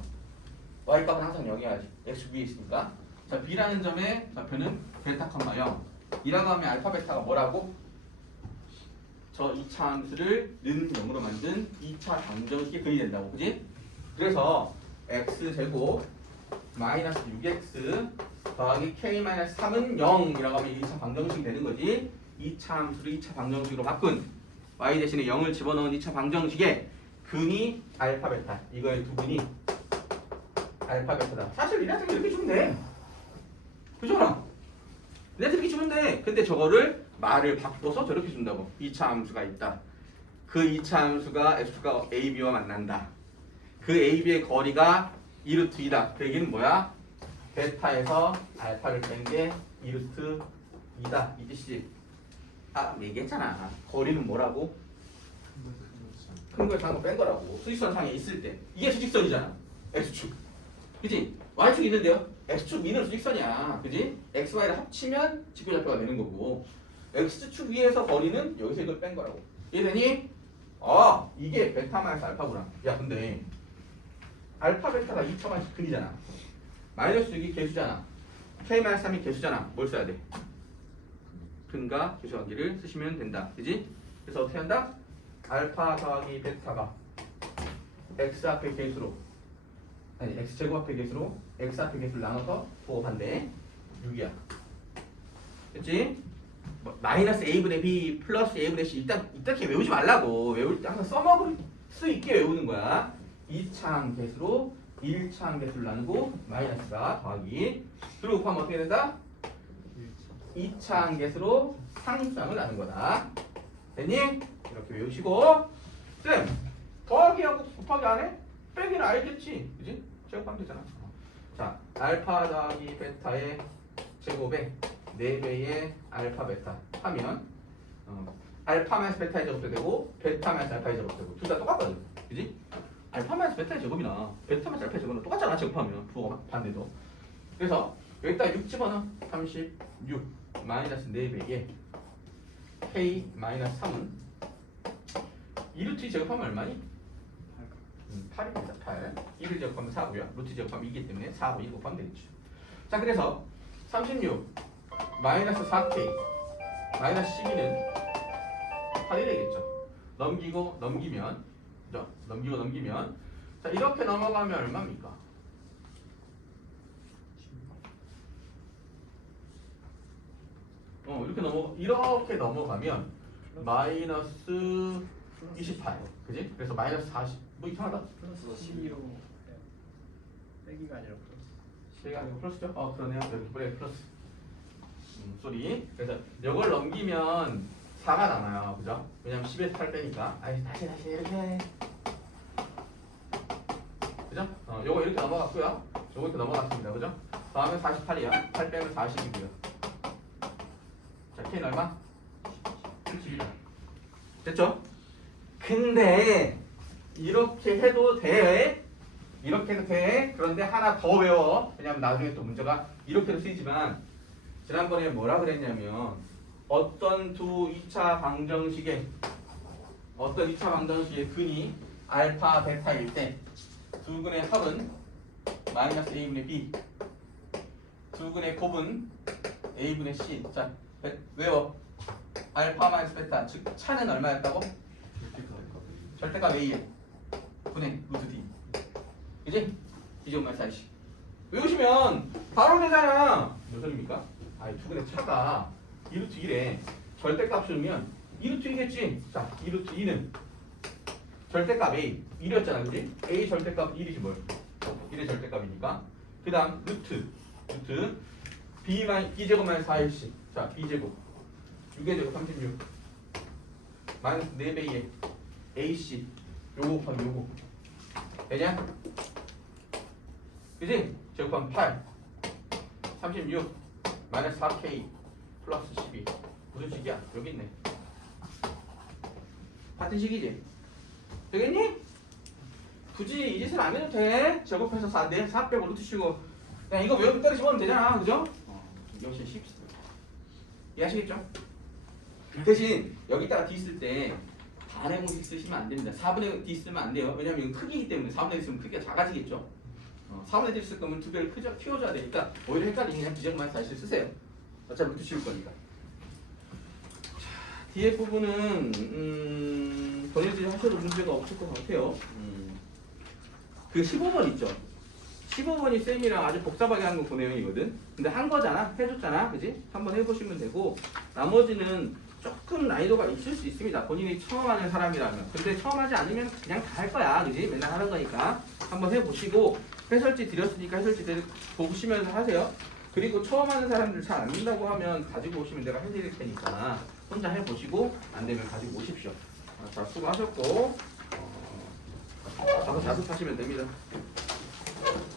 y값은 항상 0이어야지. x 위에 있으니까. 자, b라는 점의 좌표는 베타 콤마 0. 이라고 하면 알파 베타가 뭐라고? 저 2차 함수를 는 0으로 만든 2차 방정식의 근이 된다고. 그지? 그래서 x제곱 마이너스 6x 더하기 k-3은 0이라고 하면 2차 방정식이 되는 거지. 2차 함수를 2차 방정식으로 바꾼 y 대신에 0을 집어넣은 2차 방정식의 근이 알파 베타. 이거의 두 근이 알파 베타다. 사실 얘네한테 이렇게 주면 돼. 그잖아. 얘네한테 이렇게 주면 돼. 근데 저거를 말을 바꿔서 저렇게 준다고. 2차 함수가 있다. 그 2차 함수가 x가 ab와 만난다. 그 ab의 거리가 2루트 2다. 그 얘기는 뭐야? 베타에서 알파를 뺀 게 2루트 2다. 이 뜻이지. 아, 얘기했잖아. 거리는 뭐라고? 큰 걸 작은 거 뺀 거라고. 수직선 상에 있을 때. 이게 수직선이잖아. x축. 그지? y축 있는데요. x축 위는 수직선이야. 그지? x, y를 합치면 직교좌표가 되는 거고. x축 위에서 거리는 여기서 이걸 뺀 거라고. 이해되니? 아, 이게 베타 마이너스 알파구나. 야, 근데 알파 베타가 2차만씩 근이잖아. 마이너스 6이 개수잖아. k-3이 개수잖아. 뭘 써야 돼? 근과 개수 관계를 쓰시면 된다. 그지? 그래서 어떻게 한다? 알파 더하기 베타가 x 앞의 개수로, 아니 x제곱 앞의 개수로 x 앞의 개수를 나눠서 부호한대. 6이야. 됐지? 뭐, 마이너스 a분의 b 플러스 a분의 c 이렇게 외우지 말라고. 외울 때 항상 써먹을 수 있게 외우는 거야. 2차항 개수로 1차항 개수를 나누고 마이너스가 더하기, 그리고 곱하면 어떻게 된다? 2차항 개수로 상수항을 나눈 거다. 됐니? 이렇게 외우시고, 쌤 더하기하고 곱하기 안 해? 빼기는 알겠지? 그지? 제곱하면 되잖아. 자, 알파 더하기 베타의 제곱에 4배의 알파 베타 하면 알파 마이너스 베타의 제곱도 되고 베타 마이너스 알파의 제곱도 되고 둘 다 똑같거든. 그지? 알파 마이너스 베타의 제곱이나 베타 마이너스 알파의 제곱은 똑같잖아. 제곱하면 부호가 반대도. 그래서 여기다 6 집어넣어. 36 마이너스 4배의 k 마이너스 3은 2루트 제곱하면 얼마니? 8입니다. 8. 1을 제곱하면 4고요. 루트 제곱하면 2이기 때문에 4하고 2 곱하면 되겠죠. 자, 그래서 36 마이너스 4k 마이너스 12는 8이 되겠죠. 넘기면 그죠? 넘기면 자, 이렇게 넘어가면 얼마입니까? 이렇게 넘어가면 마이너스 28. 그지? 그래서 마이너스 40. 뭐 이상하다. 플러스 12로 빼기가 아니라 플러스. 제가 아니고 플러스죠? 그러네요. 여기 뿌려 플러스. 쏘리. 그래서 이걸 넘기면 4가 남아요. 그죠? 왜냐면 10에서 8 빼니까. 아니, 다시 이렇게. 그죠? 요거 이렇게 넘어갔고요. 요거 이렇게 넘어갔습니다. 그죠? 다음에 48이요. 8 빼면 40이고요. 자, K는 얼마? 11. 됐죠? 근데 이렇게 해도 돼. 이렇게 해도 돼. 그런데 하나 더 외워. 왜냐면 나중에 또 문제가 이렇게도 쓰이지만, 지난번에 뭐라 그랬냐면 어떤 2차 방정식의 근이 알파 베타일 때 두 근의 합은 마이너스 a분의 b, 두 근의 곱은 a분의 c. 자, 외워. 알파 마이너스 베타, 즉 차는 얼마였다고? 절대값 a에 분의 루트 d. 그지? 이제 마이너스 ic. 외우시면 바로 되잖아. 몇 소리입니까? 두 근의 차가 2루트 1에 절대값 쓰면 2루트 2겠지? 자, 2루트 2는 절대값 a 1이었잖아. 그지? a 절대값 1이지 뭘. 1의 절대값이니까. 그 다음 루트 b제곱 마이너스 4ac. 자, b제곱 6의 제곱 36 마이너스 4배의 ac 요거 곱하기 요거 되냐? 그지? 제곱하면 8 36 마이너스 4k 플러스 12. 무슨 식이야? 여기 있네. 같은 식이지? 되겠니? 굳이 이 짓을 안 해도 돼. 제곱해서 4 빼고 루트 치고 그냥 이거 외우고 떨어지면 되잖아. 그죠? 역시 쉽습니다. 이해하시겠죠? 대신 여기다가 d 쓸 때 반의 공식 쓰시면 안 됩니다. 4분의 D 쓰면 안 돼요. 왜냐면 이건 크기이기 때문에 4분의 D 쓰면 크기가 작아지겠죠. 4분의 D 쓸 거면 두 배를 키워줘야 되니까 오히려 헷갈리니까 비정만 사실 쓰세요. 어차피 루트 씌울 거니까. 자, 뒤에 부분은 본인들이 하셔도 문제가 없을 것 같아요. 그 15번 있죠. 15번이 쌤이랑 아주 복잡하게 한 거 그 내용이거든. 근데 한 거잖아. 해줬잖아. 그지? 한번 해보시면 되고 나머지는 조금 난이도가 있을 수 있습니다. 본인이 처음 하는 사람이라면. 근데 처음 하지 않으면 그냥 다 할 거야. 그지? 맨날 하는 거니까. 한번 해보시고 해설지 드렸으니까 해설지 보시면서 하세요. 그리고 처음 하는 사람들 잘 안 된다고 하면 가지고 오시면 내가 해드릴 테니까 혼자 해보시고 안 되면 가지고 오십시오. 자, 수고하셨고 가서 자습하시면 됩니다.